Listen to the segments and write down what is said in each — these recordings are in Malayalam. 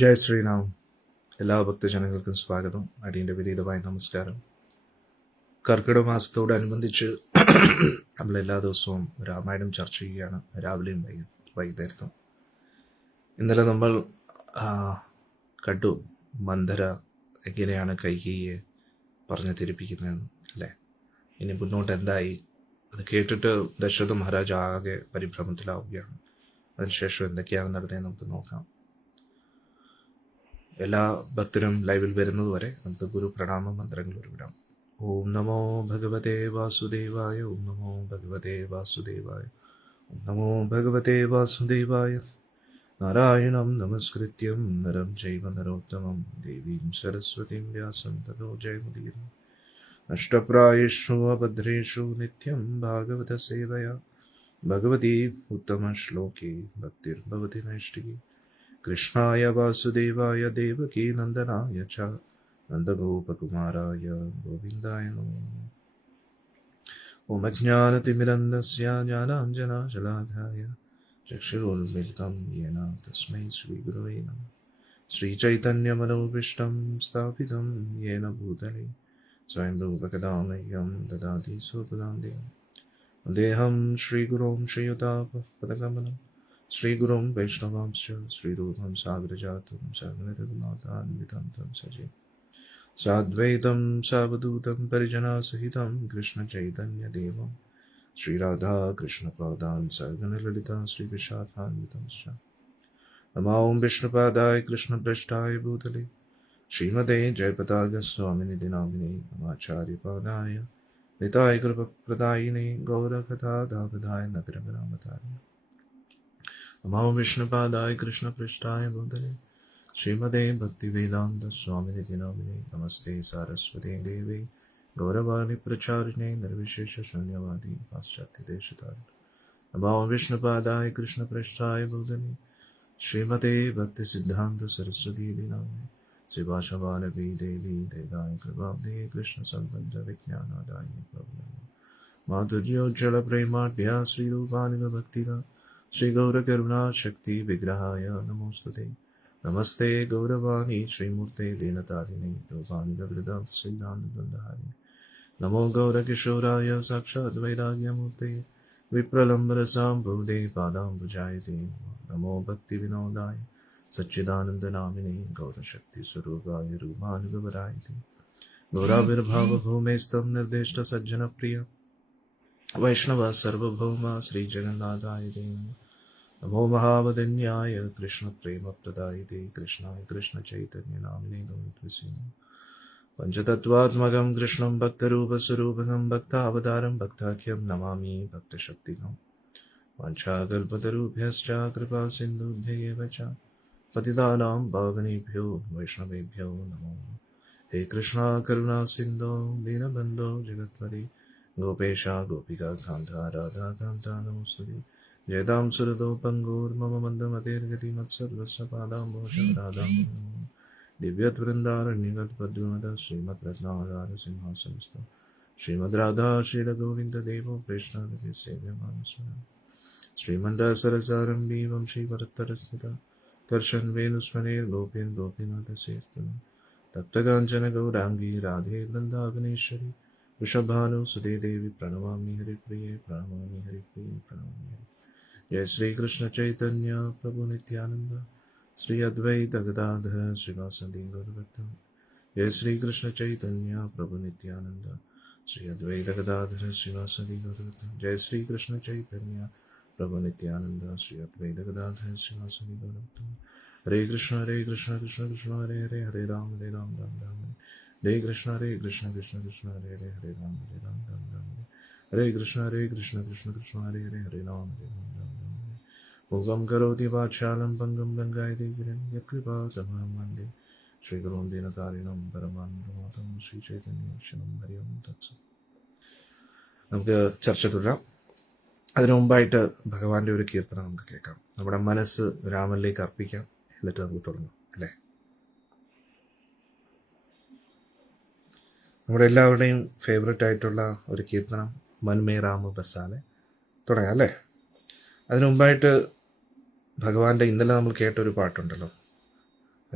ജയ് ശ്രീറാം. എല്ലാ ഭക്തജനങ്ങൾക്കും സ്വാഗതം. അടിയൻ്റെ വിനീതമായ നമസ്കാരം. കർക്കിടക മാസത്തോടനുബന്ധിച്ച് നമ്മൾ എല്ലാ ദിവസവും രാമായണം ചർച്ച ചെയ്യുകയാണ്, രാവിലെയും വൈകുന്നേരത്തും. ഇന്നലെ നമ്മൾ കണ്ടു മന്ധര എങ്ങനെയാണ് കൈകേയിയെ പറഞ്ഞു തിരിപ്പിക്കുന്നതെന്ന്, അല്ലേ? ഇനി മുന്നോട്ട് എന്തായി അത് കേട്ടിട്ട് ദശരഥ മഹാരാജ് ആകെ പരിഭ്രമത്തിലാവുകയാണ്. അതിനുശേഷം എന്തൊക്കെയാണ് നടന്നതെന്ന് നമുക്ക് നോക്കാം. എല്ലാ ഭക്തരും ലൈവിൽ വരുന്നത് വരെ നമുക്ക് ഗുരു പ്രണാമ മന്ത്രങ്ങൾ ഉരുവിടാം. ഓം നമോ ഭഗവതേ വാസുദേവായ, ഓം നമോ ഭഗവതേ വാസുദേവായ, ഓം നമോ ഭഗവതേ വാസുദേവായ. നാരായണം നമസ്കൃത്യം നരം ചൈവ നരോത്തമം ദേവീം സരസ്വതീം വ്യാസം തതോ ജയമുദീരം. നഷ്ടപ്രായേഷു അഭദ്രേഷു നിത്യം ഭാഗവത സേവയാ ഭഗവതി ഉത്തമ ശ്ലോകേ ഭക്തിർഭവതി നൈഷ്ഠികേ. കൃഷ്ണായ വാസുദേവായ ദേവകീ നന്ദനായ ച നന്ദഗോപകുമാരായ ഗോവിന്ദായ നമോ. ഓം അജ്ഞാനതിമിരന്ദസ്യ ജ്ഞാനാഞ്ജനശലാകായ ചക്ഷുരുന്മിലിതം യേന തസ്മൈ ശ്രീഗുരവേ നമഃ. ശ്രീചൈതന്യമനോഭീഷ്ടം സ്ഥാപിതം യേന ഭൂതലേ സ്വയം രൂപകഥാമഹ്യം ദദാതി സ്വപദാന്തികം. വന്ദേഹം ശ്രീഗുരോം ശ്രീയുതാപദകമനം ശ്രീഗുരും വൈഷ്ണവാംശ്ച ശ്രീരൂപം സാഗരജാതം സകലരഘുനാഥാന്വിതം തം സജീവം സാദ്വൈതം സാവധൂതം പരിജനാസഹിതം കൃഷ്ണചൈതന്യദേവം ശ്രീരാധാകൃഷ്ണപാദാൻ സകലലളിതാ ശ്രീവിശാഖാന്വിതം ച. നമോ വിഷ്ണുപാദായ കൃഷ്ണപ്രഷ്ഠായ ഭൂതലേ ശ്രീമതേ ജയപതാകസ്വാമിനിധി നാമിനേ നമാചാര്യപാദായ നിതായ കൃപപ്രദായിനേ ഗൗരകഥാധാകഥായ നഗരഗ്രാമധാരിണേ. നമോ വിഷ്ണുപാദായ കൃഷ്ണപൃഷ്ഠായ ഭൂതലേ ശ്രീമതേ ഭക്തിവേദാന്ത സ്വാമിനിധി നാമിനേ നമസ്തേ സാരസ്വതേ ദേവേ ഗൗരവാണി പ്രചാരിണേ നിർവിശേഷ ശൂന്യവാദി പാശ്ചാത്യദേശതാരിണേ. നമോ വിഷ്ണുപാദായ കൃഷ്ണപൃഷ്ഠായ ഭൂതലേ ശ്രീമതേ ഭക്തിസിദ്ധാന്ത സരസ്വതീ നാമിനേ ശ്രീഭാഷവാലഭീ ദേവി ദേവായ കൃപാബ്ദേ കൃഷ്ണ സംബന്ധ വിജ്ഞാനാദായ മാധുര്യോജ്വല പ്രേമാഢ്യാ ശ്രീരൂപാനുഗ ഭക്തിദാ ശ്രീ ഗൗരകരുണാ ശക്തി വിഗ്രഹായ നമോസ്തുതേ. നമസ്തേ ഗൗരവാണി ശ്രീമൂർത്തേ ദീനതാരിണേ രൂപാനുഗവൃതം സിദ്ധാന്തധാരിണേ. നമോ ഗൗരകിശോരായ സാക്ഷാത് വൈരാഗ്യമൂർത്തേ വിപ്രലംബരസാംഭൂതേ പാദാംബുജായതേ നമോ ഭക്തി വിനോദായ സച്ചിദാനന്ദനാമിനേ ഗൗരശക്തി സ്വരൂപായ രൂപാനുഗവരായതേ. ഗൗരാവിർഭാവഭൂമേസ്തം നിർദ്ദിഷ്ട സജ്ജനപ്രിയ വൈഷ്ണവ സർവഭൗമ ശ്രീജഗന്നാഥായ തേ നമഃ. നമോ മഹാവദന്യായ കൃഷ്ണപ്രേമപ്രദായിതേ കൃഷ്ണായ കൃഷ്ണചൈതന്യനാമിനേ നമോസ്തുതേ. പഞ്ചതത്വാത്മകം കൃഷ്ണം ഭക്തരൂപസ്വരൂപകം ഭക്താവതാരം ഭക്താഖ്യം നമാമി ഭക്തശക്തികം. വാഞ്ചാകൽപതരുഭ്യശ്ച കൃപാസിന്ധുഭ്യൈവ ച പതിതാനാം പാവനേഭ്യോ വൈഷ്ണവേഭ്യോ നമോ. ഹേ കൃഷ്ണ കരുണാ സിന്ധോ ദീനബന്ധോ ജഗത്പതേ ഗോപേശ ഗോപികാ കാന്ത രാധാ കാന്ത നമോസ്തുതേ. ജയതാം സുരതോ പങ്കോർമമ മന്ദമതേർഗതി മത്സർവസ്വ പാദാംബോജരാധാം ദിവ്യവൃന്ദാരണ്യഗത് പദ്മമത ശ്രീമദ് രത്നാവതാര സിംഹാസനസ്ഥ ശ്രീമദ് രാധാ ശ്രീരഘോവിന്ദ ദേവോ കൃഷ്ണ സേവ്യമാനസ്വരം. ശ്രീമന്ദസരസാരംഭീ വംശീവരത്തരസ്ഥിത കർഷൻ വേണുസ്മരേർ ഗോപീൻ ഗോപീനാഥസേസ്തുന തപ്തകാഞ്ചന ഗൗരാംഗീ രാധേ വൃന്ദാവനേശ്വരി വൃഷഭാനു സുതേ ദേവി പ്രണമാമി ഹരിപ്രിയേ പ്രണമാമി ഹരിപ്രിയേ പ്രണമാമി ഹരി. जय श्री कृष्ण चैतन्य प्रभु नित्यानंद श्री अद्वैत गदाधर श्रीवासंदी गौरभक्त. जय श्री कृष्ण चैतन्य प्रभु नित्यानंद श्री अद्वैत गदाधर श्रीवासंदी गौरभक्त. जय श्री कृष्ण चैतन्य प्रभु नित्यानंद श्री अद्वैत गदाधर श्रीवासंदी गौरभक्त. हरे कृष्ण कृष्ण कृष्ण हरे हरे हरे राम राम राम. हरे कृष्ण कृष्ण कृष्ण हरे हरे हरे राम राम. हरे कृष्ण कृष्ण कृष्ण हरे हरे हरे राम राम. मुगं करोति वाचालं पङ्गुं लङ्घयति गिरिं यत्कृपातमहं वन्दे श्रीगुरुं दीनतारिणं परमानन्दमाधवं ശ്രീചൈതന്യം ഹരി ഓം തത്സത്. നമുക്ക് ചർച്ച തുടരാം. അതിനു മുമ്പായിട്ട് ഭഗവാന്റെ ഒരു കീർത്തനം നമുക്ക് കേൾക്കാം. നമ്മുടെ മനസ്സ് രാമനിലേക്ക് അർപ്പിക്കാം. എന്നിട്ട് നമുക്ക് തുടങ്ങാം, അല്ലേ? നമ്മുടെ എല്ലാവരുടെയും ഫേവററ്റ് ആയിട്ടുള്ള ഒരു കീർത്തനം മൻമേ രാമ ബസാലെ തുടങ്ങാം, അല്ലേ? അതിനു മുമ്പായിട്ട് ഭഗവാന്റെ ഇന്നലെ നമ്മൾ കേട്ടൊരു പാട്ടുണ്ടല്ലോ,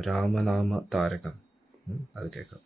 രാമനാമ താരകം. അത് കേൾക്കാം.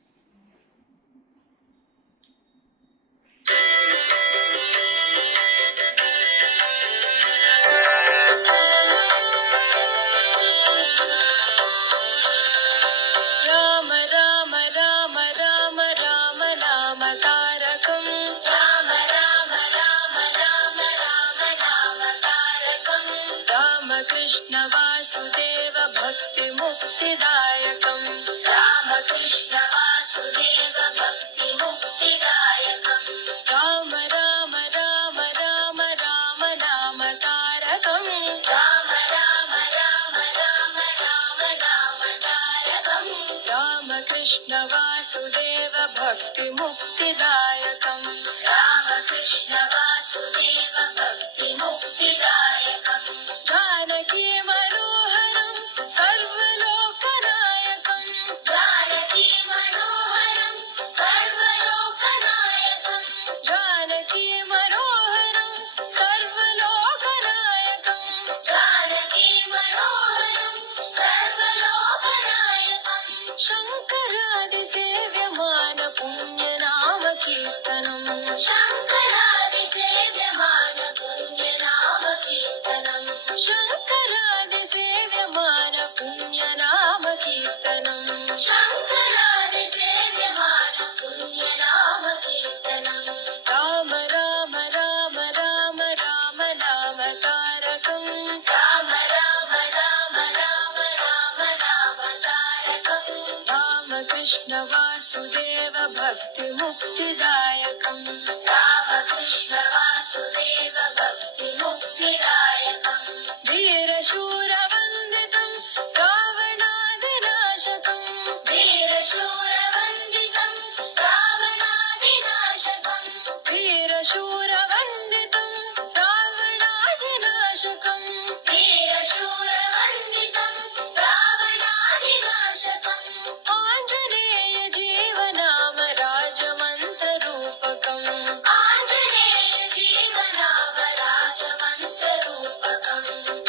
कृष्ण वासुदेव भक्ति मुक्तिदायकं रामकृष्ण वासुदेव भक्ति मुक्तिदायकं राम राम राम राम राम नाम तारकं राम राम राम राम राम नाम तारकं रामकृष्ण वासुदेव भक्ति मुक्तिदायकं रामकृष्ण वासुदेव भक्ति मुक्तिदायकं जानकी मनोहरं सर्वलोकनायकं जानकी मनोहरं सर्वलोकनायकं जानकी मनोहरं सर्वलोकनायकं जानकी मनोहरं सर्वलोकनायकं शङ्करादिसेव्यमान पुण्यनाम कीर्तनं शङ्करादिसेव्यमान पुण्यनाम कीर्तनं शङ्करादिसेव्यमान पुण्यनाम कीर्तनं शङ्करादिसेव्यमान पुण्यनाम कीर्तनं राम राम राम राम राम नाम तारकं राम राम राम राम राम नाम तारकं रामकृष्ण वासुदेव भक्ति मुक्तिदायकं रामकृष्ण वासुदेव भक्ति मुक्तिदायकं वीरशूरवन्दितं रावणादिनाशकं वीरशूरवन्दितं रावणादिनाशकं वीरशूरवन्दितं रावणादिनाशकं वीरशूरवन्दितं रावणादिनाशकम् आञ्जनेय जीवनाम राजमन्त्ररूपकम् आञ्जनेय जीवनाम राजमन्त्ररूपकम्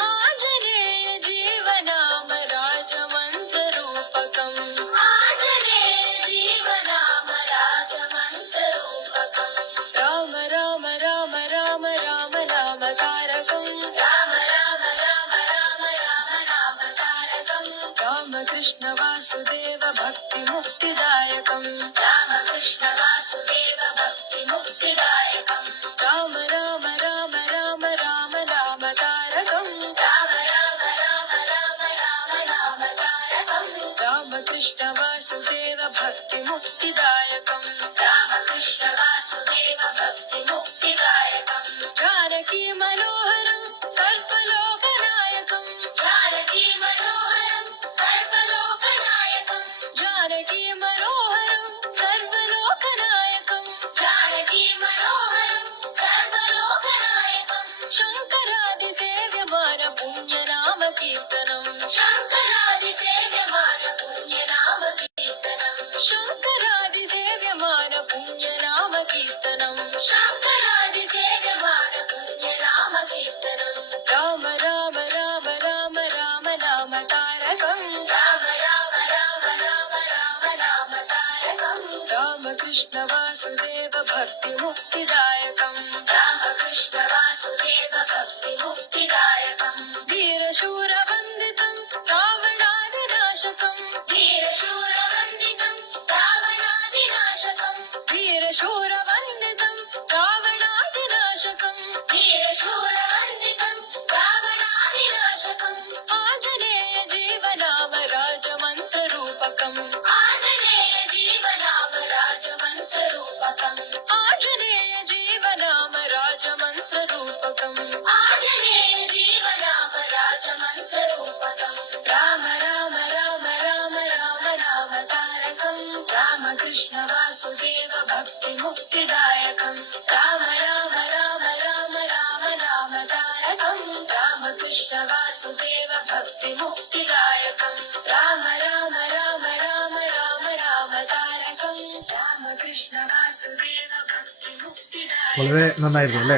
आञ्जनेय जीवनाम राजमन्त्ररूपकम् आञ्जनेय जीवनाम राजमन्त्ररूपकम् राम राम राम राम राम नाम तारकं राम राम राम राम राम नाम तारकं रामकृष्ण वासुदेव भक्ति मुक्तिदायकं रामकृष्ण वासुदेव भक्ति मुक्तिदायकं राम राम राम राम राम नाम तारकं राम राम राम राम राम नाम तारकं रामकृष्ण वासुदेव भक्ति मुक्तिदायकं रामकृष्ण वासुदेव भक्ति मुक्तिदायकं जानकी मनोहरं सर्वलोकनायकं जानकी मनोहरं सर्वलोकनायकं जानकी मनोहरं सर्वलोकनायकं जानकी मनोहरं सर्वलोकनायकं शङ्करादिसेव्यमान पुण्यनाम कीर्तनं शङ्करादिसेव्यमान पुण्यनाम कीर्तनं शङ्करादिसेव्यमान पुण्यनाम कीर्तनं शङ्करादिसेव्यमान पुण्यनाम कीर्तनं राम राम राम राम राम नाम तारकं राम राम राम राम राम नाम तारकं रामकृष्ण वासुदेव भक्ति मुक्तिदायकं रामकृष्ण वासुदेव भक्ति मुक्तिदायकं वीरशूरवन्दितं रावणादिनाशकं वीरशूरवन्दितं रावणादिनाशकं वीरशूरवन्दितं रावणादिनाशकं वीरशूरवन्दितं रावणादिनाशकं आञ्जनेय जीवनाम राजमन्त्ररूपकम् आञ्जनेय जीवनाम राजमन्त्ररूपकम् आञ्जनेय जीवनाम राजमन्त्ररूपकम् आञ्जनेय जीवनाम राजमन्त्ररूपकम् राम राम राम राम राम नाम तारकं रामकृष्ण वासुदेव भक्ति मुक्तिदायकं राम राम राम राम राम नाम तारकं रामकृष्ण वासुदेव भक्ति मुक्तिदायकं राम राम राम राम राम राम तारकं रामकृष्ण वासुदेव भक्ति मुक्तिदायकं വളരെ നന്നായിരുന്നു അല്ലേ?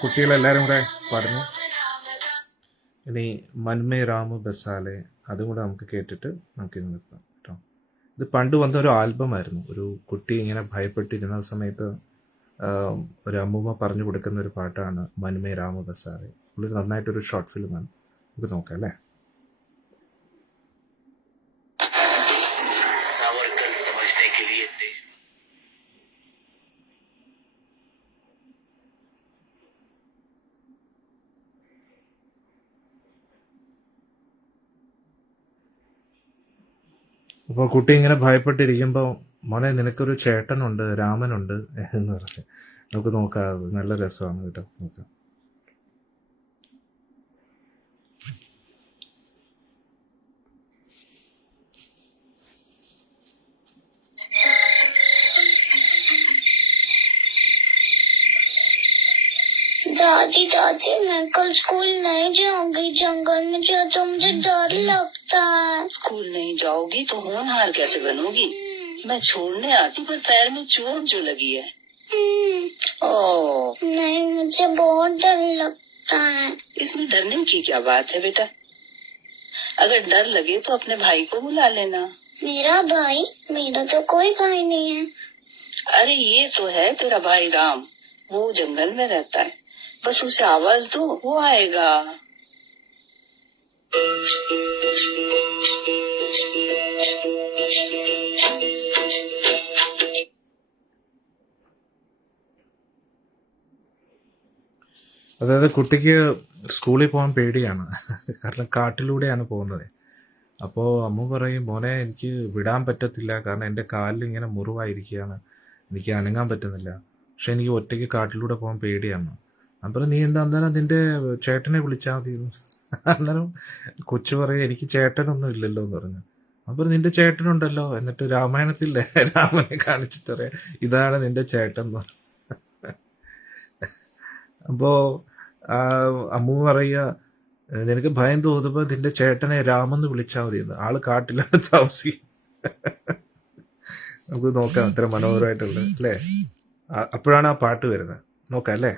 കുട്ടികളെല്ലാവരും കൂടെ പാടുന്നു. ഇനി മൻമേ രാമ ബസാലെ അതും കൂടെ നമുക്ക് കേട്ടിട്ട് നമുക്കിത് നിർത്താം കേട്ടോ. ഇത് പണ്ട് വന്ന ഒരു ആൽബമായിരുന്നു. ഒരു കുട്ടി ഇങ്ങനെ ഭയപ്പെട്ടിരുന്ന സമയത്ത് ഒരു അമ്മൂമ്മ പറഞ്ഞു കൊടുക്കുന്ന ഒരു പാട്ടാണ് മനമേ രാമ ബസാറെ. ഉള്ളൊരു നന്നായിട്ടൊരു ഷോർട്ട് ഫിലിമാണ്. നമുക്ക് നോക്കാം അല്ലേ. അപ്പോൾ കുട്ടി ഇങ്ങനെ ഭയപ്പെട്ടിരിക്കുമ്പോൾ മോനെ നിനക്കൊരു ചേട്ടനുണ്ട്, രാമനുണ്ട് എന്ന് പറഞ്ഞു. നമുക്ക് നോക്കാം, അത് നല്ല രസമാണ് കേട്ടോ. നോക്കാം. दादी दादी मैं कल स्कूल नहीं जाऊंगी, जंगल में जो तो मुझे डर लगता है। स्कूल नहीं जाओगी तो होनहार कैसे बनोगी? मैं छोड़ने आती पर पैर में चोट जो लगी है। ओ नहीं, मुझे बहुत डर लगता है। इसमें डरने की क्या बात है बेटा? अगर डर लगे तो अपने भाई को बुला लेना। मेरा भाई? मेरा तो कोई भाई नहीं है। अरे ये तो है तेरा भाई राम, वो जंगल में रहता है, बस उसे आवाज दो वो आएगा। അതായത് കുട്ടിക്ക് സ്കൂളിൽ പോകാൻ പേടിയാണ്, കാരണം കാട്ടിലൂടെയാണ് പോകുന്നത്. അപ്പോൾ അമ്മ പറയും, മോനെ എനിക്ക് വിടാൻ പറ്റത്തില്ല, കാരണം എൻ്റെ കാലിൽ ഇങ്ങനെ മുറിവായിരിക്കുകയാണ്, എനിക്ക് അനങ്ങാൻ പറ്റുന്നില്ല, പക്ഷെ എനിക്ക് ഒറ്റയ്ക്ക് കാട്ടിലൂടെ പോകാൻ പേടിയാണ്. അപ്പം നീ എന്താ അന്നേരം നിൻ്റെ ചേട്ടനെ വിളിച്ചാൽ മതി. അന്നേരം കൊച്ചു പറയും, എനിക്ക് ചേട്ടനൊന്നും ഇല്ലല്ലോ എന്ന് പറഞ്ഞു. അപ്പം നിൻ്റെ ചേട്ടനുണ്ടല്ലോ. എന്നിട്ട് രാമായണത്തിലെ രാമനെ കാണിച്ചിട്ട് പറയാം, ഇതാണ് നിൻ്റെ ചേട്ടൻ എന്ന് പറഞ്ഞു. അപ്പോൾ അമ്മു പറയുക, നിനക്ക് ഭയം തോന്നുമ്പോൾ നിന്റെ ചേട്ടനെ രാമെന്ന് വിളിച്ചാൽ മതി എന്ന്. ആള് കാട്ടിലാണ് താമസിക്കും. നമുക്ക് നോക്കാം, അത്ര മനോഹരമായിട്ടുള്ളത് അല്ലേ. അപ്പോഴാണ് ആ പാട്ട് വരുന്നത്. നോക്കാം അല്ലേ.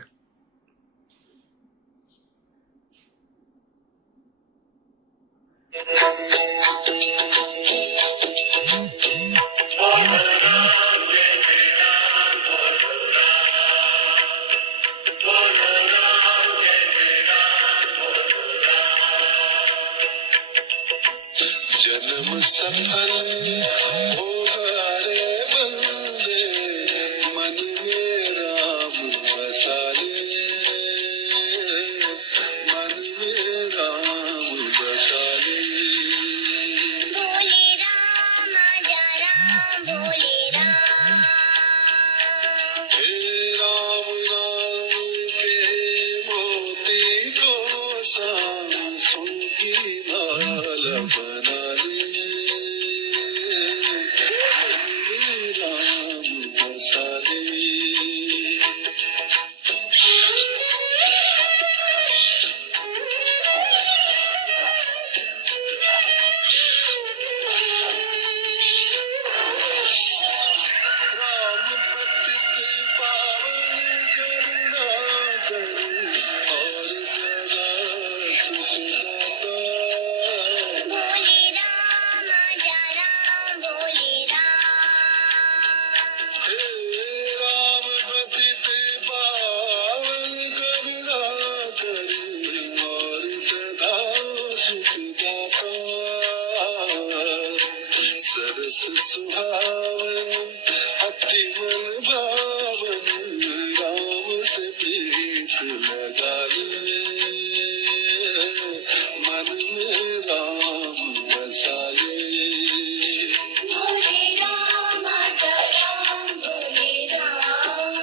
जन्म सफल होगा रे बंदे, मन में राम बसा ले, मन में राम बसा ले। बोले राम आजा राम, बोले राम। हे राम नाम के मोती को सांसों की माला बना ले, राम बसा ले। राम पतित पावन करुणा कर और सदा सुख दाता। बोले राम आजा राम, बोले राम। हे राम पतित पावन करुणा कर और सदा सुख दाता। सरस सुहावन अति मन भावन, राम से प्रीत लगा ले, मन में राम बसा ले। बोले राम आजा राम, बोले राम।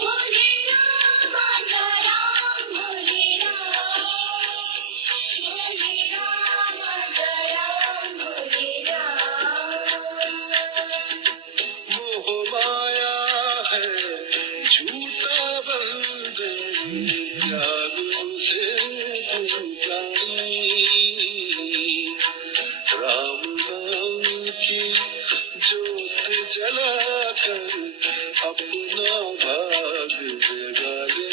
बोले राम आजा राम, बोले राम। बोले राम आजा राम, बोले राम। मोह माया है झूठा बंधन, जादू से टूटाई। राम नाम की ज्योत जलाकर अपना भाग जगा ले।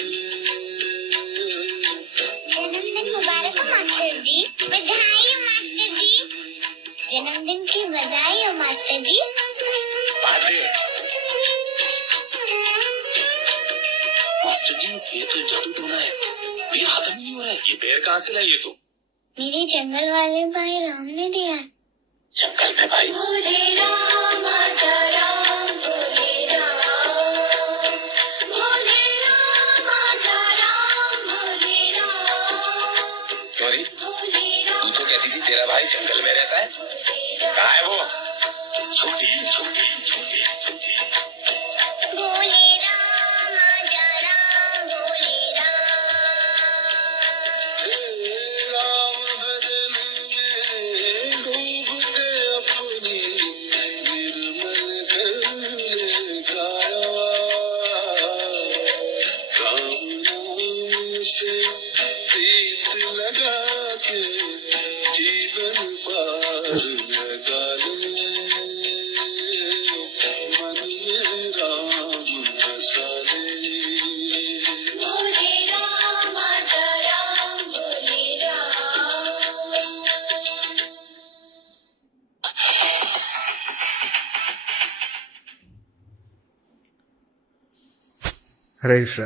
जन्मदिन मुबारक हो मास्टर जी। बधाई हो मास्टर जन्मदिन की बधाई हो मास्टर जी। मास्टर जी ये तो जादू टोना है, पेड़ खत्म ही नहीं हो रहा है। ये पेड़ कहाँ से लाई है तू? मेरे जंगल वाले भाई राम ने दिया। जंगल में भाई? भोले राम आजा राम, भोले राम, भोले राम आजा राम, भोले राम। सॉरी, तू तो कहती थी तेरा भाई जंगल में रहता है, कहाँ है वो? छोटी छोटी छोटी छोटी। भोले राम आजा राम, भोले राम भजन में डूब के अपनी निर्मल कर गाया, राम नाम से प्रीत लगा के जीवन पार लगा ले, मन में राम बसा ले। भोले राम आजा राम, भोले राम। ഹരേ കൃഷ്ണ.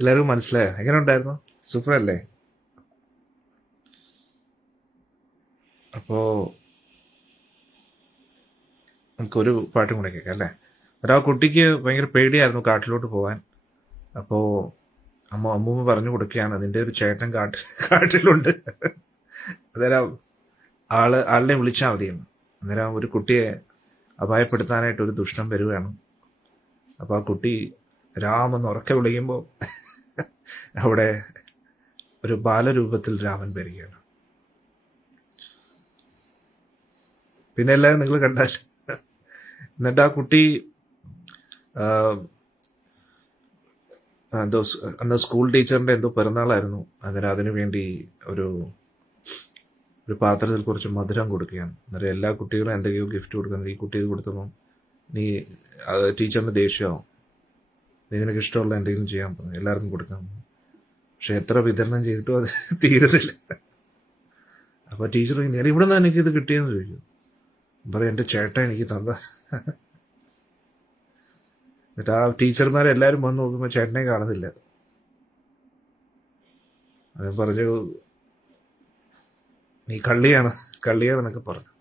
എല്ലാവർക്കും മനസ്സിലായോ? എങ്ങനെ ഉണ്ടായിരുന്നു? സൂപ്പർ അല്ലേ? അപ്പോൾ നമുക്കൊരു പാട്ടും കൂടെ കേൾക്കാം അല്ലേ? ഒരാ കുട്ടിക്ക് ഭയങ്കര പേടിയായിരുന്നു കാട്ടിലോട്ട് പോകാൻ. അപ്പോൾ അമ്മൂമ്മ പറഞ്ഞു കൊടുക്കുകയാണ്, അതിൻ്റെ ഒരു ചേട്ടൻ കാട്ടിലുണ്ട്, അന്നേരം ആളിനെ വിളിച്ചാൽ മതിയെന്ന്. അന്നേരം ഒരു കുട്ടിയെ അപായപ്പെടുത്താനായിട്ട് ഒരു ദുഷ്ടൻ വരികയാണ്. അപ്പോൾ ആ കുട്ടി രാമെന്ന് ഉറക്കെ വിളിക്കുമ്പോൾ അവിടെ ഒരു ബാലരൂപത്തിൽ രാമൻ വരികയാണ്. പിന്നെ എല്ലാവരും നിങ്ങൾ കണ്ടാൽ, എന്നിട്ട് ആ കുട്ടി എന്തോ അന്ന് സ്കൂൾ ടീച്ചറിൻ്റെ എന്തോ പിറന്നാളായിരുന്നു. അന്നേരം അതിനു വേണ്ടി ഒരു പാത്രത്തിൽ കുറച്ച് മധുരം കൊടുക്കുകയാണ്. അന്നേരം എല്ലാ കുട്ടികളും എന്തൊക്കെയോ ഗിഫ്റ്റ് കൊടുക്കുന്നത്. ഈ കുട്ടി ഇത് കൊടുത്തപ്പോൾ നീ ടീച്ചറിന് ദേഷ്യമാവും, നീ നിനക്ക് ഇഷ്ടമുള്ള എന്തെങ്കിലും ചെയ്യാൻ പറഞ്ഞു, എല്ലാവർക്കും കൊടുക്കാൻ പറഞ്ഞു. പക്ഷെ എത്ര വിതരണം ചെയ്തിട്ടും അത് തീരുന്നില്ല. അപ്പോൾ ടീച്ചർ ഞാൻ ഇവിടെ നിന്ന് എനിക്കിത് കിട്ടിയെന്ന് ചോദിച്ചു. പറയും എൻ്റെ ചേട്ടൻ എനിക്ക് തന്ന. എന്നിട്ട് ആ ടീച്ചർമാരെല്ലാവരും വന്ന് നോക്കുമ്പോൾ ചേട്ടനെ കാണുന്നില്ല. അത് പറഞ്ഞു, നീ കള്ളിയാണെന്നൊക്കെ പറഞ്ഞു.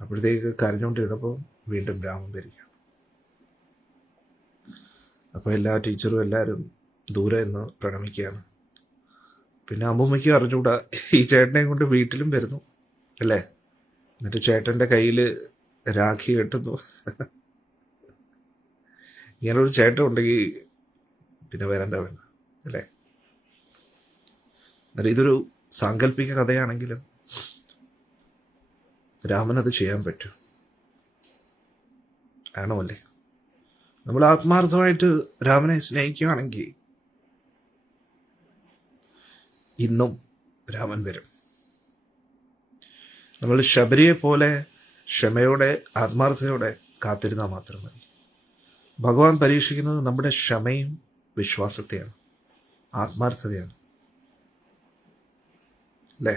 അപ്പോഴത്തേക്ക് കരഞ്ഞുകൊണ്ടിരുന്നപ്പോൾ വീണ്ടും രാമൻ വരികയാണ്. അപ്പോൾ എല്ലാ ടീച്ചറും എല്ലാവരും ദൂരെ നിന്ന് പ്രണമിക്കുകയാണ്. പിന്നെ അമ്മൂമ്മയ്ക്ക് അറിഞ്ഞുകൂടാ, ഈ ചേട്ടനെയും കൊണ്ട് വീട്ടിലും വരുന്നു അല്ലേ. എന്നിട്ട് ചേട്ടൻ്റെ കയ്യിൽ രാഖി കെട്ടുന്നു. ഇങ്ങനൊരു ചേട്ടൻ ഉണ്ടെങ്കിൽ പിന്നെ വേറെന്താ വേണ്ട അല്ലേ. എന്നിട്ട് ഇതൊരു സാങ്കല്പിക കഥയാണെങ്കിലും രാമനത് ചെയ്യാൻ പറ്റും. ആണോ അല്ലേ? നമ്മൾ ആത്മാർത്ഥമായിട്ട് രാമനെ സ്നേഹിക്കുകയാണെങ്കിൽ ഇന്നും രാമൻ വരും. നമ്മൾ ശബരിയെ പോലെ ക്ഷമയോടെ ആത്മാർത്ഥതയോടെ കാത്തിരുന്നാൽ മാത്രം മതി. ഭഗവാൻ പരീക്ഷിക്കുന്നത് നമ്മുടെ ക്ഷമയും വിശ്വാസത്തെയാണ്, ആത്മാർത്ഥതയാണ് അല്ലേ.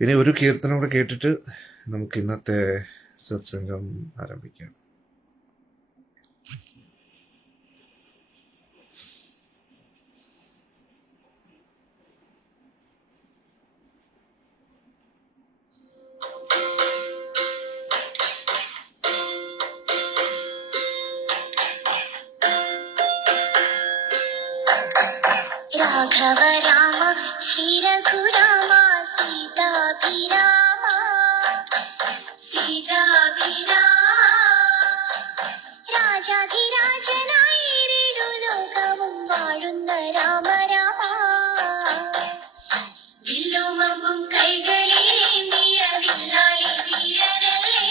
ഇനി ഒരു കീർത്തനം കൂടെ കേട്ടിട്ട് നമുക്ക് ഇന്നത്തെ സത്സംഗം ആരംഭിക്കാം. राघव राम श्री रघुराम सीताभिराम सीताभिराम രാജാധിരാജനായിരേഴു ലോകവും വാഴുന്ന രാമ രാമ വില്ലുമമ്പും കൈകളിലേന്തിയ വില്ലാളി വീരനല്ലേ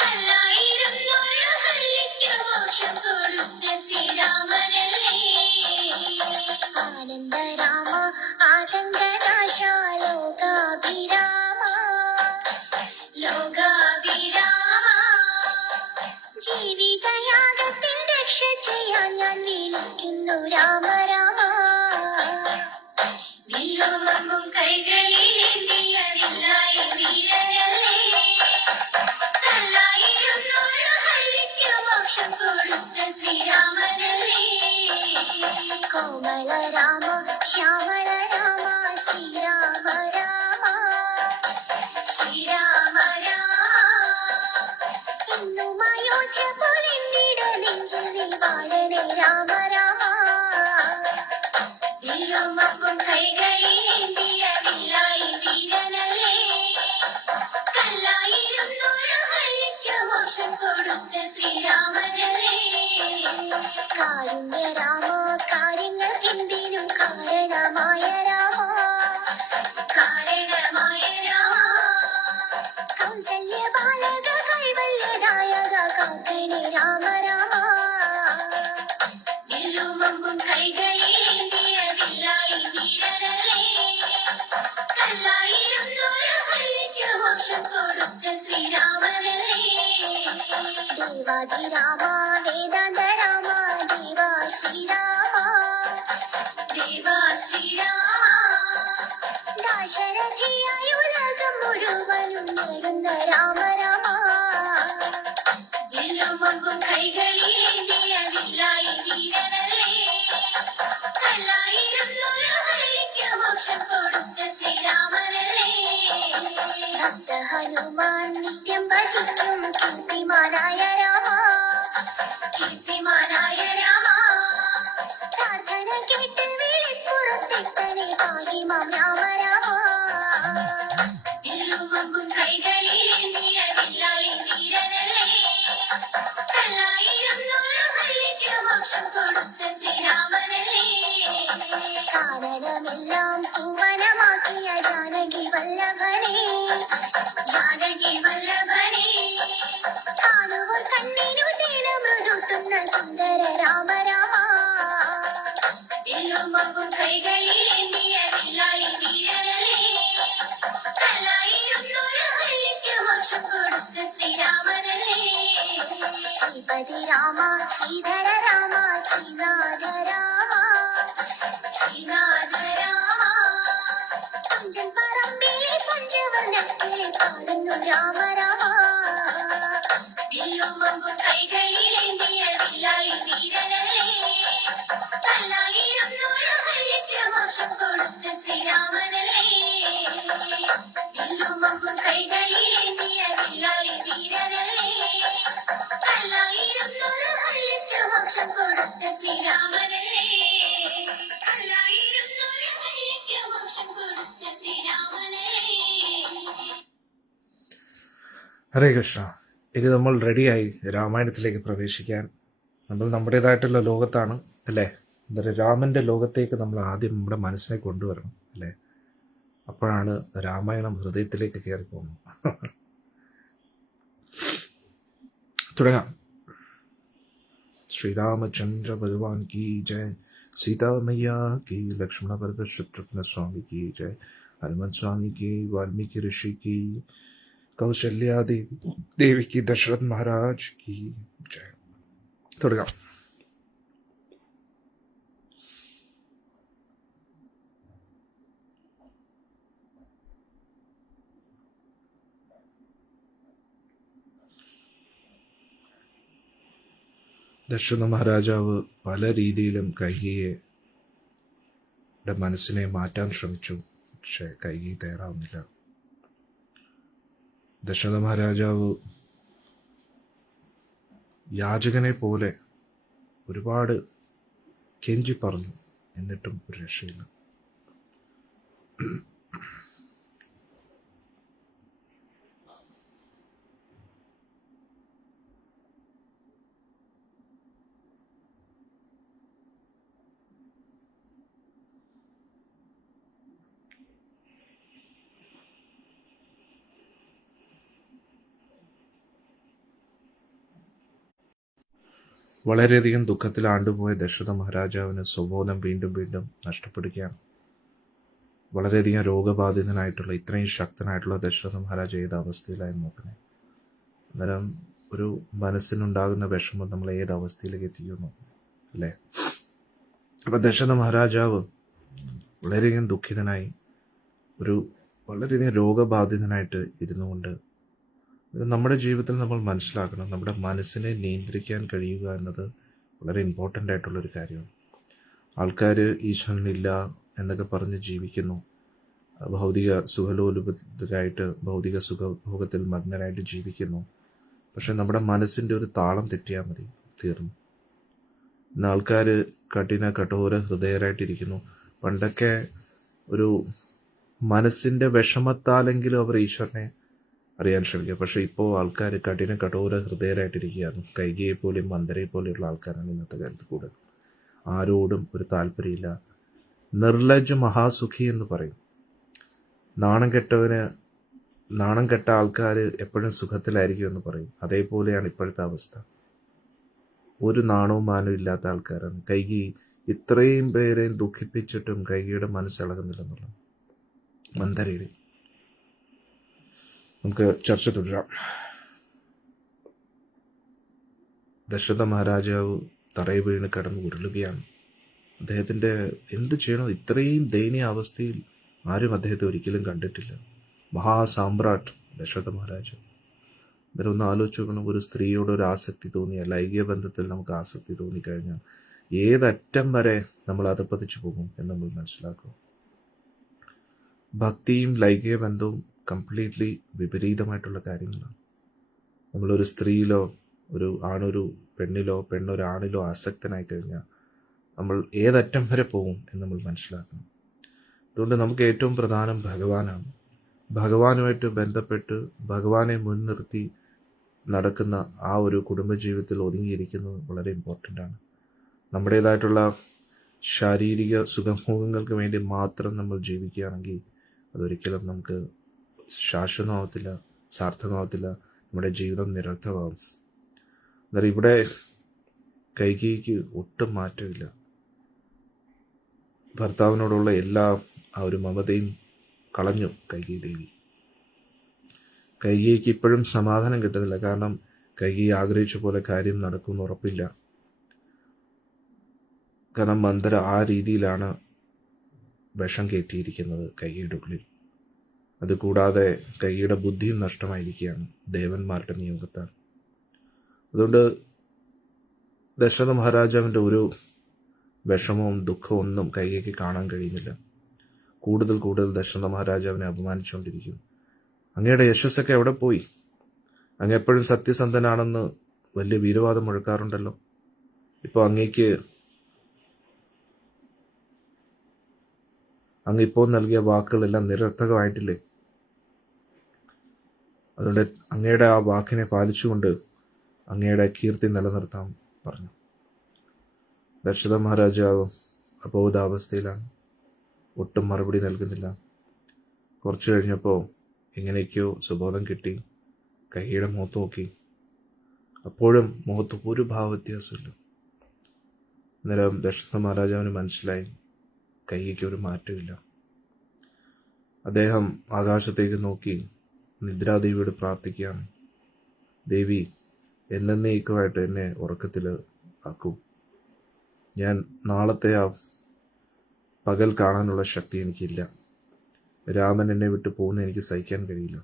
കല്ലായിരുന്നൊരു ഹല്ലിക്ക് മോക്ഷം കൊടുത്ത ശ്രീരാമനല്ലേ ആനന്ദരാമ ആതങ്കനാശ ലോകാഭിരാമ ലോകാഭിരാമ ജീവിതയാഗത്തിൽ രക്ഷ ചെയ്യാൻ ഞാൻ വിളിക്കുന്നു രാമ രാമ വില്ലുമമ്പും കൈകളിൽ കോമള രാമ ശ്യാമള രാമ ശ്രീരാമ രാമ ശ്രീരാമ രാമ ഇന്നും അയോധ്യ പോലെന്നിട നെഞ്ചിൽ നീ വാഴണേ രാമ രാമ വില്ലുമപ്പും കൈകളിലേന്തിയ വില്ലാളി വീരനല്ലേ കല്ലായിരുന്നൊരു ഹള്ളിക്ക് മോക്ഷം കൊടുത്ത ശ്രീരാമനല്ലേ കാരുണ്യ രാമ കാര്യങ്ങൾക്കെന്തിനും കാരണമായ രാമ കാരണമായ രാമ കൗസല്യ ബാലക കൈവല്യദായക കാക്കണേ രാമ രാമ വില്ലുമമ്പും കൈകളിലേന്തിയ വില്ലാളി വീരനല്ലേ കല്ലായിരുന്നൊരു ഹള്ളിക്ക് മോക്ഷം കൊടുത്ത ശ്രീരാമനല്ലേ ദേവാദി രാമ വേദാന്ത രാമ ദേവാ ശ്രീരാമ ദേവാ ശ്രീരാമ ദാശരഥിയായ ഉലകം മുഴുവനും നേരുന്ന രാമ രാമ വില്ലുമമ്പും കൈകളിലേന്തിയ വില്ലാളി വീരനല്ലേ കല്ലായിരുന്നൊരു ഹള്ളിക്ക് മോക്ഷം കൊടുത്ത ശ്രീരാമനല്ലേ ഭക്ത ഹനുമാൻ നിത്യം ഭജിക്കും കീർത്തിമാനായ രാമ കീർത്തിമാനായ രാമ പ്രാർത്ഥന കേട്ട് വിളിപ്പുറത്തെത്തനെ പാഹിമാം രാമ രാമ വില്ലുമമ്പും കൈകളിലേന്തിയ വില്ലാളി വീരനല്ലേ കല്ലായിരുന്നൊരു ഹള്ളിക്ക് മോക്ഷം കൊടുത്ത ശ്രീരാമനല്ലേ കാനനമെല്ലാം പൂവനമാക്കിയ ജാനകി വല്ലഭനെ ജാനകി വല്ലഭനെ കാണുവർ കണ്ണിനു തേനമൃദുത്തുന്ന സുന്ദര രാമ രാമ വില്ലുമമ്പും കൈകളിലേന്തിയ വില്ലാളി വീരനല്ലേ കല്ലായിരുന്നൊരു ഹള്ളിക്ക് മോക്ഷം കൊടുത്ത ശ്രീരാമനല്ലേ ശ്രീപതി രാമ ശ്രീധര രാമ ശ്രീനാഥ രാമ ശ്രീനാഥ രാമ പഞ്ചൻ പറമ്പിലെ പഞ്ചവർണ്ണക്കിളി പാടുന്നു രാമ രാമ വില്ലുമമ്പും കൈകളിലേന്തിയ വില്ലാളി വീരനല്ലേ കല്ലായിരുന്നൊരു ഹള്ളിക്ക് മോക്ഷം കൊടുത്ത ശ്രീരാമനല്ലേ വില്ലുമമ്പും കൈകളിലേന്തിയ വില്ലാളി വീരനല്ലേ കല്ലായിരുന്നൊരു ഹള്ളിക്ക് മോക്ഷം കൊടുത്ത ശ്രീരാമനല്ലേ കല്ലായിരുന്നൊരു ഹള്ളിക്ക് മോക്ഷം കൊടുത്ത ശ്രീരാമനല്ലേ. ഹരേ കൃഷ്ണ. ഇത് നമ്മൾ റെഡിയായി രാമായണത്തിലേക്ക് പ്രവേശിക്കാൻ. നമ്മൾ നമ്മുടേതായിട്ടുള്ള ലോകത്താണ് അല്ലേ. എന്തായാലും രാമൻ്റെ ലോകത്തേക്ക് നമ്മൾ ആദ്യം നമ്മുടെ മനസ്സിനെ കൊണ്ടുവരണം അല്ലേ. അപ്പോഴാണ് രാമായണം ഹൃദയത്തിലേക്ക് കയറി പോകുന്നത്. തുടങ്ങാം. ശ്രീരാമചന്ദ്ര ഭഗവാൻ കി ജയ്, സീതാമയ്യ കി, ലക്ഷ്മണ ഭരത ശത്രുഘ്ന സ്വാമി കി ജയ്, ഹനുമൻ സ്വാമി കി, വാൽമീകി ഋഷി കി, കൗശല്യ ദേവി കി, ദശരഥ് മഹാരാജ് കി ജയ്. തുടങ്ങാം. ദശരഥ മഹാരാജാവ് പല രീതിയിലും കൈകേയിയുടെ മനസ്സിനെ മാറ്റാൻ ശ്രമിച്ചു. പക്ഷെ കൈകേയി തയ്യാറാവുന്നില്ല. ദശരഥ മഹാരാജാവ് യാചകനെ പോലെ ഒരുപാട് കെഞ്ചി പറഞ്ഞു. എന്നിട്ടും ഒരു രക്ഷയില്ല. വളരെയധികം ദുഃഖത്തിൽ ആണ്ടുപോയ ദശരഥ മഹാരാജാവിന് സ്വബോധം വീണ്ടും വീണ്ടും നഷ്ടപ്പെടുകയാണ്. വളരെയധികം രോഗബാധിതനായിട്ടുള്ള ഇത്രയും ശക്തനായിട്ടുള്ള ദശരഥ മഹാരാജ ഏത് അവസ്ഥയിലായിരുന്നു നോക്കണേ. അന്നേരം ഒരു മനസ്സിനുണ്ടാകുന്ന വിഷമം നമ്മൾ ഏത് അവസ്ഥയിലേക്ക് എത്തിക്കുന്നു അല്ലേ. അപ്പം ദശരഥ മഹാരാജാവ് വളരെയധികം ദുഃഖിതനായി വളരെയധികം രോഗബാധിതനായിട്ട് ഇരുന്നുകൊണ്ട് നമ്മുടെ ജീവിതത്തിൽ നമ്മൾ മനസ്സിലാക്കണം, നമ്മുടെ മനസ്സിനെ നിയന്ത്രിക്കാൻ കഴിയുക എന്നത് വളരെ ഇമ്പോർട്ടൻ്റ് ആയിട്ടുള്ളൊരു കാര്യമാണ്. ആൾക്കാർ ഈശ്വരനില്ല എന്നൊക്കെ പറഞ്ഞ് ജീവിക്കുന്നു. ഭൗതിക സുഖലോലുപരായിട്ട് ഭൗതിക സുഖഭോഗത്തിൽ മഗ്നരായിട്ട് ജീവിക്കുന്നു. പക്ഷെ നമ്മുടെ മനസ്സിൻ്റെ ഒരു താളം തെറ്റിയാൽ മതി, തീർന്നു. ഇന്ന് ആൾക്കാർ കഠോര ഹൃദയരായിട്ടിരിക്കുന്നു. പണ്ടൊക്കെ ഒരു മനസ്സിൻ്റെ വിഷമത്താലെങ്കിലും അവർ ഈശ്വരനെ അറിയാൻ ശ്രമിക്കുക. പക്ഷെ ഇപ്പോൾ ആൾക്കാർ കഠോര ഹൃദയരായിട്ടിരിക്കുകയാണ്. കൈകിയെ പോലെയും മന്ദരയെ പോലെയുള്ള ആൾക്കാരാണ് ഇന്നത്തെ കാലത്ത് കൂടുതൽ. ആരോടും ഒരു താല്പര്യമില്ല. നിർലജ്ജ മഹാസുഖി എന്ന് പറയും. നാണം കെട്ട ആൾക്കാർ എപ്പോഴും സുഖത്തിലായിരിക്കും എന്ന് പറയും. അതേപോലെയാണ് ഇപ്പോഴത്തെ അവസ്ഥ. ഒരു നാണവും മാനവും ഇല്ലാത്ത ആൾക്കാരാണ്. കൈകി ഇത്രയും പേരെയും ദുഃഖിപ്പിച്ചിട്ടും കൈകിയുടെ മനസ്സിളകുന്നില്ലെന്നുള്ളത്. മന്ദരയുടെ നമുക്ക് ചർച്ച തുടരാം. ദശരഥ മഹാരാജാവ് തറയിൽ വീണ് കിടന്ന് ഉരുളുകയാണ്. അദ്ദേഹത്തിൻ്റെ എന്ത് ചെയ്യണോ, ഇത്രയും ദയനീയ അവസ്ഥയിൽ ആരും അദ്ദേഹത്തെ ഒരിക്കലും കണ്ടിട്ടില്ല. മഹാസാമ്രാട്ട് ദശരഥ മഹാരാജാവ്. അന്നേരം ഒന്ന് ആലോചിച്ച് നോക്കണം, ഒരു സ്ത്രീയോട് ഒരു ആസക്തി തോന്നിയാൽ, ലൈംഗിക ബന്ധത്തിൽ നമുക്ക് ആസക്തി തോന്നിക്കഴിഞ്ഞാൽ ഏതറ്റം വരെ നമ്മൾ അധപ്പതിച്ചു പോകും എന്ന് നമ്മൾ മനസ്സിലാക്കും. ഭക്തിയും ലൈംഗിക ബന്ധവും കംപ്ലീറ്റ്ലി വിപരീതമായിട്ടുള്ള കാര്യങ്ങളാണ്. നമ്മളൊരു സ്ത്രീയിലോ ഒരു പെണ്ണിലോ പെണ്ണൊരാണിലോ ആസക്തനായി കഴിഞ്ഞാൽ നമ്മൾ ഏതറ്റം വരെ പോകും എന്ന് നമ്മൾ മനസ്സിലാക്കണം. അതുകൊണ്ട് നമുക്ക് ഏറ്റവും പ്രധാനം ഭഗവാനാണ്. ഭഗവാനുമായിട്ട് ബന്ധപ്പെട്ട് ഭഗവാനെ മുൻനിർത്തി നടക്കുന്ന ആ ഒരു കുടുംബജീവിതത്തിൽ ഒതുങ്ങിയിരിക്കുന്നത് വളരെ ഇമ്പോർട്ടൻ്റ് ആണ്. നമ്മുടേതായിട്ടുള്ള ശാരീരിക സുഖഭോഗങ്ങൾക്ക് വേണ്ടി മാത്രം നമ്മൾ ജീവിക്കുകയാണെങ്കിൽ അതൊരിക്കലും നമുക്ക് ശാശ്വതമാവത്തില്ല, സാർത്ഥകമാവത്തില്ല. നമ്മുടെ ജീവിതം നിരർത്ഥമാവും. അന്നേരം ഇവിടെ കൈകേയിക്ക് ഒട്ടും മാറ്റമില്ല. ഭർത്താവിനോടുള്ള എല്ലാ ആ ഒരു മമതയും കളഞ്ഞു കൈകേയി ദേവി. കൈകേയിക്ക് ഇപ്പോഴും സമാധാനം കിട്ടുന്നില്ല. കാരണം കൈകേയി ആഗ്രഹിച്ച പോലെ കാര്യം നടക്കുമെന്ന് ഉറപ്പില്ല. കാരണം മന്ദര ആ രീതിയിലാണ് വിഷം കയറ്റിയിരിക്കുന്നത് കൈകേയിയുടെ ഉള്ളിൽ. അതുകൂടാതെ കൈകേയിയുടെ ബുദ്ധിയും നഷ്ടമായിരിക്കുകയാണ് ദേവന്മാരുടെ നിയോഗത്താൽ. അതുകൊണ്ട് ദശരഥ മഹാരാജാവിൻ്റെ ഒരു വിഷമവും ദുഃഖവും ഒന്നും കൈകേയിക്ക് കാണാൻ കഴിയുന്നില്ല. കൂടുതൽ ദശരഥ മഹാരാജാവിനെ അപമാനിച്ചുകൊണ്ടിരിക്കും. അങ്ങയുടെ യശസ്സൊക്കെ എവിടെ പോയി? അങ്ങ് എപ്പോഴും സത്യസന്ധനാണെന്ന് വലിയ വീരവാദം മുഴക്കാറുണ്ടല്ലോ. ഇപ്പോൾ അങ്ങ് ഇപ്പോൾ നൽകിയ വാക്കുകളെല്ലാം നിരർത്ഥകമായിട്ടില്ലേ? അതുകൊണ്ട് അങ്ങയുടെ ആ വാക്കിനെ പാലിച്ചുകൊണ്ട് അങ്ങയുടെ കീർത്തി നിലനിർത്താൻ പറഞ്ഞു. ദശരഥ മഹാരാജാവ് അബോധാവസ്ഥയിലാണ്. ഒട്ടും മറുപടി നൽകുന്നില്ല. കുറച്ചു കഴിഞ്ഞപ്പോൾ എങ്ങനെയൊക്കെയോ സുബോധം കിട്ടി. കൈകേയിയുടെ മുഖത്ത് നോക്കി. അപ്പോഴും മുഖത്ത് ഒരു ഭാവവ്യത്യാസമില്ല. അന്നേരം ദശരഥ മഹാരാജാവിന് മനസ്സിലായി കൈകേയിക്ക് ഒരു മാറ്റമില്ല. അദ്ദേഹം ആകാശത്തേക്ക് നോക്കി നിദ്രാദേവിയോട് പ്രാർത്ഥിക്കുകയാണ്. ദേവി, എന്നേക്കുമായിട്ട് എന്നെ ഉറക്കത്തിൽ ആക്കൂ. ഞാൻ നാളത്തെ ആ പകൽ കാണാനുള്ള ശക്തി എനിക്കില്ല. രാമൻ എന്നെ വിട്ടു പോകുന്ന എനിക്ക് സഹിക്കാൻ കഴിയില്ല.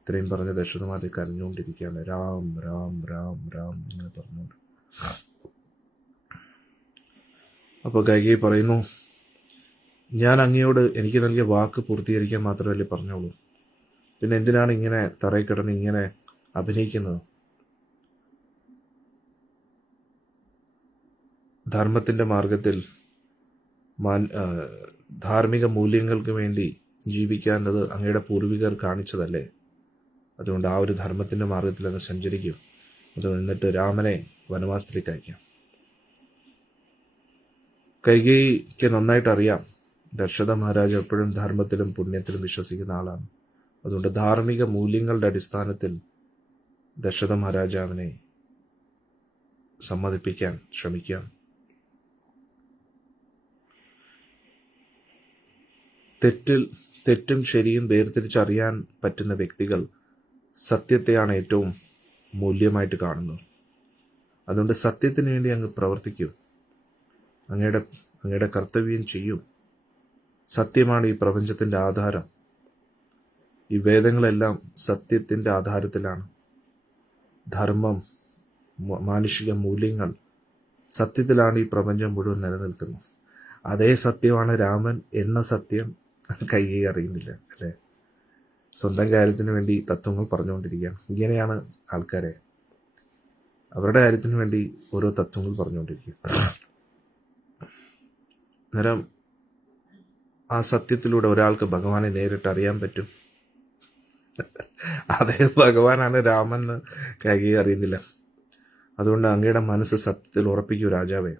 ഇത്രയും പറഞ്ഞ ദശരഥമാരെ കരഞ്ഞുകൊണ്ടിരിക്കുകയാണ്. രാം രാം രാം രാം ഇങ്ങനെ പറഞ്ഞുകൊണ്ട്. അപ്പോൾ കൈകേയി പറയുന്നു, ഞാൻ അങ്ങയോട് എനിക്ക് നൽകിയ വാക്ക് പൂർത്തീകരിക്കാൻ മാത്രമല്ലേ പറഞ്ഞോളൂ. പിന്നെ എന്തിനാണ് ഇങ്ങനെ തറയിൽ കിടന്ന് ഇങ്ങനെ അഭിനയിക്കുന്നത്? ധർമ്മത്തിൻ്റെ മാർഗത്തിൽ ധാർമ്മിക മൂല്യങ്ങൾക്ക് വേണ്ടി ജീവിക്കാനത് അങ്ങയുടെ പൂർവികർ കാണിച്ചതല്ലേ. അതുകൊണ്ട് ആ ഒരു ധർമ്മത്തിൻ്റെ മാർഗത്തിൽ അങ്ങ് സഞ്ചരിക്കും. അത് എന്നിട്ട് രാമനെ വനവാസത്തിലേക്ക് അയക്കാം. കൈകേയിക്ക് നന്നായിട്ട് അറിയാം ദശരഥ മഹാരാജ എപ്പോഴും ധർമ്മത്തിലും പുണ്യത്തിലും വിശ്വസിക്കുന്ന ആളാണ്. അതുകൊണ്ട് ധാർമ്മിക മൂല്യങ്ങളുടെ അടിസ്ഥാനത്തിൽ ദശരഥ മഹാരാജാവിനെ സമ്മതിപ്പിക്കാൻ ശ്രമിക്കാം. തെറ്റും ശരിയും വേർതിരിച്ചറിയാൻ പറ്റുന്ന വ്യക്തികൾ സത്യത്തെയാണ് ഏറ്റവും മൂല്യമായിട്ട് കാണുന്നത്. അതുകൊണ്ട് സത്യത്തിന് വേണ്ടി അങ്ങ് പ്രവർത്തിക്കൂ. അങ്ങയുടെ കർത്തവ്യം ചെയ്യൂ. സത്യമാണ് ഈ പ്രപഞ്ചത്തിൻ്റെ ആധാരം. ഈ വേദങ്ങളെല്ലാം സത്യത്തിൻ്റെ ആധാരത്തിലാണ്. ധർമ്മം, മാനുഷിക മൂല്യങ്ങൾ സത്യത്തിലാണ് ഈ പ്രപഞ്ചം മുഴുവൻ നിലനിൽക്കുന്നത്. അതേ സത്യമാണ് രാമൻ എന്ന സത്യം കൈകേയി അറിയുന്നില്ല അല്ലേ. സ്വന്തം കാര്യത്തിന് വേണ്ടി തത്വങ്ങൾ പറഞ്ഞുകൊണ്ടിരിക്കുകയാണ്. ഇങ്ങനെയാണ് ആൾക്കാരെ, അവരുടെ കാര്യത്തിന് വേണ്ടി ഓരോ തത്വങ്ങൾ പറഞ്ഞുകൊണ്ടിരിക്കുക. അന്നേരം ആ സത്യത്തിലൂടെ ഒരാൾക്ക് ഭഗവാനെ നേരിട്ട് അറിയാൻ പറ്റും. അതേ ഭഗവാനാണ് രാമൻ എന്ന് കൈകേയി അറിയുന്നില്ല. അതുകൊണ്ട് അങ്ങയുടെ മനസ്സ് സത്യത്തിൽ ഉറപ്പിക്കൂ രാജാവേ.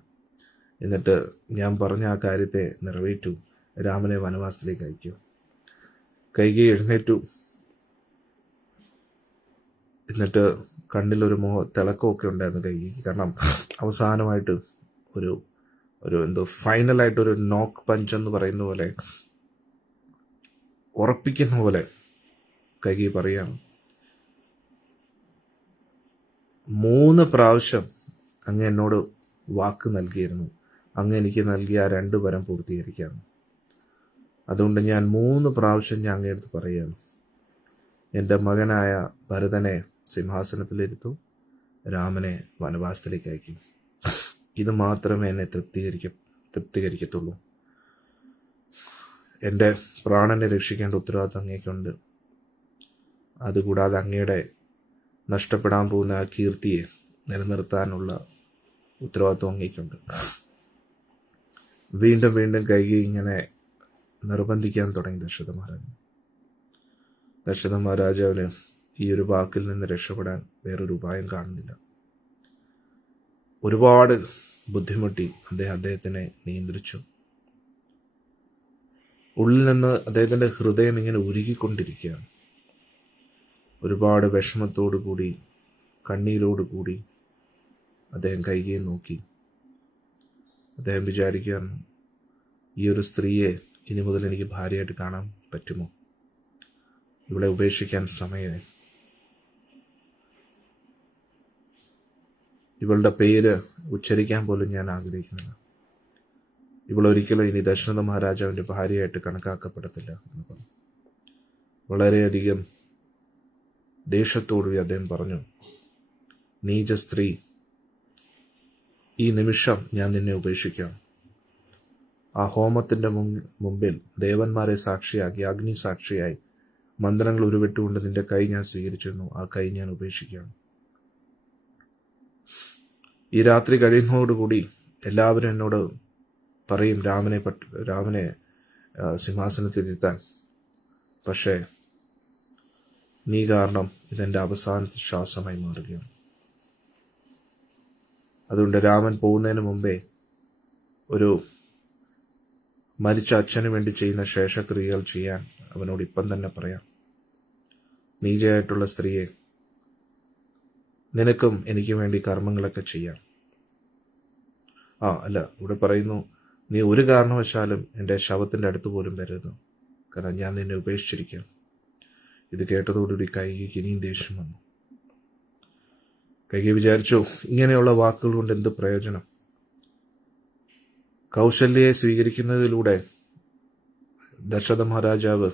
എന്നിട്ട് ഞാൻ പറഞ്ഞ ആ കാര്യത്തെ നിറവേറ്റു, രാമനെ വനവാസത്തിലേക്ക് അയക്കൂ. കൈകേയി എഴുന്നേറ്റു. എന്നിട്ട് കണ്ണിലൊരു തിളക്കമൊക്കെ ഉണ്ടായിരുന്നു കൈകേയിക്ക്. കാരണം അവസാനമായിട്ട് ഒരു എന്തോ ഫൈനലായിട്ടൊരു നോക്ക് പഞ്ച് എന്ന് പറയുന്ന പോലെ, ഉറപ്പിക്കുന്ന പോലെ കൈകേയി പറയാണ്, 3 പ്രാവശ്യം അങ്ങ് എന്നോട് വാക്ക് നൽകിയിരുന്നു, അങ്ങ് എനിക്ക് നൽകിയ ആ 2 വരം പൂർത്തീകരിക്കാം. അതുകൊണ്ട് ഞാൻ 3 പ്രാവശ്യം ഞാൻ അങ്ങയെടുത്ത് പറയുകയാണ്, എൻ്റെ മകനായ ഭരതനെ സിംഹാസനത്തിലിരുത്തു, രാമനെ വനവാസത്തിലേക്ക് അയക്കും. ഇത് മാത്രമേ എന്നെ തൃപ്തികരിക്കത്തുള്ളൂ. എൻ്റെ പ്രാണനെ രക്ഷിക്കേണ്ട ഉത്തരവാദിത്വം അങ്ങേക്കുണ്ട്. അതുകൂടാതെ അങ്ങയുടെ നഷ്ടപ്പെടാൻ പോകുന്ന ആ കീർത്തിയെ നിലനിർത്താനുള്ള ഉത്തരവാദിത്വം അങ്ങേക്കുണ്ട്. വീണ്ടും വീണ്ടും കൈകേയി ഇങ്ങനെ നിർബന്ധിക്കാൻ തുടങ്ങി ദശരഥ മഹാരാജാവിന് ഈ ഒരു വാക്കിൽ നിന്ന് രക്ഷപ്പെടാൻ വേറൊരു ഉപായം കാണുന്നില്ല. ഒരുപാട് ബുദ്ധിമുട്ടി അദ്ദേഹത്തിനെ നിയന്ത്രിച്ചു. ഉള്ളിൽ നിന്ന് അദ്ദേഹത്തിൻ്റെ ഹൃദയം ഇങ്ങനെ ഉരുകിക്കൊണ്ടിരിക്കുകയാണ്. ഒരുപാട് വിഷമത്തോടു കൂടി, കണ്ണീരോടു കൂടി അദ്ദേഹം കൈകേയി നോക്കി. അദ്ദേഹം വിചാരിക്കുകയാണ്, ഈ ഒരു സ്ത്രീയെ ഇനി മുതൽ എനിക്ക് ഭാര്യയായിട്ട് കാണാൻ പറ്റുമോ? ഇവളെ ഉപേക്ഷിക്കാൻ സമയമായി. ഇവളുടെ പേര് ഉച്ചരിക്കാൻ പോലും ഞാൻ ആഗ്രഹിക്കുന്നില്ല. ഇവളൊരിക്കലും ഇനി ദശരഥ മഹാരാജാവിൻ്റെ ഭാര്യയായിട്ട് കണക്കാക്കപ്പെടത്തില്ല എന്ന് പറഞ്ഞു. വളരെയധികം ദേഷ്യത്തോടുകൂടി അദ്ദേഹം പറഞ്ഞു, നീച സ്ത്രീ, ഈ നിമിഷം ഞാൻ നിന്നെ ഉപേക്ഷിക്കാം. ആ ഹോമത്തിൻ്റെ മുമ്പിൽ ദേവന്മാരെ സാക്ഷിയാക്കി, അഗ്നി സാക്ഷിയായി മന്ത്രങ്ങൾ ഉരുവിട്ടുകൊണ്ട് നിന്റെ കൈ ഞാൻ സ്വീകരിച്ചിരുന്നു. ആ കൈ ഞാൻ ഉപേക്ഷിക്കുകയാണ്. ഈ രാത്രി കഴിയുന്നതോടുകൂടി എല്ലാവരും എന്നോട് പറയും രാമനെ സിംഹാസനത്തിലിരുത്താൻ. പക്ഷേ നീ കാരണം ഇതെൻ്റെ അവസാനത്തെ ശ്വാസമായി മാറുകയാണ്. അതുകൊണ്ട് രാമൻ പോകുന്നതിന് മുമ്പേ ഒരു മരിച്ച അച്ഛന് വേണ്ടി ചെയ്യുന്ന ശേഷക്രിയകൾ ചെയ്യാൻ അവനോട് ഇപ്പം തന്നെ പറയാം. നീചയായിട്ടുള്ള സ്ത്രീയെ, നിനക്കും എനിക്ക് വേണ്ടി കർമ്മങ്ങളൊക്കെ ചെയ്യാം. അല്ല, ഇവിടെ പറയുന്നു, നീ ഒരു കാരണവശാലും എൻ്റെ ശവത്തിൻ്റെ അടുത്ത് പോലും വരരുത്, കാരണം ഞാൻ നിന്നെ ഉപേക്ഷിച്ചിരിക്കാം. ഇത് കേട്ടതോടുകൂടി കൈകേയിക്ക് ഇനിയും ദേഷ്യം വന്നു. കൈകേയി വിചാരിച്ചു, ഇങ്ങനെയുള്ള വാക്കുകൾ കൊണ്ട് എന്ത് പ്രയോജനം? കൗശല്യയെ സ്വീകരിക്കുന്നതിലൂടെ ദശരഥ മഹാരാജാവ്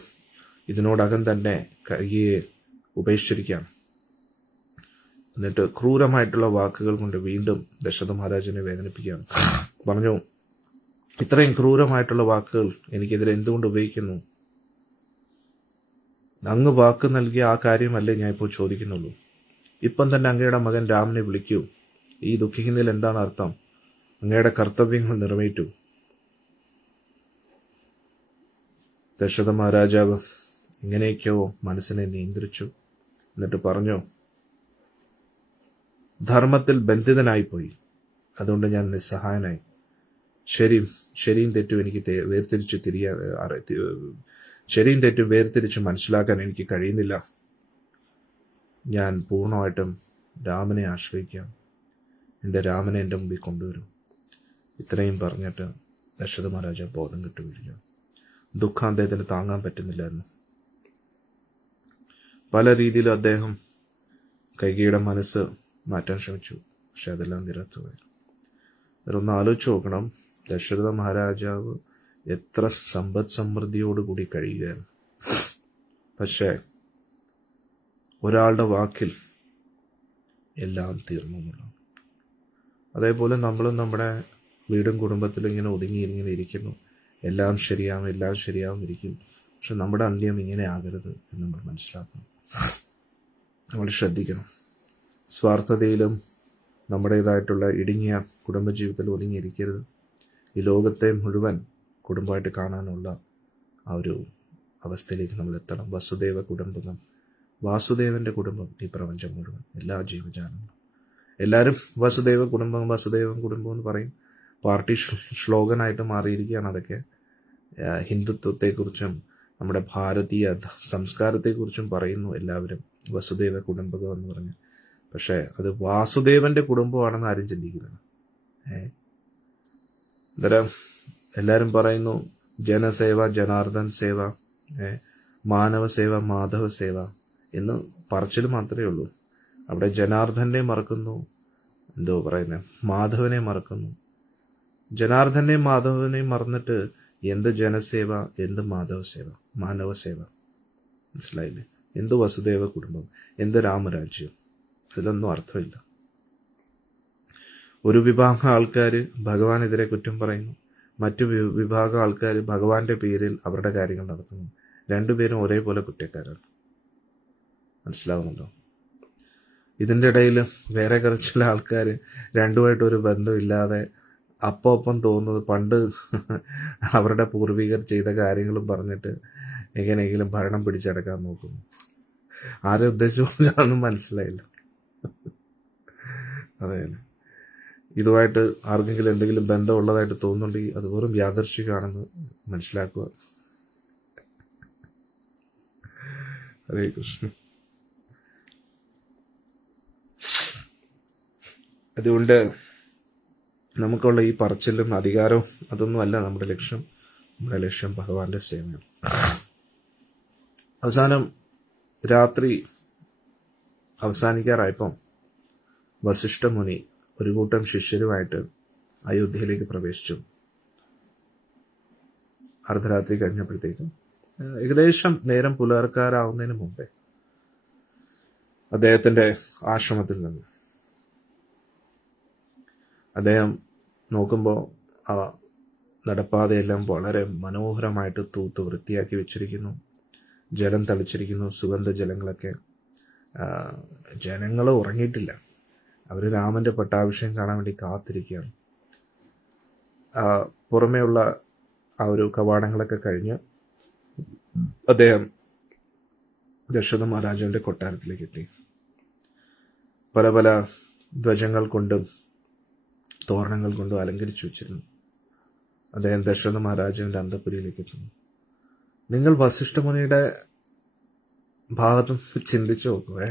ഇതിനോടകം തന്നെ കൈകേയിയെ ഉപേക്ഷിച്ചിരിക്കാം. എന്നിട്ട് ക്രൂരമായിട്ടുള്ള വാക്കുകൾ കൊണ്ട് വീണ്ടും ദശരഥ മഹാരാജനെ വേദനിപ്പിക്കുകയാണ്. പറഞ്ഞു, ഇത്രയും ക്രൂരമായിട്ടുള്ള വാക്കുകൾ എനിക്കെതിരെ എന്തുകൊണ്ട് ഉപയോഗിക്കുന്നു? അങ്ങ് വാക്ക് നൽകിയ ആ കാര്യമല്ലേ ഞാൻ ഇപ്പോൾ ചോദിക്കുന്നുള്ളൂ. ഇപ്പം തന്നെ അങ്ങയുടെ മകൻ രാമനെ വിളിക്കൂ. ഈ ദുഃഖിക്കുന്നതിൽ എന്താണ് അർത്ഥം? അങ്ങയുടെ കർത്തവ്യങ്ങൾ നിറവേറ്റൂ. ദശരഥ മഹാരാജാവ് ഇങ്ങനെയൊക്കെയോ മനസ്സിനെ നിയന്ത്രിച്ചു. എന്നിട്ട് പറഞ്ഞു, ധർമ്മത്തിൽ ബന്ധിതനായിപ്പോയി, അതുകൊണ്ട് ഞാൻ നിസ്സഹായനായി. ശരിയും തെറ്റും എനിക്ക് വേർതിരിച്ച് മനസ്സിലാക്കാൻ എനിക്ക് കഴിയുന്നില്ല. ഞാൻ പൂർണ്ണമായിട്ടും രാമനെ ആശ്രയിക്കാം. എൻ്റെ രാമനെ എൻ്റെ മുമ്പിൽ കൊണ്ടുവരും. ഇത്രയും പറഞ്ഞിട്ട് ദശരഥ മഹാരാജ ബോധം കെട്ടു വീഴുക. ദുഃഖം അദ്ദേഹത്തിന് താങ്ങാൻ പറ്റുന്നില്ലായിരുന്നു. പല രീതിയിൽ അദ്ദേഹം കൈകേയിയുടെ മനസ്സ് മാറ്റാൻ ശ്രമിച്ചു. പക്ഷെ അതെല്ലാം നിരർത്ഥമായി. അതൊന്ന് ആലോചിച്ച് നോക്കണം, ദശരഥ മഹാരാജാവ് എത്ര സമ്പദ് സമൃദ്ധിയോടുകൂടി കഴിയുകയാണ്. പക്ഷേ ഒരാളുടെ വാക്കിൽ എല്ലാം തീർന്നു എന്നുള്ളതാണ്. അതേപോലെ നമ്മളും നമ്മുടെ വീടും കുടുംബത്തിലും ഇങ്ങനെ ഇങ്ങനെ ഇരിക്കുന്നു. എല്ലാം ശരിയാവും ഇരിക്കും. പക്ഷെ നമ്മുടെ അന്ത്യം ഇങ്ങനെ ആകരുത് എന്ന് നമ്മൾ മനസ്സിലാക്കണം. നമ്മൾ ശ്രദ്ധിക്കണം. സ്വാർത്ഥതയിലും നമ്മുടേതായിട്ടുള്ള ഇടുങ്ങിയ കുടുംബജീവിതത്തിൽ ഒതുങ്ങിയിരിക്കരുത്. ഈ ലോകത്തെ മുഴുവൻ കുടുംബമായിട്ട് കാണാനുള്ള ആ ഒരു അവസ്ഥയിലേക്ക് നമ്മൾ എത്തണം. വസുദേവ കുടുംബം, വാസുദേവൻ്റെ കുടുംബം ഈ പ്രപഞ്ചം മുഴുവൻ, എല്ലാ ജീവജാലങ്ങളും എല്ലാവരും വസുദേവ കുടുംബം എന്ന് പറയും. പാർട്ടി ശ്ലോകനായിട്ട് മാറിയിരിക്കുകയാണ് അതൊക്കെ. ഹിന്ദുത്വത്തെക്കുറിച്ചും നമ്മുടെ ഭാരതീയ സംസ്കാരത്തെക്കുറിച്ചും പറയുന്നു എല്ലാവരും വസുദേവ കുടുംബകം എന്ന് പറഞ്ഞ്. പക്ഷേ അത് വാസുദേവൻ്റെ കുടുംബമാണെന്ന് ആരും ചിന്തിക്കില്ല. അന്നേരം എല്ലാവരും പറയുന്നു ജനസേവ, ജനാർദ്ദൻ സേവ, മാനവ സേവ, മാധവ സേവ എന്ന് പറച്ചിൽ മാത്രമേ ഉള്ളൂ. അവിടെ ജനാർദ്ദനെ മറക്കുന്നു, മാധവനെ മറക്കുന്നു. ജനാർദ്ദനെയും മാധവനെയും മറന്നിട്ട് എന്ത് ജനസേവ, എന്ത് മാനവ സേവ, മനസ്സിലായില്ലേ? എന്ത് വസുദേവ കുടുംബം, എന്ത് രാമരാജ്യം, ഇതിലൊന്നും അർത്ഥമില്ല. ഒരു വിഭാഗം ആൾക്കാർ ഭഗവാനെതിരെ കുറ്റം പറയുന്നു, മറ്റു വിഭാഗം ആൾക്കാർ ഭഗവാന്റെ പേരിൽ അവരുടെ കാര്യങ്ങൾ നടത്തുന്നു. രണ്ടുപേരും ഒരേപോലെ കുറ്റക്കാരാണ്. മനസ്സിലാവുന്നുണ്ടോ? ഇതിൻ്റെ ഇടയിൽ വേറെ ചില ആൾക്കാർ രണ്ടുമായിട്ടൊരു ബന്ധമില്ലാതെ അപ്പം തോന്നുന്നത് പണ്ട് അവരുടെ പൂർവികർ ചെയ്ത കാര്യങ്ങളും പറഞ്ഞിട്ട് എങ്ങനെയെങ്കിലും ഭരണം പിടിച്ചടക്കാൻ നോക്കുന്നു. ആരെ ഉദ്ദേശിച്ചു ഞാനൊന്നും മനസ്സിലായില്ല. അതെ, ഇതുമായിട്ട് ആർക്കെങ്കിലും എന്തെങ്കിലും ബന്ധമുള്ളതായിട്ട് തോന്നുന്നുണ്ടെങ്കിൽ അത് വെറും യാദർശികമാണെന്ന് മനസ്സിലാക്കുക. ഹരേ കൃഷ്ണ. അതുകൊണ്ട് നമുക്കുള്ള ഈ പറച്ചിലും അധികാരവും അതൊന്നുമല്ല നമ്മുടെ ലക്ഷ്യം. നമ്മുടെ ലക്ഷ്യം ഭഗവാന്റെ സേവനം. അവസാനം രാത്രി അവസാനിക്കാറായപ്പം വസിഷ്ഠ മുനി ഒരു കൂട്ടം ശിഷ്യരുമായിട്ട് അയോധ്യയിലേക്ക് പ്രവേശിച്ചു. അർദ്ധരാത്രി കഴിഞ്ഞപ്പോഴത്തേക്കും ഏകദേശം നേരം പുലർക്കാറാവുന്നതിന് മുമ്പേ അദ്ദേഹത്തിന്റെ ആശ്രമത്തിൽ നിന്ന് അദ്ദേഹം നോക്കുമ്പോൾ ആ നടപ്പാതയെല്ലാം വളരെ മനോഹരമായിട്ട് തൂത്ത് വൃത്തിയാക്കി വെച്ചിരിക്കുന്നു. ജലം തളിച്ചിരിക്കുന്നു, സുഗന്ധജലങ്ങളൊക്കെ. ജനങ്ങൾ ഉറങ്ങിയിട്ടില്ല. അവർ രാമന്റെ പട്ടാഭിഷേകം കാണാൻ വേണ്ടി കാത്തിരിക്കുകയാണ്. പുറമേയുള്ള ആ ഒരു കവാടങ്ങളൊക്കെ കഴിഞ്ഞ് അദ്ദേഹം ദശരഥ മഹാരാജാവിന്റെ കൊട്ടാരത്തിലേക്ക് എത്തി. പല പല ധ്വജങ്ങൾ കൊണ്ടും തോരണങ്ങൾ കൊണ്ടും അലങ്കരിച്ചു വെച്ചിരുന്നു. അദ്ദേഹം ദശരഥ മഹാരാജാവിന്റെ അന്തഃപുരിയിലേക്ക് എത്തുന്നു. നിങ്ങൾ വസിഷ്ഠമുനിയുടെ ഭാഗത്തും ചിന്തിച്ചു നോക്കുവേ.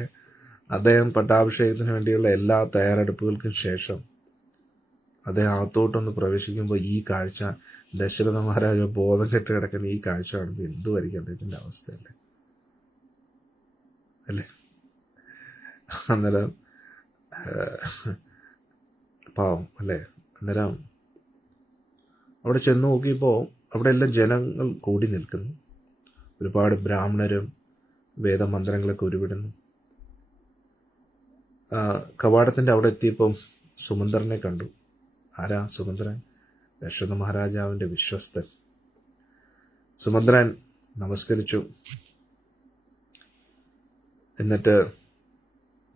അദ്ദേഹം പട്ടാഭിഷേകത്തിന് വേണ്ടിയുള്ള എല്ലാ തയ്യാറെടുപ്പുകൾക്കും ശേഷം അദ്ദേഹം അകത്തോട്ടൊന്ന് പ്രവേശിക്കുമ്പോൾ ഈ കാഴ്ച, ദശരഥ മഹാരാജ ബോധം കെട്ട് കിടക്കുന്ന ഈ കാഴ്ച കാണുമ്പോൾ എന്തുമായിരിക്കും അദ്ദേഹത്തിന്റെ അവസ്ഥയല്ലേ? അല്ലേ? അന്നേരം പാവം അല്ലേ? അന്നേരം അവിടെ ചെന്ന് നോക്കിയപ്പോൾ അവിടെ എല്ലാം ജനങ്ങൾ കൂടി നിൽക്കുന്നു. ഒരുപാട് ബ്രാഹ്മണരും വേദമന്ത്രങ്ങളൊക്കെ ഉരുവിടുന്നു. കവാടത്തിന്റെ അവിടെ എത്തിയപ്പം സുമന്ത്രനെ കണ്ടു. ആരാ സുമന്ത്രൻ? ദശരഥ മഹാരാജാവിന്റെ വിശ്വസ്തൻ. സുമന്ത്രൻ നമസ്കരിച്ചു. എന്നിട്ട്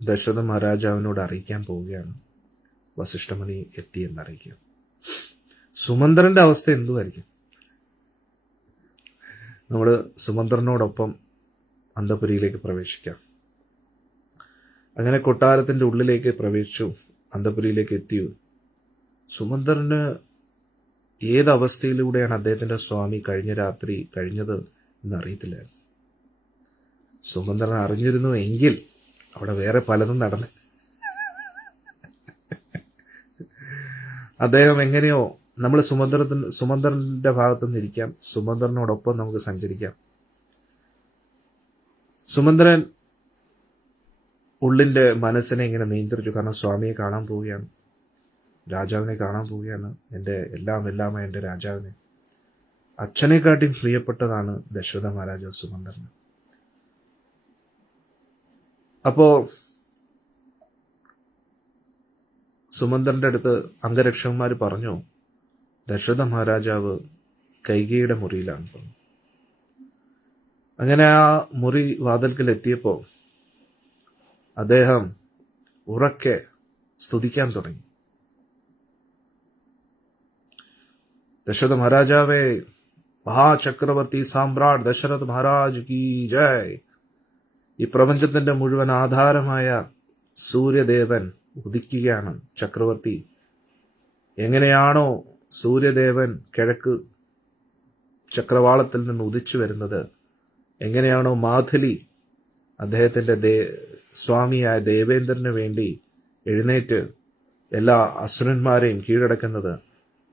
ദശരഥ മഹാരാജാവിനോട് അറിയിക്കാൻ പോവുകയാണ് വസിഷ്ഠമുനി എത്തിയെന്നറിയിക്കുക. സുമന്ത്രന്റെ അവസ്ഥ എന്തുമായിരിക്കും? നമ്മൾ സുമന്ത്രനോടൊപ്പം അന്തഃപുരിയിലേക്ക് പ്രവേശിക്കാം. അങ്ങനെ കൊട്ടാരത്തിന്റെ ഉള്ളിലേക്ക് പ്രവേശിച്ചു, അന്തഃപുരിയിലേക്ക് എത്തി. സുമന്ത്രന് ഏതവസ്ഥയിലൂടെയാണ് അദ്ദേഹത്തിന്റെ സ്വാമി കഴിഞ്ഞ രാത്രി കഴിഞ്ഞത് എന്നറിയത്തില്ല. സുമന്ത്രൻ അറിഞ്ഞിരുന്നു എങ്കിൽ അവിടെ വേറെ പലതും നടന്നു. അദ്ദേഹം എങ്ങനെയോ നമ്മൾ സുമന്ത്രന്റെ ഭാഗത്തുനിന്ന് ഇരിക്കാം, സുമന്ത്രനോടൊപ്പം നമുക്ക് സഞ്ചരിക്കാം. സുമന്ത്രൻ ഉള്ളിന്റെ മനസ്സിനെ ഇങ്ങനെ നിയന്ത്രിച്ചു. കാരണം സ്വാമിയെ കാണാൻ പോവുകയാണ്, രാജാവിനെ കാണാൻ പോവുകയാണ്. എല്ലാമായ എൻ്റെ രാജാവിനെ. അച്ഛനെക്കാട്ടിയും പ്രിയപ്പെട്ടതാണ് ദശരഥ മഹാരാജാവ് സുമന്ത്രന്. അപ്പോ സുമന്ത്രന്റെ അടുത്ത് അംഗരക്ഷകന്മാർ പറഞ്ഞു, ദശരഥ മഹാരാജാവ് കൈകേയിയുടെ മുറിയിലാണ് പോകുന്നത്. അങ്ങനെ ആ മുറി വാതിൽക്കൽ എത്തിയപ്പോൾ അദ്ദേഹം ഉറക്കെ സ്തുതിക്കാൻ തുടങ്ങി. ദശരഥ മഹാരാജാവേ, മഹാചക്രവർത്തി സാമ്രാട്ട് ദശരഥ മഹാരാജ് കി ജയ്. ഈ പ്രപഞ്ചത്തിന്റെ മുഴുവൻ ആധാരമായ സൂര്യദേവൻ ഉദിക്കുകയാണ്. ചക്രവർത്തി, എങ്ങനെയാണോ സൂര്യദേവൻ കിഴക്ക് ചക്രവാളത്തിൽ നിന്ന് ഉദിച്ചു വരുന്നത്, എങ്ങനെയാണോ മാധുലി അദ്ദേഹത്തിന്റെ സ്വാമിയായ ദേവേന്ദ്രന് വേണ്ടി എഴുന്നേറ്റ് എല്ലാ അസുരന്മാരെയും കീഴടക്കുന്നത്,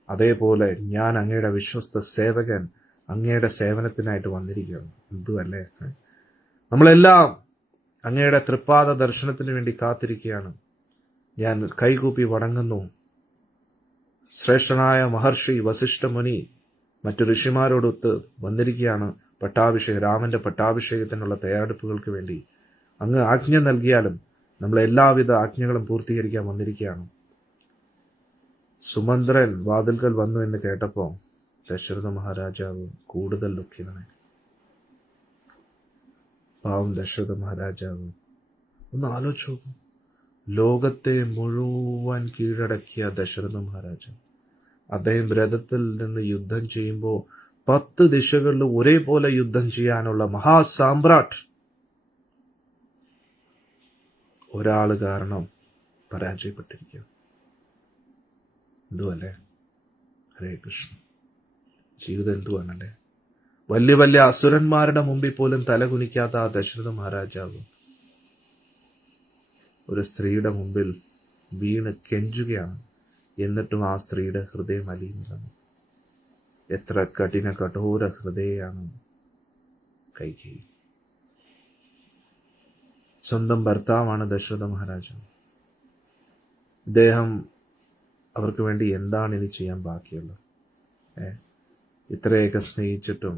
അതേപോലെ ഞാൻ അങ്ങയുടെ വിശ്വസ്ത സേവകൻ അങ്ങയുടെ സേവനത്തിനായിട്ട് വന്നിരിക്കുകയാണ്. എന്തുവല്ലേ, നമ്മളെല്ലാം അങ്ങയുടെ തൃപ്പാദ ദർശനത്തിന് വേണ്ടി കാത്തിരിക്കുകയാണ്. ഞാൻ കൈകൂപ്പി വണങ്ങുന്നു. ശ്രേഷ്ഠനായ മഹർഷി വസിഷ്ഠ മുനി മറ്റു ഋഷിമാരോടൊത്ത് വന്നിരിക്കുകയാണ് രാമന്റെ പട്ടാഭിഷേകത്തിനുള്ള തയ്യാറെടുപ്പുകൾക്ക് വേണ്ടി. അങ്ങ് ആജ്ഞ നൽകിയാലും നമ്മൾ എല്ലാവിധ ആജ്ഞകളും പൂർത്തീകരിക്കാൻ വന്നിരിക്കുകയാണ്. സുമന്ത്രൻ വാതിൽക്കൽ വന്നു എന്ന് കേട്ടപ്പോൾ ദശരഥ മഹാരാജാവ് കൂടുതൽ ദുഃഖിതനായി. പാവം ദശരഥ മഹാരാജാവ് ഒന്ന് ആലോചിച്ചു നോക്കും. ലോകത്തെ മുഴുവൻ കീഴടക്കിയ ദശരഥ മഹാരാജാവ്, അദ്ദേഹം രഥത്തിൽ നിന്ന് യുദ്ധം ചെയ്യുമ്പോൾ 10 ദിശകളിൽ ഒരേപോലെ യുദ്ധം ചെയ്യാനുള്ള മഹാസാമ്രാട്ട്, ഒരാള് കാരണം പരാജയപ്പെട്ടിരിക്കുക. എന്തുവല്ലേ? ഹരേ കൃഷ്ണ. ജീവിതം എന്തുവാണല്ലേ? വലിയ വലിയ അസുരന്മാരുടെ മുമ്പിൽ പോലും തലകുനിക്കാത്ത ആ ദശരഥ മഹാരാജാവ് ഒരു സ്ത്രീയുടെ മുമ്പിൽ വീണ് കെഞ്ചുകയാണ്. എന്നിട്ടും ആ സ്ത്രീയുടെ ഹൃദയം അലിയുന്നതാണ്. എത്ര കഠോര ഹൃദയാണ് കൈകേയി. സ്വന്തം ഭർത്താവാണ് ദശരഥ മഹാരാജാവ്. ഇദ്ദേഹം അവർക്ക് വേണ്ടി എന്താണ് ഇനി ചെയ്യാൻ ബാക്കിയുള്ളത്? ഇത്രയൊക്കെ സ്നേഹിച്ചിട്ടും.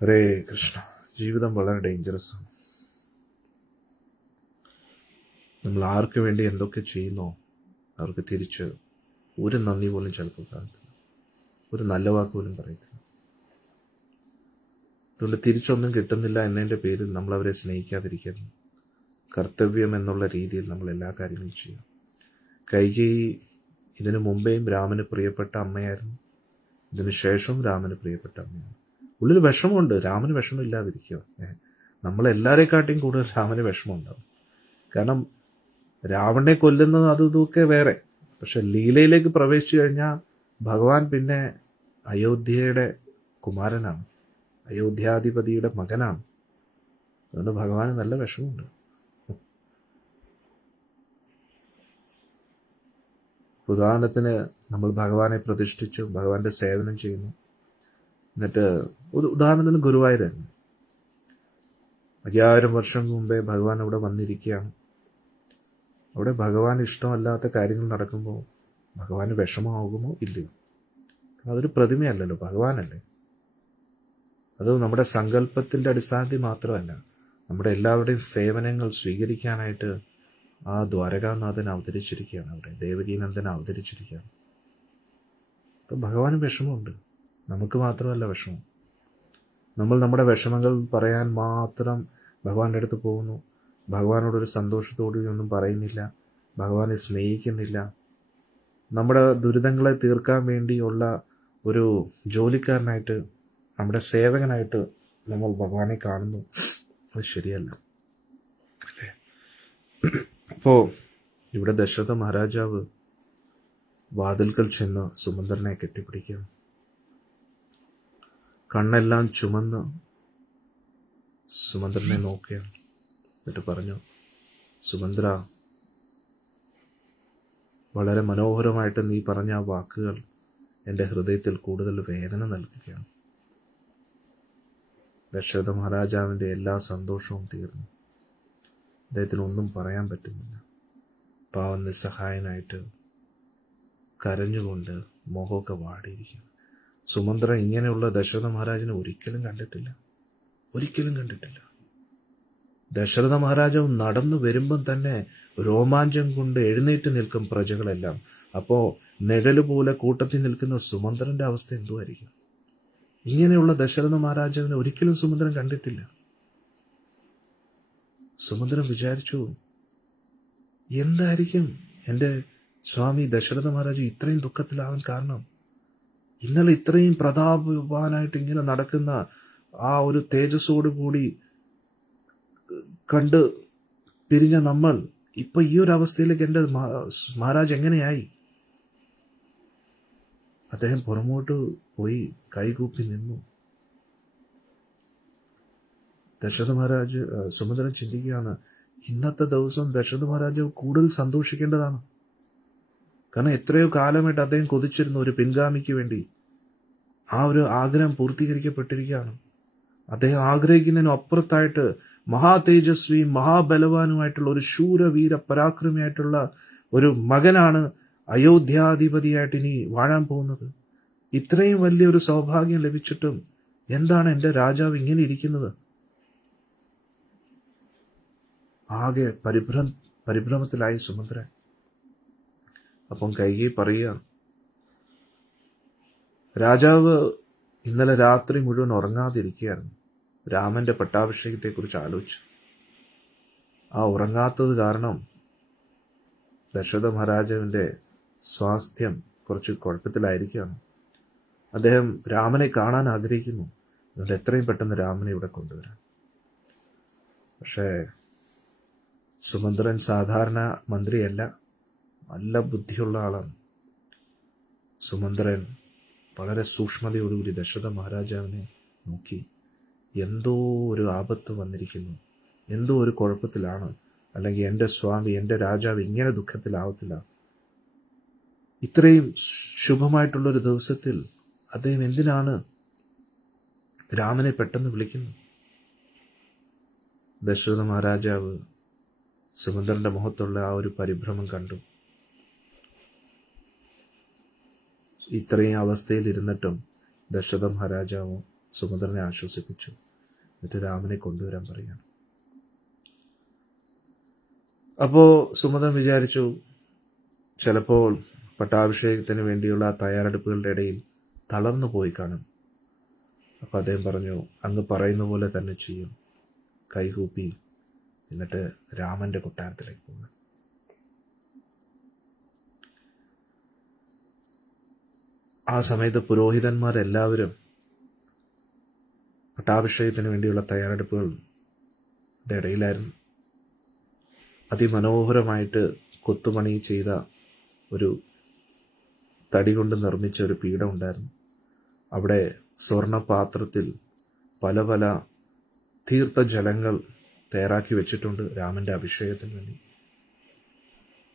ഹരേ കൃഷ്ണ. ജീവിതം വളരെ ഡേഞ്ചറസ് ആണ്. നമ്മൾ ആർക്ക് വേണ്ടി എന്തൊക്കെ ചെയ്യുന്നോ അവർക്ക് തിരിച്ച് ഒരു നന്ദി പോലും ചിലപ്പോൾ കാണത്തില്ല, ഒരു നല്ല വാക്ക് പോലും പറയത്തില്ല. അതുകൊണ്ട് തിരിച്ചൊന്നും കിട്ടുന്നില്ല എന്നതിൻ്റെ പേരിൽ നമ്മൾ അവരെ സ്നേഹിക്കാതിരിക്കരുത്. കർത്തവ്യം എന്നുള്ള രീതിയിൽ നമ്മൾ എല്ലാ കാര്യങ്ങളും ചെയ്യാം. കൈകേയി ഇതിനു മുമ്പേയും രാമന് പ്രിയപ്പെട്ട അമ്മയായിരുന്നു, ഇതിനു ശേഷവും രാമന് പ്രിയപ്പെട്ട അമ്മയാണ്. ഉള്ളിൽ വിഷമമുണ്ട്, രാമന് വിഷമമില്ലാതിരിക്കുക. നമ്മളെല്ലാവരെക്കാട്ടിയും കൂടുതൽ രാമന് വിഷമമുണ്ടാവും. കാരണം രാവണനെ കൊല്ലുന്നത് അതും ഇതൊക്കെ വേറെ, പക്ഷെ ലീലയിലേക്ക് പ്രവേശിച്ചു കഴിഞ്ഞാൽ ഭഗവാൻ പിന്നെ അയോധ്യയുടെ കുമാരനാണ്, അയോധ്യാധിപതിയുടെ മകനാണ്. അതുകൊണ്ട് ഭഗവാന് നല്ല വിഷമമുണ്ട്. ഉദാഹരണത്തിന് നമ്മൾ ഭഗവാനെ പ്രതിഷ്ഠിച്ചു, ഭഗവാന്റെ സേവനം ചെയ്യുന്നു. എന്നിട്ട് ഉദാഹരണത്തിന് ഗുരുവായൂരായിരുന്നു. 5000 വർഷം മുമ്പേ ഭഗവാൻ അവിടെ വന്നിരിക്കുകയാണ്. അവിടെ ഭഗവാൻ ഇഷ്ടമല്ലാത്ത കാര്യങ്ങൾ നടക്കുമ്പോൾ ഭഗവാന് വിഷമമാകുമോ? ഇല്ലയോ? അതൊരു പ്രതിമയല്ലല്ലോ, ഭഗവാനല്ലേ. അത് നമ്മുടെ സങ്കല്പത്തിൻ്റെ അടിസ്ഥാനത്തിൽ മാത്രമല്ല, നമ്മുടെ എല്ലാവരുടെയും സേവനങ്ങൾ സ്വീകരിക്കാനായിട്ട് ആ ദ്വാരകാനാഥൻ അവതരിച്ചിരിക്കുകയാണ്. അവിടെ ദേവകീനന്ദൻ അവതരിച്ചിരിക്കുകയാണ്. അപ്പം ഭഗവാന് വിഷമമുണ്ട്, നമുക്ക് മാത്രമല്ല വിഷമം. നമ്മൾ നമ്മുടെ വിഷമങ്ങൾ പറയാൻ മാത്രം ഭഗവാന്റെ അടുത്ത് പോകുന്നു. ഭഗവാനോടൊരു സന്തോഷത്തോടുകൂടി ഒന്നും പറയുന്നില്ല, ഭഗവാനെ സ്നേഹിക്കുന്നില്ല. നമ്മുടെ ദുരിതങ്ങളെ തീർക്കാൻ വേണ്ടിയുള്ള ഒരു ജോലിക്കാരനായിട്ട്, നമ്മുടെ സേവകനായിട്ട് നമ്മൾ ഭഗവാനെ കാണുന്നു. അത് ശരിയല്ല, അല്ലേ? അപ്പോൾ ഇവിടെ ദശരഥ മഹാരാജാവ് വാതിൽക്കൽ ചെന്ന് സുമന്ത്രനെ കെട്ടിപ്പിടിക്കുക. കണ്ണെല്ലാം ചുമന്ന് സുമന്ത്രനെ നോക്കുകയാണ്. എന്നിട്ട് പറഞ്ഞു, സുമന്ത്ര, വളരെ മനോഹരമായിട്ട് നീ പറഞ്ഞ ആ വാക്കുകൾ എൻ്റെ ഹൃദയത്തിൽ കൂടുതൽ വേദന നൽകുകയാണ്. ദശരഥ മഹാരാജാവിൻ്റെ എല്ലാ സന്തോഷവും തീർന്നു. അദ്ദേഹത്തിന് ഒന്നും പറയാൻ പറ്റുന്നില്ല. പാവം നിസ്സഹായനായിട്ട് കരഞ്ഞുകൊണ്ട് മുഖമൊക്കെ വാടിയിരിക്കുന്നു. സുമന്ത്ര ഇങ്ങനെയുള്ള ദശരഥ മഹാരാജനെ ഒരിക്കലും കണ്ടിട്ടില്ല. ദശരഥ മഹാരാജാവ് നടന്നു വരുമ്പം തന്നെ രോമാഞ്ചം കൊണ്ട് എഴുന്നേറ്റ് നിൽക്കും പ്രജകളെല്ലാം. അപ്പോൾ നിഴല് പോലെ കൂട്ടത്തിൽ നിൽക്കുന്ന സുമന്ത്രന്റെ അവസ്ഥ എന്തുമായിരിക്കും? ഇങ്ങനെയുള്ള ദശരഥ മഹാരാജാവിനെ ഒരിക്കലും സുമന്ത്രൻ കണ്ടിട്ടില്ല. സുമന്ത്രൻ വിചാരിച്ചു, എന്തായിരിക്കും എൻ്റെ സ്വാമി ദശരഥ മഹാരാജ് ഇത്രയും ദുഃഖത്തിലാവാൻ കാരണം? ഇന്നലെ ഇത്രയും പ്രതാപവാനായിട്ട് ഇങ്ങനെ നടക്കുന്ന ആ ഒരു തേജസ്സോടു കൂടി കണ്ട് പിരിഞ്ഞ നമ്മൾ ഇപ്പൊ ഈ ഒരു അവസ്ഥയിലേക്ക് എൻ്റെ മഹാരാജ് എങ്ങനെയായി? അദ്ദേഹം പുറമോട്ട് പോയി കൈകൂപ്പി നിന്നു. ദശരഥ മഹാരാജ് സുമന്ത്രൻ ചിന്തിക്കുകയാണ്, ഇന്നത്തെ ദിവസം ദശരഥ മഹാരാജ് കൂടുതൽ സന്തോഷിക്കേണ്ടതാണ്. കാരണം എത്രയോ കാലമായിട്ട് അദ്ദേഹം കൊതിച്ചിരുന്നു ഒരു പിൻഗാമിക്ക് വേണ്ടി. ആ ഒരു ആഗ്രഹം പൂർത്തീകരിക്കപ്പെട്ടിരിക്കുകയാണ്. അദ്ദേഹം ആഗ്രഹിക്കുന്നതിനും അപ്പുറത്തായിട്ട് മഹാതേജസ്വിയും മഹാബലവാനുമായിട്ടുള്ള ഒരു ശൂരവീര പരാക്രമിയായിട്ടുള്ള ഒരു മകനാണ് അയോധ്യാധിപതിയായിട്ട് ഇനി വാഴാൻ പോകുന്നത്. ഇത്രയും വലിയൊരു സൗഭാഗ്യം ലഭിച്ചിട്ടും എന്താണ് എൻ്റെ രാജാവ് ഇങ്ങനെ ഇരിക്കുന്നത്? ആകെ പരിഭ്രമത്തിലായി സുമന്ത്രൻ. അപ്പം കൈകേയി പറയുക, രാജാവ് ഇന്നലെ രാത്രി മുഴുവൻ ഉറങ്ങാതിരിക്കുകയായിരുന്നു. രാമന്റെ പട്ടാഭിഷേകത്തെക്കുറിച്ച് ആലോചിച്ചു. ആ ഉറങ്ങാത്തത് കാരണം ദശരഥ മഹാരാജാവിന്റെ സ്വാസ്ഥ്യം കുറച്ച് കുഴപ്പത്തിലായിരിക്കുകയാണ്. അദ്ദേഹം രാമനെ കാണാൻ ആഗ്രഹിക്കുന്നു. അതുകൊണ്ട് എത്രയും പെട്ടെന്ന് രാമനെ ഇവിടെ കൊണ്ടുവരാം. പക്ഷേ സുമന്ത്രൻ സാധാരണ മന്ത്രിയല്ല, നല്ല ബുദ്ധിയുള്ള ആളാണ്. സുമന്ത്രൻ വളരെ സൂക്ഷ്മതയോടുകൂടി ദശരഥ മഹാരാജാവിനെ നോക്കി, എന്തോ ഒരു ആപത്ത് വന്നിരിക്കുന്നു, എന്തോ ഒരു കുഴപ്പത്തിലാണ്, അല്ലെങ്കിൽ എൻ്റെ സ്വാമി എൻ്റെ രാജാവ് ഇങ്ങനെ ദുഃഖത്തിലാവത്തില്ല. ഇത്രയും ശുഭമായിട്ടുള്ളൊരു ദിവസത്തിൽ അദ്ദേഹം എന്തിനാണ് രാമനെ പെട്ടെന്ന് വിളിക്കുന്നത്? ദശരഥ മഹാരാജാവ് സുമന്ത്രന്റെ മുഖത്തുള്ള ആ ഒരു പരിഭ്രമം കണ്ടു. ഇത്രയും അവസ്ഥയിൽ ഇരുന്നിട്ടും ദശരഥ മഹാരാജാവ് സുമന്ത്രനെ ആശ്വസിപ്പിച്ചു. എന്നിട്ട് രാമനെ കൊണ്ടുവരാൻ പറയുകയാണ്. അപ്പോ സുമന്ത്രൻ വിചാരിച്ചു, ചിലപ്പോൾ പട്ടാഭിഷേകത്തിന് വേണ്ടിയുള്ള ആ തയ്യാറെടുപ്പുകളുടെ ഇടയിൽ തളർന്നു പോയി കാണും. അപ്പൊ അദ്ദേഹം പറഞ്ഞു, അങ്ങ് പറയുന്ന പോലെ തന്നെ ചെയ്യും. കൈകൂപ്പി എന്നിട്ട് രാമന്റെ കൊട്ടാരത്തിലേക്ക് പോകും. ആ സമയത്ത് പുരോഹിതന്മാരെല്ലാവരും പട്ടാഭിഷേകത്തിന് വേണ്ടിയുള്ള തയ്യാറെടുപ്പുകളുടെ ഇടയിലായിരുന്നു. അതിമനോഹരമായിട്ട് കൊത്തുപണി ചെയ്ത ഒരു തടി കൊണ്ട് നിർമ്മിച്ച ഒരു പീഠം ഉണ്ടായിരുന്നു. അവിടെ സ്വർണപാത്രത്തിൽ പല പല തീർത്ഥജലങ്ങൾ തയ്യാറാക്കി വെച്ചിട്ടുണ്ട് രാമന്റെ അഭിഷേകത്തിന് വേണ്ടി.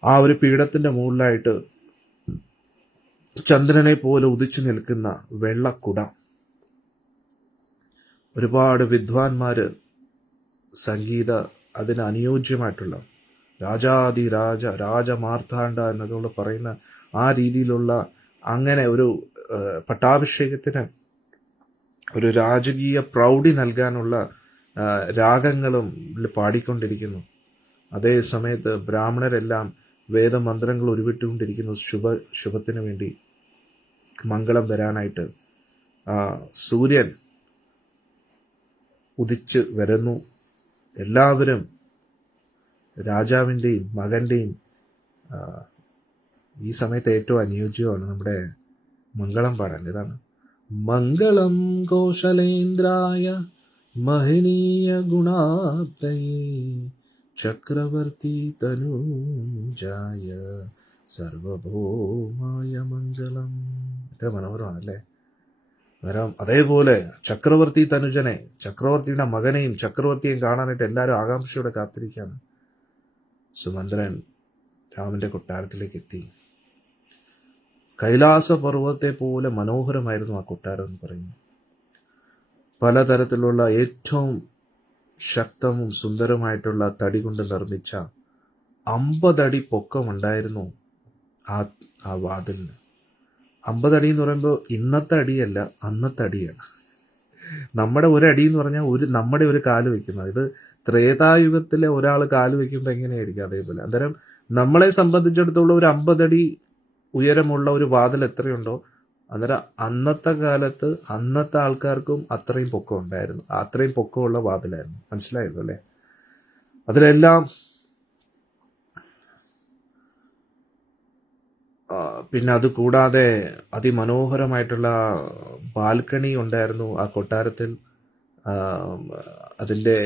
ആ ഒരു പീഠത്തിന്റെ മുകളിലായിട്ട് ചന്ദ്രനെ പോലെ ഉദിച്ചു നിൽക്കുന്ന വെള്ളക്കുട. ഒരുപാട് വിദ്വാൻമാര് സംഗീത അതിന് അനുയോജ്യമായിട്ടുള്ള രാജാതിരാജ രാജമാർത്താണ്ഡ എന്നൊക്കെ പറയുന്ന ആ രീതിയിലുള്ള അങ്ങനെ ഒരു പട്ടാഭിഷേകത്തിന് ഒരു രാജകീയ പ്രൗഢി നൽകാനുള്ള രാഗങ്ങളും പാടിക്കൊണ്ടിരിക്കുന്നു. അതേ സമയത്ത് ബ്രാഹ്മണരെല്ലാം വേദമന്ത്രങ്ങൾ ഉരുവിട്ടുകൊണ്ടിരിക്കുന്നു. ശുഭത്തിന് വേണ്ടി, മംഗളം വരാനായിട്ട്. സൂര്യൻ ഉദിച്ച് വരുന്നു. എല്ലാവരും രാജാവിൻ്റെയും മകൻ്റെയും ഈ സമയത്ത് ഏറ്റവും അനുയോജ്യമാണ് നമ്മുടെ മംഗളം പാടാൻ. ഇതാണ് മംഗളം കൗശലേന്ദ്രായ മഹനീയ ഗുണാബ്ദയേ ചക്രവർത്തി തനൂജായ സർവഭൗമായ മംഗളം. എത്ര മനോഹരമാണല്ലേ. കാരണം അതേപോലെ ചക്രവർത്തി തനുജനെ, ചക്രവർത്തിയുടെ മകനെയും ചക്രവർത്തിയെയും കാണാനായിട്ട് എല്ലാവരും ആകാംക്ഷയോടെ കാത്തിരിക്കുകയാണ്. സുമന്ത്രൻ രാമന്റെ കൊട്ടാരത്തിലേക്ക് എത്തി. കൈലാസ പർവ്വതത്തെ പോലെ മനോഹരമായിരുന്നു ആ കൊട്ടാരം എന്ന് പറയുന്നു. പലതരത്തിലുള്ള ഏറ്റവും ശക്തവും സുന്ദരമായിട്ടുള്ള തടി കൊണ്ട് നിർമ്മിച്ച 50 അടി പൊക്കമുണ്ടായിരുന്നു ആ വാതിലിന്. 50 അടി എന്ന് പറയുമ്പോൾ ഇന്നത്തെ അടിയല്ല, അന്നത്തെ അടിയാണ്. നമ്മുടെ ഒരു അടി എന്ന് പറഞ്ഞാൽ നമ്മുടെ ഒരു കാല് വെക്കുന്നത്. ഇത് ത്രേതായുഗത്തിലെ ഒരാൾ കാല് വെക്കുമ്പോൾ എങ്ങനെയായിരിക്കും? അതേപോലെ അന്നേരം നമ്മളെ സംബന്ധിച്ചിടത്തോളം ഒരു 50 അടി ഉയരമുള്ള ഒരു വാതിൽ എത്രയുണ്ടോ അന്നേരം അന്നത്തെ കാലത്ത് അന്നത്തെ ആൾക്കാർക്കും അത്രയും പൊക്കം ഉണ്ടായിരുന്നു, അത്രയും പൊക്കമുള്ള വാതിലായിരുന്നു. മനസ്സിലായല്ലോ അല്ലേ? അതിലെല്ലാം പിന്നെ അത് കൂടാതെ അതിമനോഹരമായിട്ടുള്ള ബാൽക്കണി ഉണ്ടായിരുന്നു ആ കൊട്ടാരത്തിൽ. അതിൻ്റെ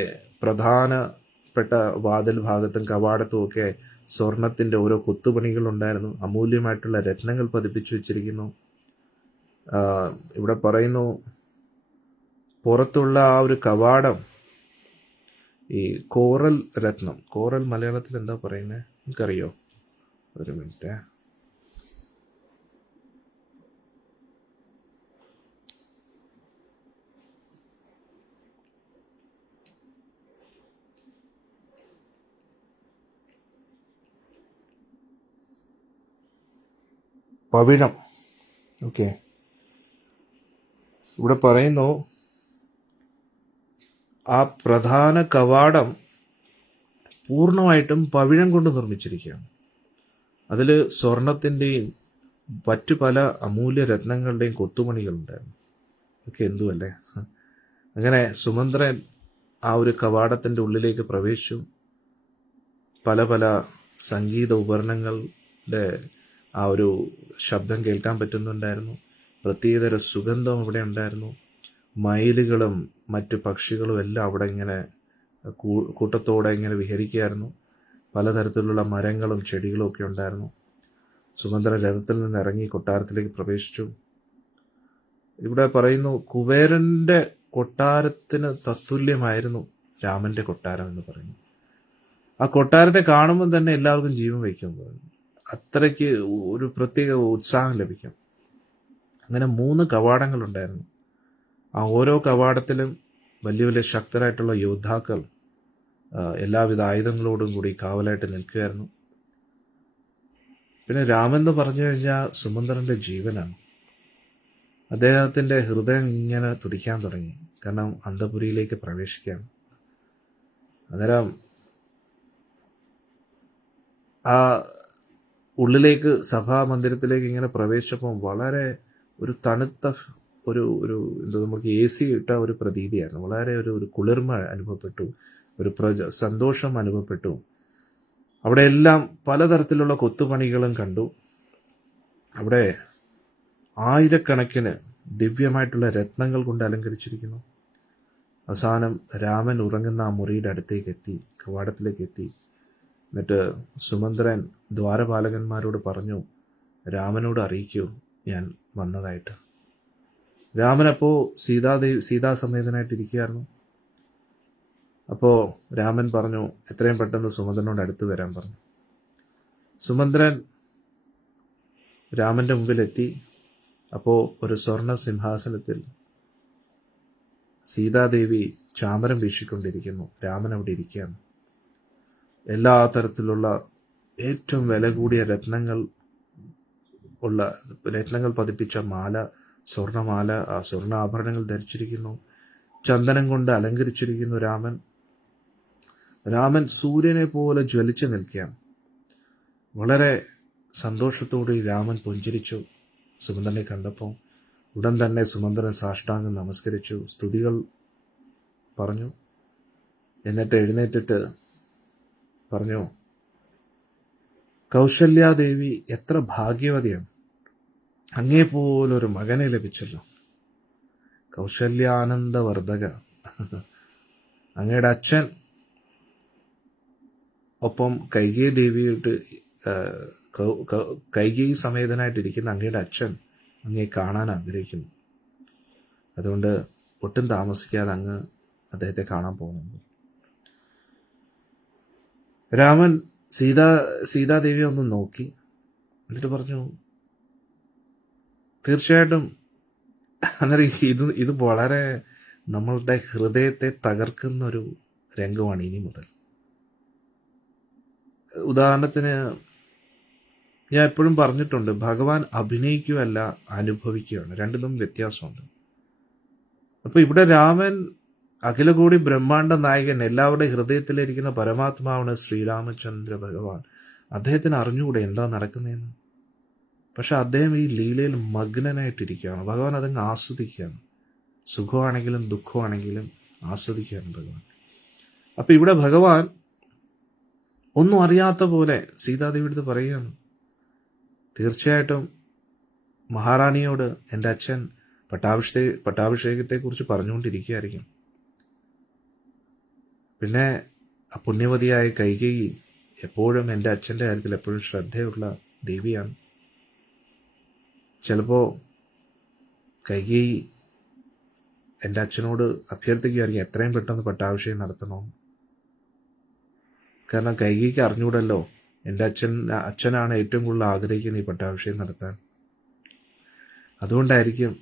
പ്രധാനപ്പെട്ട വാതിൽ ഭാഗത്തും കവാടത്തും ഒക്കെ സ്വർണത്തിൻ്റെ ഓരോ കൊത്തുപണികളുണ്ടായിരുന്നു. അമൂല്യമായിട്ടുള്ള രത്നങ്ങൾ പതിപ്പിച്ചു വെച്ചിരിക്കുന്നു. ഇവിടെ പറയുന്നു പുറത്തുള്ള ആ ഒരു കവാടം ഈ കോറൽ രത്നം. കോറൽ മലയാളത്തിൽ എന്താ പറയുന്നത് നിങ്ങൾക്കറിയോ? ഒരു മിനിറ്റ്. പവിഴം. ഓക്കെ, ഇവിടെ പറയുന്നു ആ പ്രധാന കവാടം പൂർണ്ണമായിട്ടും പവിഴം കൊണ്ട് നിർമ്മിച്ചിരിക്കുകയാണ്. അതിൽ സ്വർണത്തിൻ്റെയും മറ്റു പല അമൂല്യ രത്നങ്ങളുടെയും കൊത്തുപണികളുണ്ടായിരുന്നു. ഒക്കെ എന്തുമല്ലേ. അങ്ങനെ സുമന്ത്രൻ ആ ഒരു കവാടത്തിൻ്റെ ഉള്ളിലേക്ക് പ്രവേശിച്ചു. പല പല സംഗീത ഉപകരണങ്ങളുടെ ആ ഒരു ശബ്ദം കേൾക്കാൻ പറ്റുന്നുണ്ടായിരുന്നു. പ്രത്യേകതര സുഗന്ധം അവിടെ ഉണ്ടായിരുന്നു. മയിലുകളും മറ്റ് പക്ഷികളും എല്ലാം അവിടെ ഇങ്ങനെ കൂട്ടത്തോടെ ഇങ്ങനെ വിഹരിക്കുകയായിരുന്നു. പലതരത്തിലുള്ള മരങ്ങളും ചെടികളും ഒക്കെ ഉണ്ടായിരുന്നു. സുമന്ത്രൻ രഥത്തിൽ നിന്ന് ഇറങ്ങി കൊട്ടാരത്തിലേക്ക് പ്രവേശിച്ചു. ഇവിടെ പറയുന്നു കുബേരന്റെ കൊട്ടാരത്തിന് തത്തുല്യമായിരുന്നു രാമന്റെ കൊട്ടാരം എന്ന് പറയുന്നു. ആ കൊട്ടാരത്തെ കാണുമ്പോൾ തന്നെ എല്ലാവർക്കും ജീവൻ വയ്ക്കും പറഞ്ഞു. അത്രയ്ക്ക് ഒരു പ്രത്യേക ഉത്സാഹം ലഭിക്കും. അങ്ങനെ 3 കവാടങ്ങളുണ്ടായിരുന്നു. ആ ഓരോ കവാടത്തിലും വലിയ വലിയ ശക്തരായിട്ടുള്ള യോദ്ധാക്കൾ എല്ലാവിധ ആയുധങ്ങളോടും കൂടി കാവലായിട്ട് നിൽക്കുകയായിരുന്നു. പിന്നെ രാമൻ എന്ന് പറഞ്ഞു കഴിഞ്ഞാൽ സുമന്ത്രന്റെ ജീവനാണ്. അദ്ദേഹത്തിന്റെ ഹൃദയം ഇങ്ങനെ തുടിക്കാൻ തുടങ്ങി. കാരണം അന്തപുരിയിലേക്ക് പ്രവേശിക്കുകയാണ്. അന്നേരം ആ ഉള്ളിലേക്ക് സഭാമന്ദിരത്തിലേക്ക് ഇങ്ങനെ പ്രവേശിച്ചപ്പോൾ വളരെ ഒരു തണുത്ത ഒരു എന്താ നമുക്ക് AC ഇട്ട ഒരു പ്രതീതിയായിരുന്നു. വളരെ ഒരു കുളിർമ അനുഭവപ്പെട്ടു, ഒരു സന്തോഷം അനുഭവപ്പെട്ടു. അവിടെ എല്ലാം പലതരത്തിലുള്ള കൊത്തുപണികളും കണ്ടു. അവിടെ ആയിരക്കണക്കിന് ദിവ്യമായിട്ടുള്ള രത്നങ്ങൾ കൊണ്ട് അലങ്കരിച്ചിരിക്കുന്നു. അവസാനം രാമൻ ഉറങ്ങുന്ന ആ മുറിയുടെ അടുത്തേക്ക് എത്തി, കവാടത്തിലേക്ക് എത്തി. എന്നിട്ട് സുമന്ത്രൻ ദ്വാരപാലകന്മാരോട് പറഞ്ഞു, രാമനോട് അറിയിക്കൂ ഞാൻ വന്നതായിട്ട്. രാമനപ്പോൾ സീതാസമേതനായിട്ടിരിക്കുകയായിരുന്നു. അപ്പോൾ രാമൻ പറഞ്ഞു എത്രയും പെട്ടെന്ന് സുമന്ത്രനോട് അടുത്ത് വരാൻ പറഞ്ഞു. സുമന്ത്രൻ രാമന്റെ മുമ്പിലെത്തി. അപ്പോൾ ഒരു സ്വർണ്ണ സിംഹാസനത്തിൽ സീതാദേവി ചാമരം വീശിക്കൊണ്ടിരിക്കുന്നു. രാമൻ അവിടെ ഇരിക്കുകയാണ്. എല്ലാ തരത്തിലുള്ള ഏറ്റവും വില കൂടിയ രത്നങ്ങൾ പതിപ്പിച്ച മാല, സ്വർണമാല, ആ സ്വർണ്ണ ആഭരണങ്ങൾ ധരിച്ചിരിക്കുന്നു. ചന്ദനം കൊണ്ട് അലങ്കരിച്ചിരിക്കുന്നു രാമൻ സൂര്യനെ പോലെ ജ്വലിച്ചു നിൽക്കുകയാണ്. വളരെ സന്തോഷത്തോടെ രാമൻ പുഞ്ചിരിച്ചു സുമന്ത്രനെ കണ്ടപ്പോൾ. ഉടൻ തന്നെ സുമന്ത്രൻ സാഷ്ടാംഗം നമസ്കരിച്ചു, സ്തുതികൾ പറഞ്ഞു. എന്നിട്ട് എഴുന്നേറ്റിട്ട് പറഞ്ഞു, കൗസല്യാദേവി എത്ര ഭാഗ്യവതിയാണ്, അങ്ങേപ്പോലൊരു മകനെ ലഭിച്ചല്ലോ. കൗസല്യാനന്ദവർദ്ധക, അങ്ങയുടെ അച്ഛൻ ഒപ്പം കൈകേയി ദേവിയായിട്ട് കൈകേയി സമേതനായിട്ടിരിക്കുന്ന അങ്ങയുടെ അച്ഛൻ അങ്ങയെ കാണാൻ ആഗ്രഹിക്കുന്നു. അതുകൊണ്ട് ഒട്ടും താമസിക്കാതെ അങ്ങ് അദ്ദേഹത്തെ കാണാൻ പോകുന്നു. രാമൻ സീതാദേവിയെ ഒന്ന് നോക്കി. എന്നിട്ട് പറഞ്ഞു, തീർച്ചയായിട്ടും അന്നേരം ഇത് വളരെ നമ്മളുടെ ഹൃദയത്തെ തകർക്കുന്ന ഒരു രംഗമാണ് ഇനി മുതൽ. ഉദാഹരണത്തിന് ഞാൻ എപ്പോഴും പറഞ്ഞിട്ടുണ്ട്, ഭഗവാൻ അഭിനയിക്കുകയല്ല അനുഭവിക്കുകയാണ്, രണ്ടിനും വ്യത്യാസമുണ്ട്. അപ്പൊ ഇവിടെ രാമൻ അഖിലകോടി ബ്രഹ്മാണ്ഡ നായകൻ, എല്ലാവരുടെയും ഹൃദയത്തിലിരിക്കുന്ന പരമാത്മാവാണ് ശ്രീരാമചന്ദ്ര ഭഗവാൻ. അദ്ദേഹത്തിന് അറിഞ്ഞുകൂടെ എന്താ നടക്കുന്നതെന്ന്. പക്ഷെ അദ്ദേഹം ഈ ലീലയിൽ മഗ്നനായിട്ടിരിക്കുകയാണ്. ഭഗവാൻ അതങ്ങ് ആസ്വദിക്കുകയാണ്. സുഖമാണെങ്കിലും ദുഃഖമാണെങ്കിലും ആസ്വദിക്കുകയാണ് ഭഗവാൻ. അപ്പം ഇവിടെ ഭഗവാൻ ഒന്നും അറിയാത്ത പോലെ സീതാദേവി അടുത്ത് പറയുകയാണ്. തീർച്ചയായിട്ടും മഹാറാണിയോട് എൻ്റെ അച്ഛൻ പട്ടാഭിഷേകത്തെക്കുറിച്ച് പറഞ്ഞുകൊണ്ടിരിക്കുകയായിരിക്കും. പിന്നെ പുണ്യവതിയായ കൈകേയി എപ്പോഴും എൻ്റെ അച്ഛൻ്റെ കാര്യത്തിൽ എപ്പോഴും ശ്രദ്ധയുള്ള ദേവിയാണ്. ചിലപ്പോൾ കൈകേയി എൻ്റെ അച്ഛനോട് അഭ്യർത്ഥിക്കുകയായിരിക്കും എത്രയും പെട്ടെന്ന് പട്ടാഭിഷേകം നടത്തണമെന്ന്. കാരണം കൈകേയിക്ക് അറിഞ്ഞൂടല്ലോ എൻ്റെ അച്ഛനാണ് ഏറ്റവും കൂടുതൽ ആഗ്രഹിക്കുന്നത് ഈ പട്ടാഭിഷേകം നടത്താൻ. അതുകൊണ്ടായിരിക്കും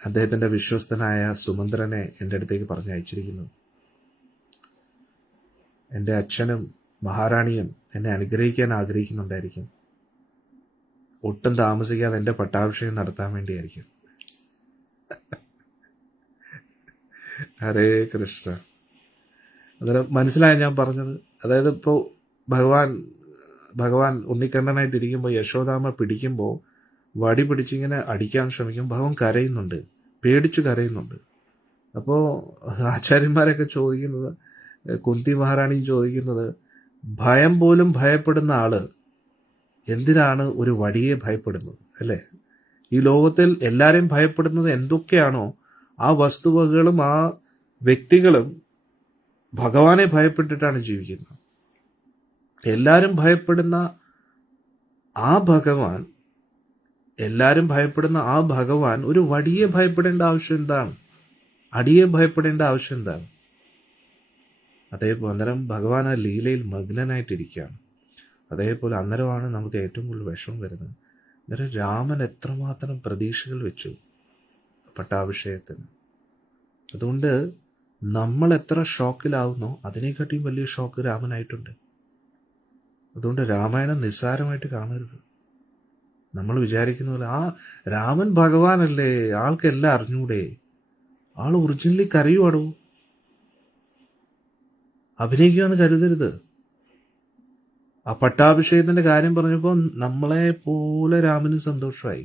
അദ്ദേഹത്തിൻ്റെ വിശ്വസ്തനായ സുമന്ത്രനെ എൻ്റെ അടുത്തേക്ക് പറഞ്ഞയച്ചിരിക്കുന്നത്. എൻ്റെ അച്ഛനും മഹാറാണിയും എന്നെ അനുഗ്രഹിക്കാൻ ആഗ്രഹിക്കുന്നുണ്ടായിരിക്കും. ഒട്ടും താമസിക്കാതെ എൻ്റെ പട്ടാഭിഷേകം നടത്താൻ വേണ്ടിയായിരിക്കും. ഹരേ കൃഷ്ണ. അന്നേരം മനസ്സിലായ ഞാൻ പറഞ്ഞത്? അതായത് ഇപ്പോൾ ഭഗവാൻ ഉണ്ണിക്കണ്ണനായിട്ടിരിക്കുമ്പോൾ യശോദാമ്മ പിടിക്കുമ്പോൾ വടി പിടിച്ചിങ്ങനെ അടിക്കാൻ ശ്രമിക്കും. ഭഗവാൻ കരയുന്നുണ്ട്, പേടിച്ചു കരയുന്നുണ്ട്. അപ്പോൾ ആചാര്യന്മാരൊക്കെ ചോദിക്കുന്നത്, കുന്തി മഹാറാണിയും ചോദിക്കുന്നത്, ഭയം പോലും ഭയപ്പെടുന്ന ആള് എന്തിനാണ് ഒരു വടിയെ ഭയപ്പെടുന്നത്? അല്ലേ? ഈ ലോകത്തിൽ എല്ലാവരെയും ഭയപ്പെടുന്നത് എന്തൊക്കെയാണോ ആ വസ്തുവകകളും ആ വ്യക്തികളും ഭഗവാനെ ഭയപ്പെട്ടിട്ടാണ് ജീവിക്കുന്നത്. എല്ലാവരും ഭയപ്പെടുന്ന ആ ഭഗവാൻ ഒരു വടിയെ ഭയപ്പെടേണ്ട ആവശ്യം എന്താണ്? അടിയെ ഭയപ്പെടേണ്ട ആവശ്യം എന്താണ്? അതേപോലെ അന്നേരം ഭഗവാൻ ആ ലീലയിൽ മഗ്നനായിട്ടിരിക്കുകയാണ്. അതേപോലെ അന്നേരമാണ് നമുക്ക് ഏറ്റവും കൂടുതൽ വിഷമം വരുന്നത്. അന്നേരം രാമൻ എത്രമാത്രം പ്രതീക്ഷകൾ വെച്ചു പട്ടാഭിഷേകത്തിന്. അതുകൊണ്ട് നമ്മൾ എത്ര ഷോക്കിലാവുന്നോ അതിനെക്കാട്ടിയും വലിയ ഷോക്ക് രാമനായിട്ടുണ്ട്. അതുകൊണ്ട് രാമായണം നിസ്സാരമായിട്ട് കാണരുത്. നമ്മൾ വിചാരിക്കുന്ന പോലെ ആ രാമൻ ഭഗവാനല്ലേ, ആൾക്കെല്ലാം അറിഞ്ഞൂടെ, ആൾ ഒറിജിനലി കരയുവാടോ, അഭിനയിക്കുകയെന്ന് കരുതരുത്. ആ പട്ടാഭിഷേകത്തിന്റെ കാര്യം പറഞ്ഞപ്പോൾ നമ്മളെ പോലെ രാമനും സന്തോഷമായി.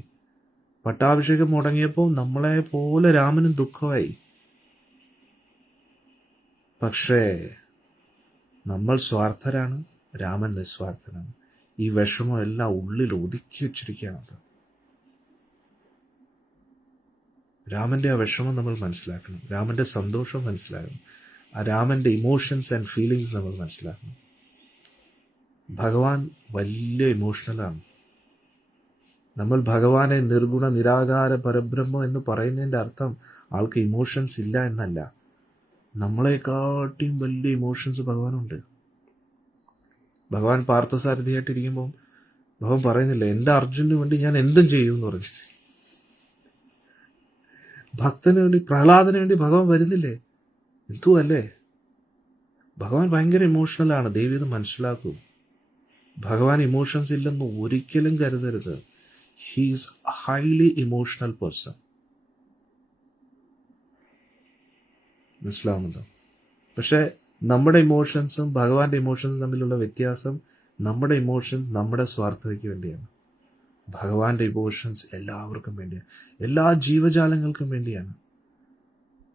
പട്ടാഭിഷേകം മുടങ്ങിയപ്പോൾ നമ്മളെ പോലെ രാമനും ദുഃഖമായി. പക്ഷേ നമ്മൾ സ്വാർത്ഥരാണ്, രാമൻ നിസ്വാർത്ഥനാണ്. ഈ വിഷമം എല്ലാം ഉള്ളിൽ ഒതുക്കി വെച്ചിരിക്കുകയാണ്. രാമന്റെ ആ വിഷമം നമ്മൾ മനസ്സിലാക്കണം, രാമന്റെ സന്തോഷം മനസ്സിലാക്കണം, ആ രാമന്റെ ഇമോഷൻസ് ആൻഡ് ഫീലിങ്സ് നമ്മൾ മനസ്സിലാക്കണം. ഭഗവാൻ വലിയ ഇമോഷണലാണ്. നമ്മൾ ഭഗവാനെ നിർഗുണ നിരാകാര പരബ്രഹ്മം എന്ന് പറയുന്നതിൻ്റെ അർത്ഥം ആൾക്ക് ഇമോഷൻസ് ഇല്ല എന്നല്ല. നമ്മളെക്കാട്ടിയും വലിയ ഇമോഷൻസ് ഭഗവാനുണ്ട്. ഭഗവാൻ പാർത്ഥസാരഥിയായിട്ടിരിക്കുമ്പോൾ ഭഗവാൻ പറയുന്നില്ല എൻ്റെ അർജുനന് വേണ്ടി ഞാൻ എന്തും ചെയ്യുമെന്ന് പറഞ്ഞു. ഭക്തന് വേണ്ടി, പ്രഹ്ലാദന് വേണ്ടി ഭഗവാൻ വരുന്നില്ലേ? എന്തോ അല്ലേ? ഭഗവാൻ ഭയങ്കര ഇമോഷണലാണ്. ദേവി ഇത് മനസ്സിലാക്കൂ. ഭഗവാൻ ഇമോഷൻസ് ഇല്ലെന്ന് ഒരിക്കലും കരുതരുത്. He's highly emotional person. മനസ്സിലാവുന്നുണ്ടോ? പക്ഷെ നമ്മുടെ ഇമോഷൻസും ഭഗവാന്റെ ഇമോഷൻസും തമ്മിലുള്ള വ്യത്യാസം, നമ്മുടെ ഇമോഷൻസ് നമ്മുടെ സ്വാർത്ഥതയ്ക്ക് വേണ്ടിയാണ്. ഭഗവാന്റെ ഇമോഷൻസ് എല്ലാവർക്കും വേണ്ടിയാണ്, എല്ലാ ജീവജാലങ്ങൾക്കും വേണ്ടിയാണ്.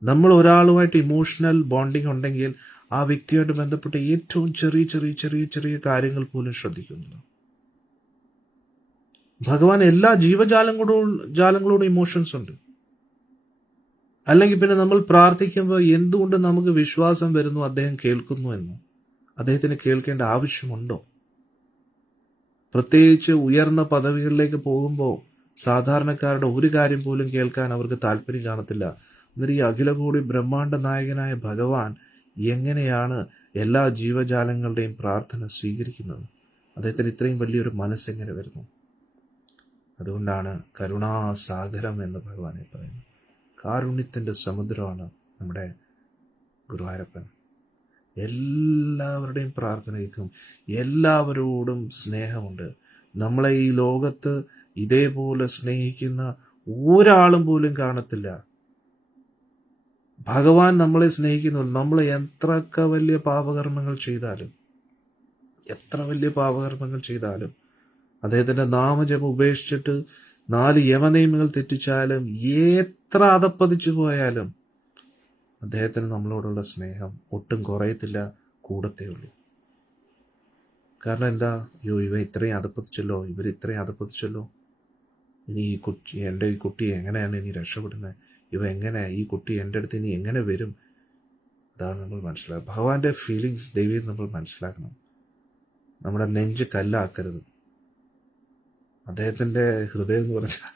നമ്മൾ ഒരാളുമായിട്ട് ഇമോഷണൽ ബോണ്ടിങ് ഉണ്ടെങ്കിൽ ആ വ്യക്തിയായിട്ട് ബന്ധപ്പെട്ട ഏറ്റവും ചെറിയ ചെറിയ ചെറിയ ചെറിയ കാര്യങ്ങൾ പോലും ശ്രദ്ധിക്കുന്നുണ്ട്. ഭഗവാൻ എല്ലാ ജീവജാലങ്ങളോടും ഇമോഷൻസ് ഉണ്ട്. അല്ലെങ്കിൽ പിന്നെ നമ്മൾ പ്രാർത്ഥിക്കുമ്പോൾ എന്തുകൊണ്ട് നമുക്ക് വിശ്വാസം വരുന്നു അദ്ദേഹം കേൾക്കുന്നു എന്ന്? അദ്ദേഹത്തിന് കേൾക്കേണ്ട ആവശ്യമുണ്ടോ? പ്രത്യേകിച്ച് ഉയർന്ന പദവികളിലേക്ക് പോകുമ്പോൾ സാധാരണക്കാരുടെ ഒരു കാര്യം പോലും കേൾക്കാൻ അവർക്ക് താല്പര്യം കാണത്തില്ല. എന്നിട്ട് ഈ അഖിലകോടി ബ്രഹ്മാണ്ഡ നായകനായ ഭഗവാൻ എങ്ങനെയാണ് എല്ലാ ജീവജാലങ്ങളുടെയും പ്രാർത്ഥന സ്വീകരിക്കുന്നത്? അദ്ദേഹത്തിന് ഇത്രയും വലിയൊരു മനസ്സെങ്ങനെ വരുന്നു? അതുകൊണ്ടാണ് കരുണാസാഗരം എന്ന് ഭഗവാനെ പറയുന്നത്. കാരുണ്യത്തിൻ്റെ സമുദ്രമാണ് നമ്മുടെ ഗുരുവായൂരപ്പൻ. എല്ലാവരുടെയും പ്രാർത്ഥനയ്ക്കും എല്ലാവരോടും സ്നേഹമുണ്ട്. നമ്മളെ ഈ ലോകത്ത് ഇതേപോലെ സ്നേഹിക്കുന്ന ഒരാളും പോലും കാണത്തില്ല. ഭഗവാൻ നമ്മളെ സ്നേഹിക്കുന്നു. നമ്മൾ എത്രയൊക്കെ വലിയ പാപകർമ്മങ്ങൾ ചെയ്താലും അദ്ദേഹത്തിന്റെ നാമജപം ഉപേക്ഷിച്ചിട്ട് 4 യമനിയമങ്ങൾ തെറ്റിച്ചാലും എത്ര അധപ്പതിച്ചു പോയാലും അദ്ദേഹത്തിന് നമ്മളോടുള്ള സ്നേഹം ഒട്ടും കുറയത്തില്ല, കൂടത്തേ ഉള്ളൂ. കാരണം എന്താ? അയ്യോ, ഇവർ ഇത്രയും അധപ്പതിച്ചല്ലോ, ഇനി ഈ കുട്ടി എങ്ങനെയാണ് ഇനി രക്ഷപ്പെടുന്നത്? ഈ കുട്ടി എൻ്റെ അടുത്ത് ഇനി എങ്ങനെ വരും? അതാണ് നമ്മൾ മനസ്സിലാക്കുക. ഭഗവാന്റെ ഫീലിങ്സ് ദൈവം നമ്മൾ മനസ്സിലാക്കണം. നമ്മുടെ നെഞ്ച് കല്ലാക്കരുത്. അദ്ദേഹത്തിന്റെ ഹൃദയം എന്ന് പറഞ്ഞാൽ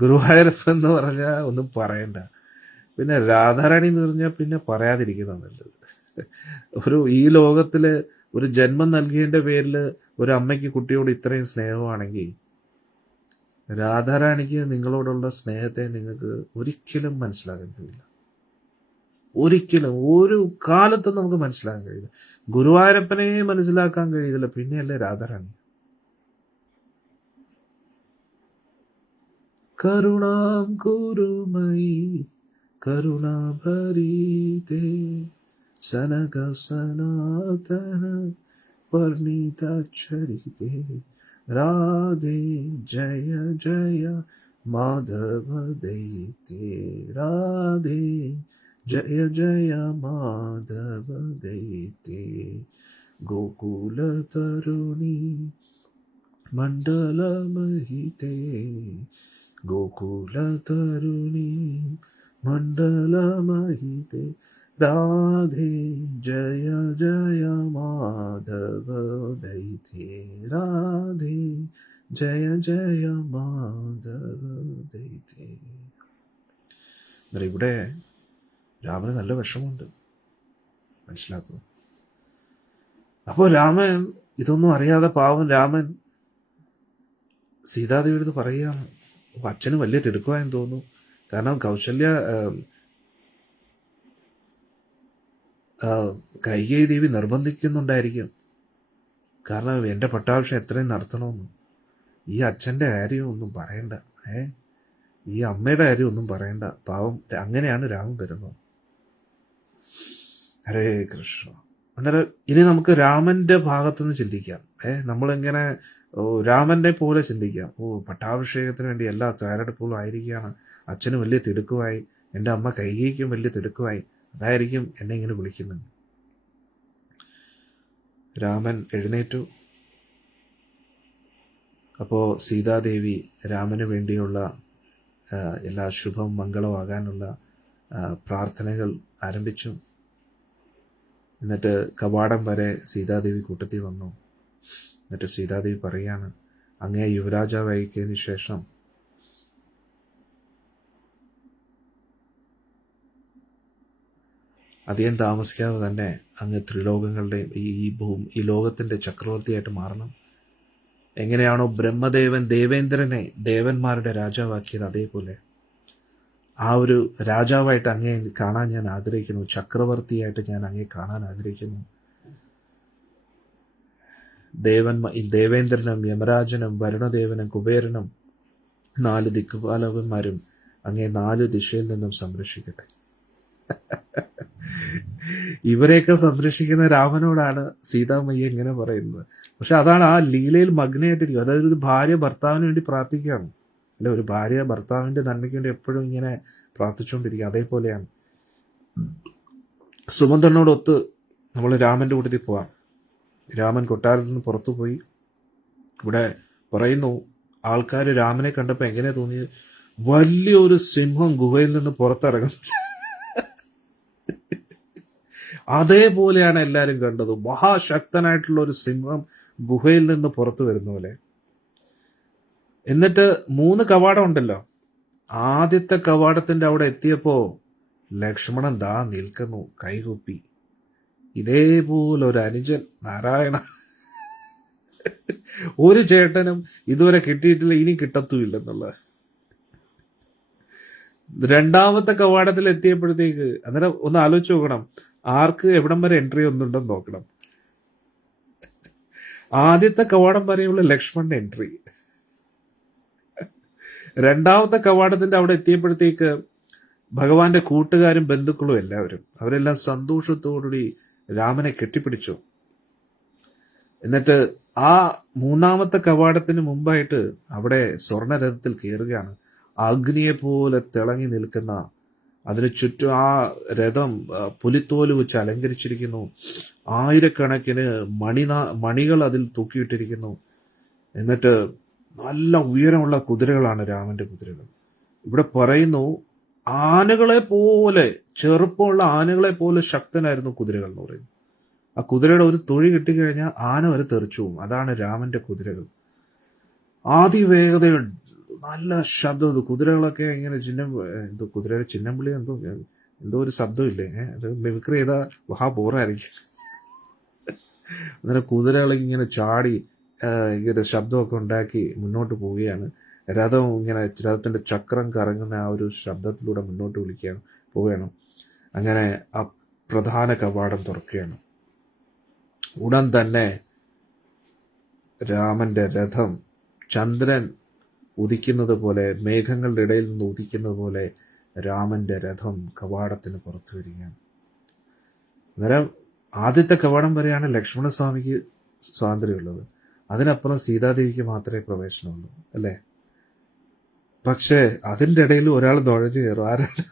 ഗുരുവായൂരപ്പൻ എന്ന് പറഞ്ഞാൽ ഒന്നും പറയണ്ട. പിന്നെ രാധാറാണി എന്ന് പറഞ്ഞാൽ പിന്നെ പറയാതിരിക്കുന്ന നല്ലത്. ഈ ലോകത്തില് ഒരു ജന്മം നൽകിയതിന്റെ പേരിൽ ഒരു അമ്മയ്ക്ക് കുട്ടിയോട് ഇത്രയും സ്നേഹമാണെങ്കിൽ രാധാറാണിക്ക് നിങ്ങളോടുള്ള സ്നേഹത്തെ നിങ്ങൾക്ക് ഒരിക്കലും മനസ്സിലാക്കാൻ കഴിയില്ല. ഒരിക്കലും ഒരു കാലത്തും നമുക്ക് മനസ്സിലാക്കാൻ കഴിയില്ല. ഗുരുവായൂരപ്പനെ മനസ്സിലാക്കാൻ കഴിയില്ല, പിന്നെയല്ലേ രാധാറാണി. കരുണാം കുരുമയി കരുണാഭരീതേ സനക സനാതന വർണ്ണിതാക്ഷരിതേ രാധേ ജയ ജയ മാധവ ദൈതേ രാധേ ജയ ജയ മാധവ ദൈതേ ഗോകുല തരുണി മണ്ഡലമഹിതേ ഗോകുല തരുണി മണ്ഡലമഹിതേ രാധേ ജയ ജയ മാധവ ദൈതേ രാധേ ജയ ജയ മാധവ ദൈതേ. ഇവിടെ രാമന് നല്ല വിഷമമുണ്ട്, മനസ്സിലാക്കുക. അപ്പോൾ രാമൻ ഇതൊന്നും അറിയാതെ പാവം രാമൻ സീതാദേവിയുടെ അടുത്ത് പറയുകയാണ്. അച്ഛന് വലിയ തിടുക്കമായെന്ന് തോന്നുന്നു. കാരണം കൗശല്യ കൈകേയി ദേവി നിർബന്ധിക്കുന്നുണ്ടായിരിക്കും. കാരണം എൻ്റെ പട്ടാഭിഷേകം എത്രയും നടത്തണമെന്ന്. ഈ അച്ഛൻ്റെ കാര്യം ഒന്നും പറയണ്ട, ഈ അമ്മയുടെ കാര്യം ഒന്നും പറയണ്ട. പാവം അങ്ങനെയാണ് രാമൻ വരുന്നത്. ഹരേ കൃഷ്ണ. അന്നേരം ഇനി നമുക്ക് രാമന്റെ ഭാഗത്തുനിന്ന് ചിന്തിക്കാം. നമ്മളിങ്ങനെ രാമന്റെ പോലെ ചിന്തിക്കാം. പട്ടാഭിഷേകത്തിന് വേണ്ടി എല്ലാ തയ്യാറെടുപ്പുകളും ആയിരിക്കുകയാണ്. അച്ഛന് വലിയ തിടുക്കമായി, എൻ്റെ അമ്മ കൈകേയിക്കും വലിയ തിടുക്കമായി, അതായിരിക്കും എന്നെ ഇങ്ങനെ വിളിക്കുന്നത്. രാമൻ എഴുന്നേറ്റു. അപ്പോൾ സീതാദേവി രാമന് വേണ്ടിയുള്ള എല്ലാ ശുഭം മംഗളമാകാനുള്ള പ്രാർത്ഥനകൾ ആരംഭിച്ചു. എന്നിട്ട് കവാടം വരെ സീതാദേവി കൂട്ടത്തിൽ വന്നു. എന്നിട്ട് സീതാദേവി പറയാണ്, അങ്ങേ യുവരാജാവായിക്കതിന് ശേഷം അധികം താമസിക്കാതെ തന്നെ അങ്ങ് ത്രിലോകങ്ങളുടെയും ഈ ലോകത്തിന്റെ ചക്രവർത്തിയായിട്ട് മാറണം. എങ്ങനെയാണോ ബ്രഹ്മദേവൻ ദേവേന്ദ്രനെ ദേവന്മാരുടെ രാജാവാക്കിയത്, അതേപോലെ ആ ഒരു രാജാവായിട്ട് അങ്ങേ കാണാൻ ഞാൻ ആഗ്രഹിക്കുന്നു. ചക്രവർത്തിയായിട്ട് ഞാൻ അങ്ങേ കാണാൻ ആഗ്രഹിക്കുന്നു. ദേവേന്ദ്രനും യമരാജനും വരുണദേവനും കുബേരനും 4 ദിക്പാലകന്മാരും അങ്ങേ 4 ദിശയിൽ നിന്നും സംരക്ഷിക്കട്ടെ. ഇവരെയൊക്കെ സംരക്ഷിക്കുന്ന രാമനോടാണ് സീതാമയ്യ ഇങ്ങനെ പറയുന്നത്. പക്ഷെ അതാണ് ആ ലീലയിൽ മഗ്നയായിട്ടിരിക്കും. അതായത് ഒരു ഭാര്യ ഭർത്താവിന് വേണ്ടി പ്രാർത്ഥിക്കുകയാണ്. അല്ലെ, ഒരു ഭാര്യ ഭർത്താവിന്റെ നന്മയ്ക്ക് വേണ്ടി എപ്പോഴും ഇങ്ങനെ പ്രാർത്ഥിച്ചുകൊണ്ടിരിക്കുക. അതേപോലെയാണ് സുമന്ത്രനോടൊത്ത് നമ്മൾ രാമന്റെ കൂട്ടത്തിൽ പോവാം. രാമൻ കൊട്ടാരത്തിൽ നിന്ന് പുറത്തു പോയി. ഇവിടെ പറയുന്നു, ആൾക്കാർ രാമനെ കണ്ടപ്പോൾ എങ്ങനെ തോന്നിയത്? വലിയൊരു സിംഹം ഗുഹയിൽ നിന്ന് പുറത്തിറങ്ങും. അതേപോലെയാണ് എല്ലാവരും കണ്ടത്. മഹാശക്തനായിട്ടുള്ള ഒരു സിംഹം ഗുഹയിൽ നിന്ന് പുറത്തു വരുന്ന പോലെ. എന്നിട്ട് 3 കവാടം ഉണ്ടല്ലോ. ആദ്യത്തെ കവാടത്തിന്റെ അവിടെ എത്തിയപ്പോ ലക്ഷ്മണൻ ദാ നിൽക്കുന്നു കൈകൂപ്പി. ഇതേപോലെ ഒരു അനുജൻ നാരായണ. ഒരു ചേട്ടനും ഇതുവരെ കിട്ടിയിട്ടില്ല, ഇനി കിട്ടത്തുമില്ലെന്നുള്ള. രണ്ടാമത്തെ കവാടത്തിൽ എത്തിയപ്പോഴത്തേക്ക് അന്നേരം ഒന്ന് ആലോചിച്ച് നോക്കണം, ആർക്ക് എവിടം വരെ എൻട്രി ഒന്നുണ്ടെന്ന് നോക്കണം. ആദ്യത്തെ കവാടം വരെയുള്ള ലക്ഷ്മണന്റെ എൻട്രി. രണ്ടാമത്തെ കവാടത്തിന്റെ അവിടെ എത്തിയപ്പോഴത്തേക്ക് ഭഗവാന്റെ കൂട്ടുകാരും ബന്ധുക്കളും എല്ലാവരും അവരെല്ലാം സന്തോഷത്തോടുകൂടി രാമനെ കെട്ടിപ്പിടിച്ചു. എന്നിട്ട് ആ മൂന്നാമത്തെ കവാടത്തിന് മുമ്പായിട്ട് അവിടെ സ്വർണ്ണരഥത്തിൽ കയറുകയാണ്. അഗ്നിയെ പോലെ തിളങ്ങി നിൽക്കുന്ന, അതിന് ചുറ്റും ആ രഥം പുലിത്തോല് വെച്ച് അലങ്കരിച്ചിരിക്കുന്നു. ആയിരക്കണക്കിന് മണികൾ അതിൽ തൂക്കിയിട്ടിരിക്കുന്നു. എന്നിട്ട് നല്ല ഉയരമുള്ള കുതിരകളാണ് രാമന്റെ കുതിരകൾ. ഇവിടെ പറയുന്നു, ആനകളെ പോലെ, ചെറുപ്പമുള്ള ആനകളെ പോലെ ശക്തനായിരുന്നു കുതിരകൾ എന്ന് പറയുന്നു. ആ കുതിരയുടെ ഒരു തൊഴി കിട്ടിക്കഴിഞ്ഞാൽ ആന വരെ തെറിച്ചു പോകും. അതാണ് രാമന്റെ കുതിരകൾ. അതിവേഗതയിൽ നല്ല ശബ്ദം. ഇത് കുതിരകളൊക്കെ ഇങ്ങനെ എന്തോ കുതിരയുടെ ചിഹ്നം എന്തോ ഒരു ശബ്ദമില്ലേ, അത് മിമിക്രി ചെയ്താൽ ബോറായിരിക്കും. അങ്ങനെ കുതിരകളൊക്കെ ഇങ്ങനെ ചാടി ഇങ്ങനെ ശബ്ദമൊക്കെ ഉണ്ടാക്കി മുന്നോട്ട് പോവുകയാണ്. രഥത്തിന്റെ ചക്രം കറങ്ങുന്ന ആ ഒരു ശബ്ദത്തിലൂടെ മുന്നോട്ട് പോവുകയാണ്. അങ്ങനെ ആ പ്രധാന കവാടം തുറക്കുകയാണ്. ഉടൻ തന്നെ രാമന്റെ രഥം ചന്ദ്രൻ ഉദിക്കുന്നത് പോലെ, മേഘങ്ങളുടെ ഇടയിൽ നിന്ന് ഉദിക്കുന്നത് പോലെ രാമന്റെ രഥം കവാടത്തിന് പുറത്തു വരികയാണ്. അന്നേരം ആദ്യത്തെ കവാടം വരെയാണ് ലക്ഷ്മണസ്വാമിക്ക് സ്വാതന്ത്ര്യമുള്ളത്. അതിനപ്പുറം സീതാദേവിക്ക് മാത്രമേ പ്രവേശനമുള്ളൂ, അല്ലേ? പക്ഷേ അതിൻ്റെ ഇടയിൽ ഒരാൾ നുഴഞ്ഞു കയറും. ആരാണ്?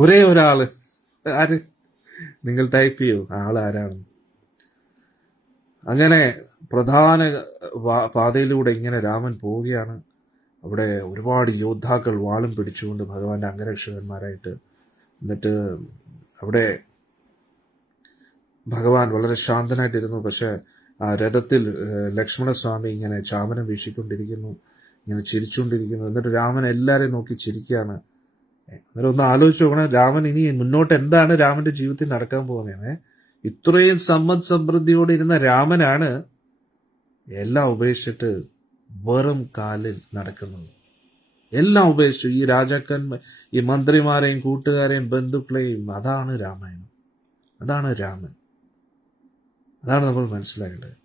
ഒരേ ഒരാള്. ആര്? നിങ്ങൾ ടൈപ്പ് ചെയ്യൂ ആളാരാണ്. അങ്ങനെ പ്രധാന പാതയിലൂടെ ഇങ്ങനെ രാമൻ പോവുകയാണ്. അവിടെ ഒരുപാട് യോദ്ധാക്കൾ വാളും പിടിച്ചുകൊണ്ട് ഭഗവാന്റെ അംഗരക്ഷകന്മാരായിട്ട്. എന്നിട്ട് അവിടെ ഭഗവാൻ വളരെ ശാന്തനായിട്ടിരുന്നു. പക്ഷെ ആ രഥത്തിൽ ലക്ഷ്മണസ്വാമി ഇങ്ങനെ ചാമരം വീശിക്കൊണ്ടിരിക്കുന്നു, ഇങ്ങനെ ചിരിച്ചുകൊണ്ടിരിക്കുന്നു. എന്നിട്ട് രാമൻ എല്ലാവരെയും നോക്കി ചിരിക്കുകയാണ്. അന്നേരം ഒന്ന് ആലോചിച്ച് നോക്കണം, രാമൻ ഇനി മുന്നോട്ട് എന്താണ് രാമന്റെ ജീവിതത്തിൽ നടക്കാൻ പോകുന്നത്. ഇത്രയും സമ്പദ് സമൃദ്ധിയോടെ ഇരുന്ന രാമനാണ് എല്ലാം ഉപേക്ഷിച്ചിട്ട് വെറും കാലിൽ നടക്കുന്നത്. എല്ലാം ഉപേക്ഷിച്ചു. ഈ രാജാക്കന്മാർ, ഈ മന്ത്രിമാരെയും കൂട്ടുകാരെയും ബന്ധുക്കളെയും. അതാണ് രാമായണം, അതാണ് രാമൻ. അതാണ് നമ്മൾ മനസ്സിലാക്കേണ്ടത്.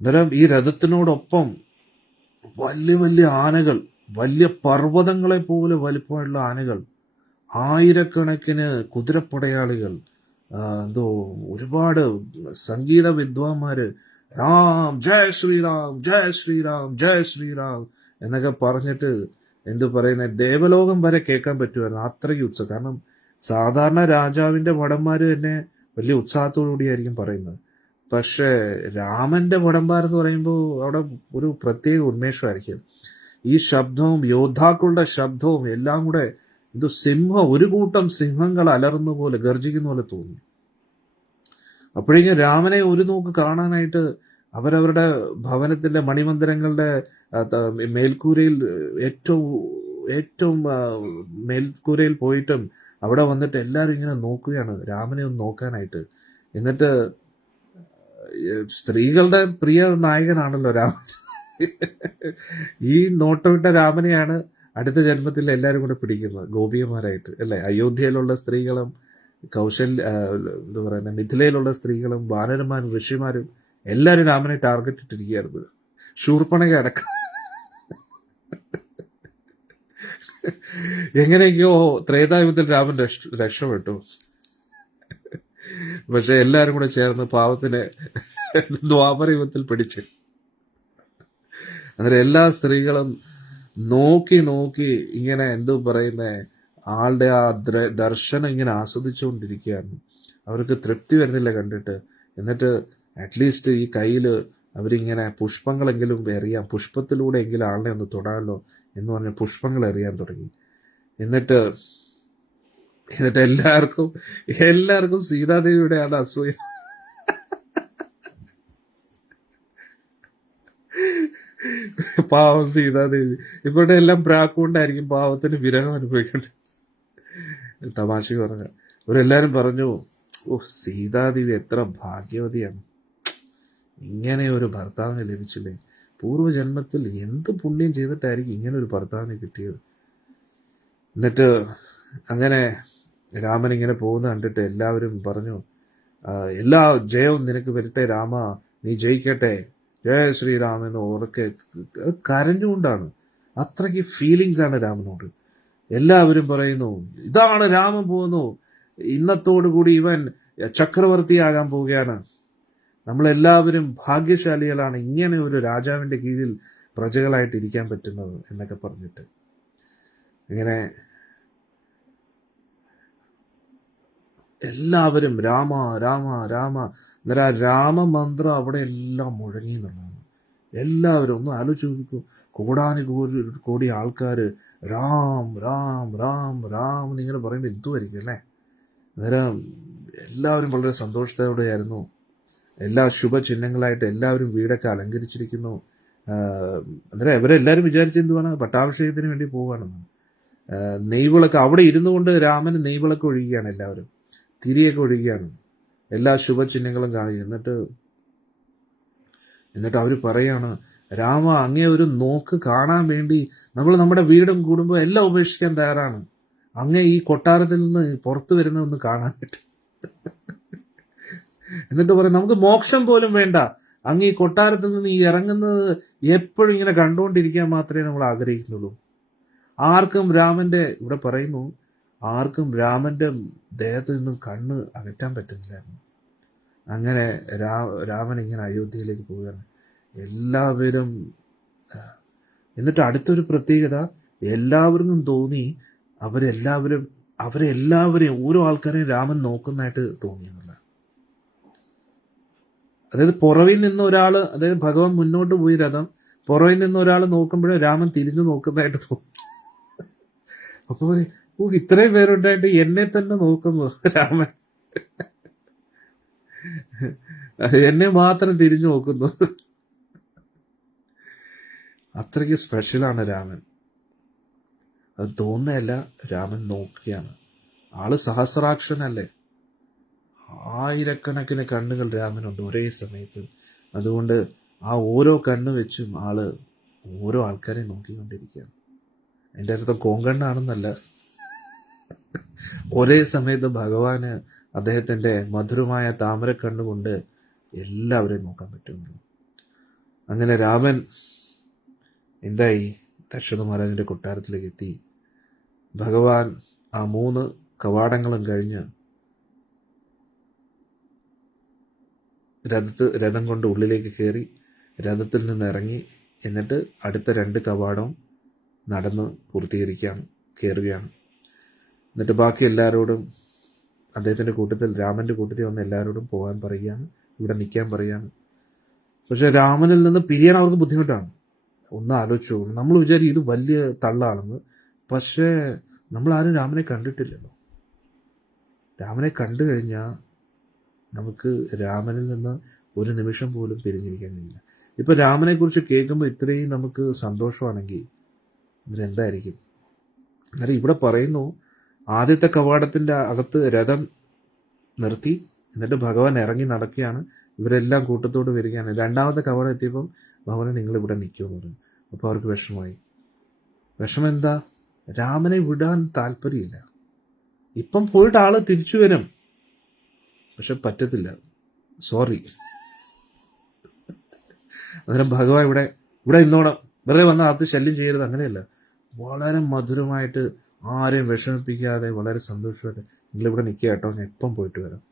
അന്നേരം ഈ രഥത്തിനോടൊപ്പം വലിയ വലിയ ആനകൾ, വലിയ പർവ്വതങ്ങളെ പോലെ വലിപ്പമുള്ള ആനകൾ, ആയിരക്കണക്കിന് കുതിരപ്പടയാളികൾ, ഒരുപാട് സംഗീത വിദ്വാൻമാര് രാം ജയ് ശ്രീറാം ജയ് ശ്രീറാം ജയ് ശ്രീറാം എന്നൊക്കെ പറഞ്ഞിട്ട് ദേവലോകം വരെ കേൾക്കാൻ പറ്റുമായിരുന്നു. അത്രയ്ക്ക് ഉത്സവം. കാരണം സാധാരണ രാജാവിന്റെ ഭടന്മാര് തന്നെ വലിയ ഉത്സാഹത്തോടു കൂടിയായിരിക്കും പറയുന്നത്. പക്ഷെ രാമന്റെ ഭടന്മാർ എന്ന് പറയുമ്പോൾ അവിടെ ഒരു പ്രത്യേക ഉന്മേഷമായിരിക്കും. ഈ ശബ്ദവും യോദ്ധാക്കളുടെ ശബ്ദവും എല്ലാം കൂടെ ഒരു കൂട്ടം സിംഹങ്ങൾ അലറുന്ന പോലെ, ഗർജിക്കുന്ന പോലെ തോന്നി. അപ്പോഴേക്കും രാമനെ ഒരു നോക്ക് കാണാനായിട്ട് അവരവരുടെ ഭവനത്തിന്റെ മണിമന്ദിരങ്ങളുടെ മേൽക്കൂരയിൽ ഏറ്റവും മേൽക്കൂരയിൽ പോയിട്ടും അവിടെ വന്നിട്ട് എല്ലാവരും ഇങ്ങനെ നോക്കുകയാണ് രാമനെ ഒന്ന് നോക്കാനായിട്ട്. എന്നിട്ട് സ്ത്രീകളുടെ പ്രിയ നായകനാണല്ലോ രാമൻ. ഈ നോട്ടമിട്ട രാമനെയാണ് അടുത്ത ജന്മത്തിൽ എല്ലാവരും കൂടെ പിടിക്കുന്നത് ഗോപികമാരായിട്ട്, അല്ലെ? അയോധ്യയിലുള്ള സ്ത്രീകളും മിഥിലയിലുള്ള സ്ത്രീകളും വാനരന്മാരും ഋഷിമാരും എല്ലാവരും രാമനെ ടാർഗറ്റ് ഇട്ടിരിക്കുകയായിരുന്നു. ശൂർപ്പണക അടക്കം. എങ്ങനെയൊക്കെയോ ത്രേതായുഗത്തിൽ രാമൻ രക്ഷപ്പെട്ടു. പക്ഷെ എല്ലാരും കൂടെ ചേർന്ന് പാവത്തിനെ ദ്വാപരയുഗത്തിൽ പിടിച്ച്. അന്നേരം എല്ലാ സ്ത്രീകളും നോക്കി ഇങ്ങനെ ആളുടെ ആ ദർശനം ഇങ്ങനെ ആസ്വദിച്ചുകൊണ്ടിരിക്കുകയാണ്. അവർക്ക് തൃപ്തി വരുന്നില്ല കണ്ടിട്ട്. എന്നിട്ട് അറ്റ്ലീസ്റ്റ് ഈ കയ്യിൽ അവരിങ്ങനെ പുഷ്പങ്ങളെങ്കിലും എറിയാം, പുഷ്പത്തിലൂടെ എങ്കിലും ആളിനെ ഒന്ന് തൊടാമല്ലോ എന്ന് പറഞ്ഞ് പുഷ്പങ്ങൾ എറിയാൻ തുടങ്ങി. എന്നിട്ട് എല്ലാവർക്കും സീതാദേവിയുടെ ആണ് അസൂയ. പാവം സീതാദേവി ഇവരുടെ എല്ലാം പ്രാക്കുകൊണ്ടായിരിക്കും പാവത്തിന് വിരഹം അനുഭവിക്കേണ്ടത്. തമാശ പറഞ്ഞ ഇവരെല്ലാരും പറഞ്ഞു, സീതാദേവി എത്ര ഭാഗ്യവതിയാണ്, ഇങ്ങനെ ഒരു ഭർത്താവിനെ ലഭിച്ചില്ലേ, പൂർവ്വജന്മത്തിൽ എന്ത് പുണ്യം ചെയ്തിട്ടായിരിക്കും ഇങ്ങനെ ഒരു ഭർത്താവിനെ കിട്ടിയത്. എന്നിട്ട് അങ്ങനെ രാമൻ ഇങ്ങനെ പോകുന്ന കണ്ടിട്ട് എല്ലാവരും പറഞ്ഞു, എല്ലാ ജയവും നിനക്ക് വരട്ടെ രാമ, നീ ജയിക്കട്ടെ, ജയ ശ്രീരാം എന്ന് ഉറക്കെ കരഞ്ഞുകൊണ്ടാണ്. അത്രയ്ക്ക് ഫീലിങ്സ് ആണ് രാമനോട്. എല്ലാവരും പറയുന്നു, ഇതാണ് രാമൻ പോകുന്നു, ഇന്നത്തോടുകൂടി ഇവൻ ചക്രവർത്തിയാകാൻ പോവുകയാണ്. നമ്മളെല്ലാവരും ഭാഗ്യശാലികളാണ് ഇങ്ങനെ ഒരു രാജാവിൻ്റെ കീഴിൽ പ്രജകളായിട്ട് ഇരിക്കാൻ പറ്റുന്നത് എന്നൊക്കെ പറഞ്ഞിട്ട് ഇങ്ങനെ എല്ലാവരും രാമ രാമ രാമ എന്നൊരു ആ രാമമന്ത്രം അവിടെ എല്ലാം മുഴങ്ങി എന്നുള്ളതാണ്. എല്ലാവരും ഒന്ന് ആലോചിച്ച് നോക്കൂ, കോടി ആൾക്കാർ രാം രാം രാം രാം എന്നിങ്ങനെ പറയുമ്പോൾ എന്തുമായിരിക്കും അല്ലേ? അന്നേരം എല്ലാവരും വളരെ സന്തോഷത്തോടെയായിരുന്നു. എല്ലാ ശുഭചിഹ്നങ്ങളായിട്ട് എല്ലാവരും വീടൊക്കെ അലങ്കരിച്ചിരിക്കുന്നു. അന്നേരം ഇവരെല്ലാവരും വിചാരിച്ചെന്തുവാണ്, പട്ടാഭിഷേകത്തിന് വേണ്ടി പോവുകയാണെന്നാണ്. നെയ്വിളക്ക് അവിടെ ഇരുന്നു കൊണ്ട് രാമന് നെയ്വിളക്ക് ഒഴുകുകയാണ്, എല്ലാവരും തിരിയൊക്കെ ഒഴുകുകയാണ്, എല്ലാ ശുഭചിഹ്നങ്ങളും കാണുക. എന്നിട്ട് അവർ പറയാണ്, രാമ അങ്ങേ ഒരു നോക്ക് കാണാൻ വേണ്ടി നമ്മൾ നമ്മുടെ വീടും കുടുംബവും എല്ലാം ഉപേക്ഷിക്കാൻ തയ്യാറാണ്, അങ്ങേ ഈ കൊട്ടാരത്തിൽ നിന്ന് പുറത്തു വരുന്നതൊന്ന് കാണാനായിട്ട്. എന്നിട്ട് പറയും, നമുക്ക് മോക്ഷം പോലും വേണ്ട, അങ്ങ് ഈ കൊട്ടാരത്തിൽ നിന്ന് ഈ ഇറങ്ങുന്നത് എപ്പോഴും ഇങ്ങനെ കണ്ടുകൊണ്ടിരിക്കാൻ മാത്രമേ നമ്മൾ ആഗ്രഹിക്കുന്നുള്ളൂ. ആർക്കും രാമന്റെ ഇവിടെ പറയുന്നു, ആർക്കും രാമന്റെ ദേഹത്ത് നിന്നും കണ്ണ് അകറ്റാൻ പറ്റുന്നില്ലായിരുന്നു. അങ്ങനെ രാമൻ ഇങ്ങനെ അയോധ്യയിലേക്ക് പോവുകയാണ്. എല്ലാവരും എന്നിട്ട് അടുത്തൊരു പ്രത്യേകത, എല്ലാവർക്കും തോന്നി അവരെല്ലാവരെയും ഓരോ ആൾക്കാരെയും രാമൻ നോക്കുന്നതായിട്ട് തോന്നി എന്നുള്ള. അതായത് പുറവിൽ നിന്ന് ഒരാൾ, അതായത് ഭഗവാൻ മുന്നോട്ട് പോയി രഥം, പുറവിൽ നിന്ന് ഒരാൾ നോക്കുമ്പോഴേ രാമൻ തിരിഞ്ഞു നോക്കുന്നതായിട്ട് തോന്നി. അപ്പോൾ ഇത്രയും പേരുണ്ടായിട്ട് എന്നെ തന്നെ നോക്കുന്നു രാമൻ, എന്നെ മാത്രം തിരിഞ്ഞു നോക്കുന്നു. അത്രയ്ക്ക് സ്പെഷ്യലാണ് രാമൻ. അത് തോന്നുകയല്ല, രാമൻ നോക്കുകയാണ്. ആള് സഹസ്രാക്ഷനല്ലേ, ആയിരക്കണക്കിന് കണ്ണുകൾ രാമനുണ്ട് ഒരേ സമയത്ത്. അതുകൊണ്ട് ആ ഓരോ കണ്ണ് വെച്ചും ആള് ഓരോ ആൾക്കാരെ നോക്കിക്കൊണ്ടിരിക്കുകയാണ്. എൻ്റെ അർത്ഥം കോങ്കണ്ണാണെന്നല്ല, ഒരേ സമയത്ത് ഭഗവാന് അദ്ദേഹത്തിൻ്റെ മധുരമായ താമരക്കണ്ണുകൊണ്ട് എല്ലാവരെയും നോക്കാൻ പറ്റുന്നു. അങ്ങനെ രാമൻ എന്തായി, ദശരഥ മഹാരാജന്റെ കൊട്ടാരത്തിലേക്ക് എത്തി. ഭഗവാൻ ആ 3 കവാടങ്ങളും കഴിഞ്ഞ് രഥം കൊണ്ട് ഉള്ളിലേക്ക് കയറി, രഥത്തിൽ നിന്ന് ഇറങ്ങി, എന്നിട്ട് അടുത്ത 2 കവാടവും നടന്ന് പൂർത്തീകരിക്കുകയാണ്, കയറുകയാണ്. എന്നിട്ട് ബാക്കി എല്ലാവരോടും, അദ്ദേഹത്തിൻ്റെ കൂട്ടത്തിൽ രാമൻ്റെ കൂട്ടത്തിൽ വന്ന് എല്ലാവരോടും പോകാൻ പറയുകയാണ്, ഇവിടെ നിൽക്കാൻ പറയുകയാണ്. പക്ഷെ രാമനിൽ നിന്ന് പിരിയാൻ അവർക്ക് ബുദ്ധിമുട്ടാണ്. ഒന്ന് ആലോചിച്ചു, നമ്മൾ വിചാരിക്കും ഇത് വലിയ തള്ളാണെന്ന്, പക്ഷേ നമ്മളാരും രാമനെ കണ്ടിട്ടില്ലല്ലോ. രാമനെ കണ്ടു കഴിഞ്ഞാൽ നമുക്ക് രാമനിൽ നിന്ന് ഒരു നിമിഷം പോലും പിരിഞ്ഞിരിക്കാൻ കഴിയില്ല. ഇപ്പം രാമനെക്കുറിച്ച് കേൾക്കുമ്പോൾ ഇത്രയും നമുക്ക് സന്തോഷമാണെങ്കിൽ ഇതിലെന്തായിരിക്കും? അന്നേരം ഇവിടെ പറയുന്നു, ആദ്യത്തെ കവാടത്തിൻ്റെ അകത്ത് രഥം നിർത്തി, എന്നിട്ട് ഭഗവാൻ ഇറങ്ങി നടക്കുകയാണ്, ഇവരെല്ലാം കൂട്ടത്തോട് വരികയാണ്. 2ാമത്തെ കവാടം എത്തിയപ്പം ഭഗവാനെ നിങ്ങളിവിടെ നിൽക്കുമെന്ന് പറഞ്ഞു. അപ്പോൾ അവർക്ക് വിഷമമായി. വിഷമം എന്താ? രാമനെ വിടാൻ താല്പര്യമില്ല. ഇപ്പം പോയിട്ട് ആള് തിരിച്ചു വരും, പക്ഷെ പറ്റത്തില്ല, സോറി. അന്നേരം ഭഗവാൻ ഇവിടെ ഇന്നോണം, വെറുതെ വന്ന അത് ശല്യം ചെയ്യരുത്, അങ്ങനെയല്ല, വളരെ മധുരമായിട്ട് ആരെയും വിഷമിപ്പിക്കാതെ വളരെ സന്തോഷമായിട്ട് നിങ്ങളിവിടെ നിൽക്കുക കേട്ടോ, ഞാൻ എപ്പം പോയിട്ട് വരാം.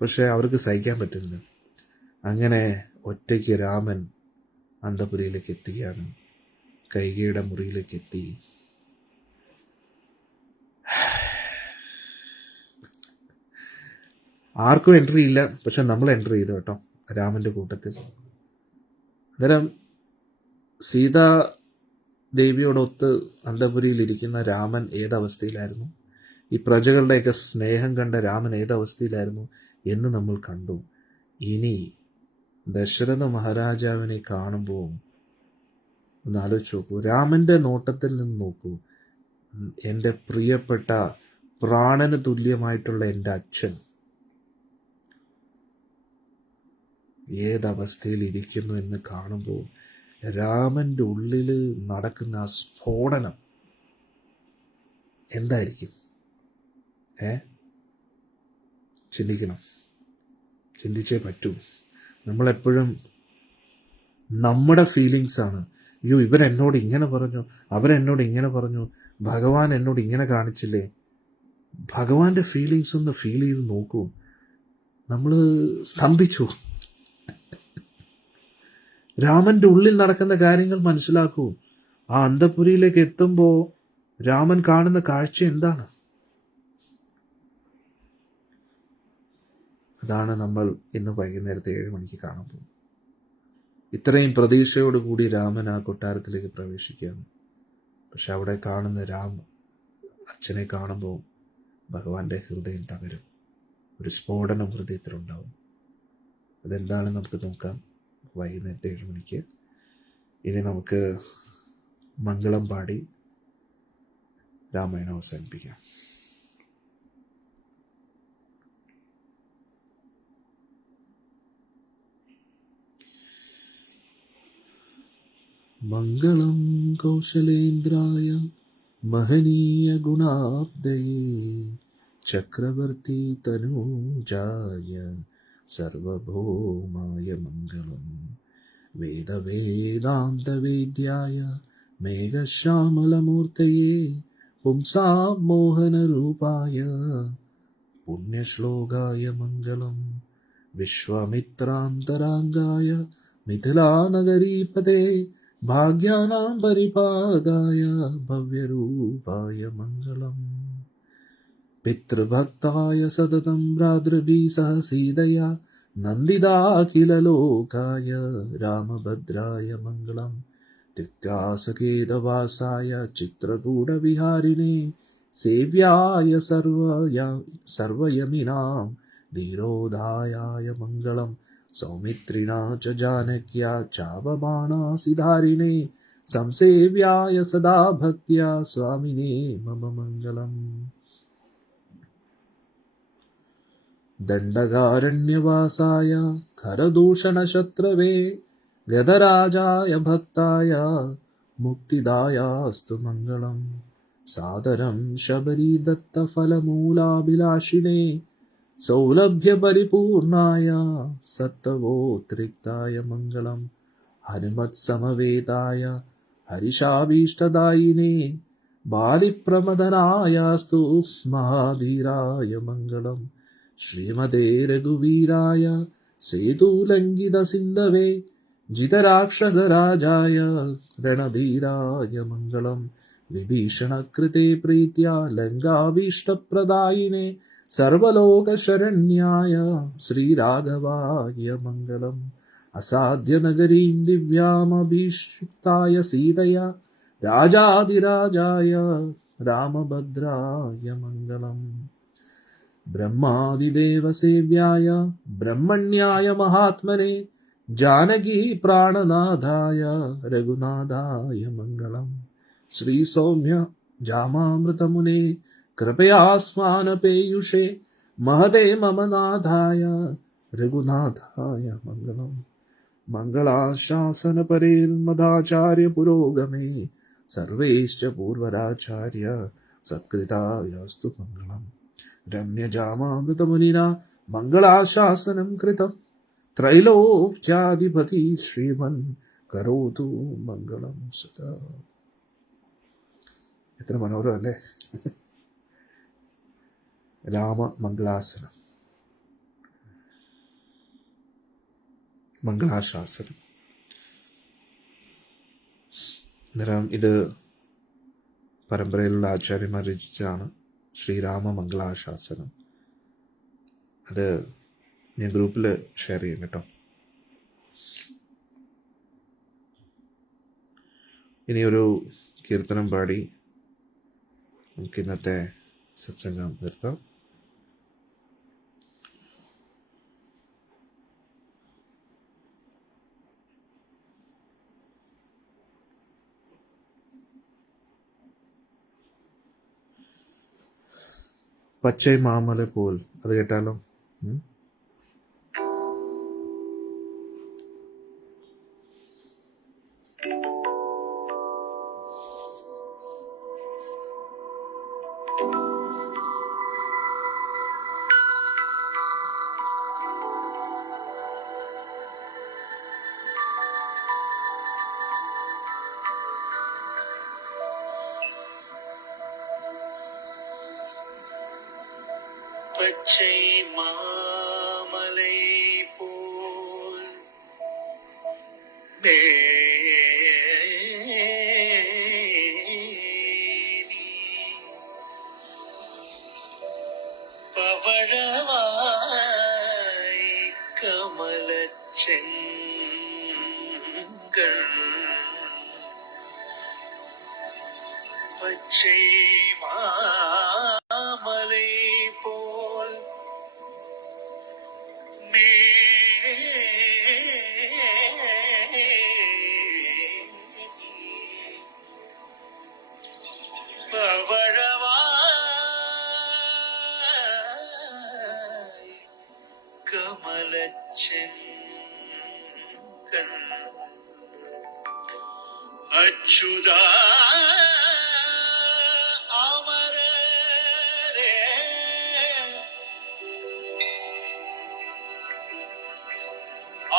പക്ഷെ അവർക്ക് സഹിക്കാൻ പറ്റുന്നില്ല. അങ്ങനെ ഒറ്റയ്ക്ക് രാമൻ അന്തപുരിയിലേക്ക് എത്തുകയാണ്, കൈകയുടെ മുറിയിലേക്ക് എത്തി. ആർക്കും എൻട്രി ഇല്ല, പക്ഷെ നമ്മൾ എൻട്രി ചെയ്തു കേട്ടോ, രാമൻ്റെ കൂട്ടത്തിൽ. അന്നേരം സീതാ ദേവിയോടൊത്ത് അന്തപുരിയിലിരിക്കുന്ന രാമൻ ഏതവസ്ഥയിലായിരുന്നു, ഈ പ്രജകളുടെയൊക്കെ സ്നേഹം കണ്ട രാമൻ ഏതവസ്ഥയിലായിരുന്നു എന്ന് നമ്മൾ കണ്ടു. ഇനി ദശരഥ മഹാരാജാവിനെ കാണുമ്പോൾ ഒന്ന് ആലോചിച്ച് നോക്കൂ, രാമൻ്റെ നോട്ടത്തിൽ നിന്ന് നോക്കൂ. എൻ്റെ പ്രിയപ്പെട്ട പ്രാണന് തുല്യമായിട്ടുള്ള എൻ്റെ അച്ഛൻ ഏതവസ്ഥയിൽ ഇരിക്കുന്നു എന്ന് കാണുമ്പോൾ രാമൻ്റെ ഉള്ളിൽ നടക്കുന്ന ആ സ്ഫോടനം എന്തായിരിക്കും? ചിന്തിക്കണം, ചിന്തിച്ചേ പറ്റൂ. നമ്മളെപ്പോഴും നമ്മുടെ ഫീലിങ്സാണ്, അയ്യോ ഇവരെന്നോട് ഇങ്ങനെ പറഞ്ഞു, അവരെന്നോട് ഇങ്ങനെ പറഞ്ഞു, ഭഗവാൻ എന്നോട് ഇങ്ങനെ കാണിച്ചില്ലേ. ഭഗവാന്റെ ഫീലിങ്സ് ഒന്ന് ഫീൽ ചെയ്ത് നോക്കൂ. നമ്മൾ സ്തംഭിച്ചു. രാമന്റെ ഉള്ളിൽ നടക്കുന്ന കാര്യങ്ങൾ മനസ്സിലാക്കൂ. ആ അന്തപുരിയിലേക്ക് എത്തുമ്പോൾ രാമൻ കാണുന്ന കാഴ്ച എന്താണ്? അതാണ് നമ്മൾ ഇന്ന് വൈകുന്നേരത്തെ 7 മണിക്ക് കാണാൻ പോകും. ഇത്രയും പ്രതീക്ഷയോടുകൂടി രാമൻ ആ കൊട്ടാരത്തിലേക്ക് പ്രവേശിക്കുകയാണ്. പക്ഷെ അവിടെ കാണുന്ന അച്ഛനെ കാണുമ്പോൾ ഭഗവാന്റെ ഹൃദയം തകരും. ഒരു സ്ഫോടനം ഹൃദയത്തിലുണ്ടാവും. അതെന്താണെന്ന് നമുക്ക് നോക്കാം വൈകുന്നേരത്തെ 7 മണിക്ക്. ഇനി നമുക്ക് മംഗളം പാടി രാമായണം അവസാനിപ്പിക്കാം. മംഗളം കൗശലേന്ദ്രായ മഹനീയ ഗുണാബ്ദയേ ചക്രവർത്തി തനൂജായ സർവഭൗമായ മംഗളം വേദവേദാന്തവേദ്യായ മേഘശ്യാമലമൂർത്തയേ പുംസാം മോഹനരൂപായ പുണ്യശ്ലോകായ മംഗളം വിശ്വാമിത്രാന്തരാംഗായ മിഥിലാനഗരീപതേ ഭാഗ്യാനാം പരിപാകായ ഭവ്യരൂപായ മംഗളം പിതൃഭക്തായ സതതം ഭ്രാതൃഭിः സഹ സീതയാ നന്ദിതാഖിലലോകായ രാമഭദ്രായ മംഗളം തിത്യാസകേതവാസായ ചിത്രകൂടവിഹാരിണേ സേവ്യായ സർവയമിനാം ധീരോദായായ മംഗളം സൗമിത്രിണാ ച ജാനക്യാ ചാപബാണാസിധാരിണേ സംസേവ്യായ സദാ ഭക്ത്യാ സ്വാമിനേ മമ മംഗളം ദണ്ഡകാരണ്യവാസായ ഖരദൂഷണശത്രവേ ഗദരാജായ ഭക്തായ മുക്തിദായാസ്തു മംഗളം സാദരം ശബരീദത്തഫലമൂലാഭിലാഷിണേ സൗലഭ്യപരിപൂർണായ സത്തവോത്രിക്തായ മംഗളം ഹനുമത്സമവേതായ ഹരിഷാഭീഷ്ടദായിനേ ബാലിപ്രമദനായാസ്തു മഹാധീരായ മംഗളം ശ്രീമതേ രഘുവീരായ സേതുലംഘിത സിന്ധവേ ജിതരാക്ഷസരാജായ രണധീരായ മംഗളം വിഭീഷണകൃതേ പ്രീത്യാ ലങ്കാഭീഷ്ടപ്രദായിനേ സർവലോകശരണ്യായ ശ്രീരാഘവായ മംഗളം അസാധ്യനഗരീം ദിവ്യാമഭീഷിക്തായ സീതയാ രാജാധിരാജായ രാമഭദ്രായ മംഗളം ബ്രഹ്മാദിദേവസേവ്യായ ബ്രഹ്മണ്യായ മഹാത്മനെ ജാനകി പ്രാണനാഥായ രഘുനാഥായ മംഗളം ശ്രീസൗമ്യ ജാമാമൃതമുനെ കൃപയാസ്മാനപേയുഷേ മഹദേ മമ നാഥായ രഘുനാഥായ മംഗളം മംഗളാശാസനപരേർമദാചാര്യ പുരോഗമേ സർവേശ്ച പൂർവരാചാര്യ സത്കൃതായാസ്തു മംഗളം രമ്യജാമാമൃതമുനിനാ മംഗളാശാസനം കൃതം ത്രൈലോക്യാധിപതി ശ്രീമൻ കരോതു മംഗളം സദാ. എത്ര മനോഹരം അല്ലേ? രാമമംഗളാസനം, മംഗളാശാസനം. അന്നേരം ഇത് പരമ്പരയിലുള്ള ആചാര്യന്മാർ രചിച്ചാണ് ശ്രീരാമ മംഗളാശാസനം. അത് ഞാൻ ഗ്രൂപ്പിൽ ഷെയർ ചെയ്യും കേട്ടോ. ഇനിയൊരു കീർത്തനം പാടി നമുക്ക് ഇന്നത്തെ സത്സംഗം നിർത്താം. പച്ചൈ മാമല പോൽ, അത് കേട്ടാലോ? பச்சை மாமலை മേനി പവഴവായി കമലച്ചെങ്കൾ പച്ചை മാമலை പോൽ പവഴവായി കമലച്ചെങ്കൾ അച്യുത അമരരേ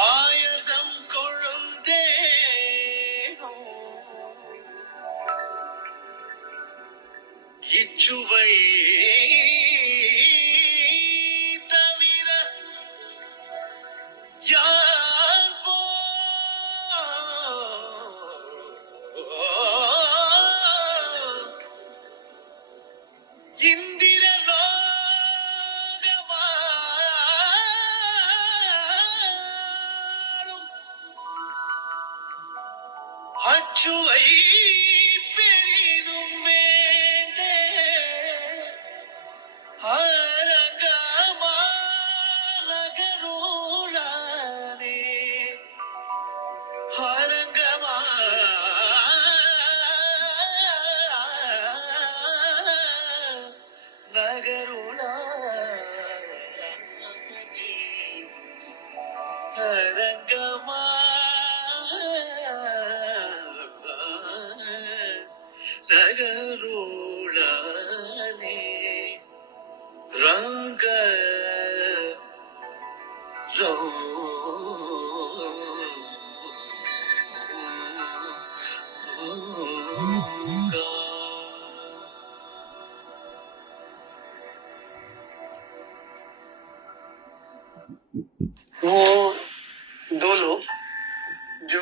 ஆயிரம் கொழுந்தேனோ இச்சுவை தவிர யார் இந்திரலோகமாளும் அச்சுவை பெரினும் வேண்டே அரங்கமா நகருளானே அரங்கமா நகருளானே அரங்கமா நகருளானே ரங்க वो दो लोग जो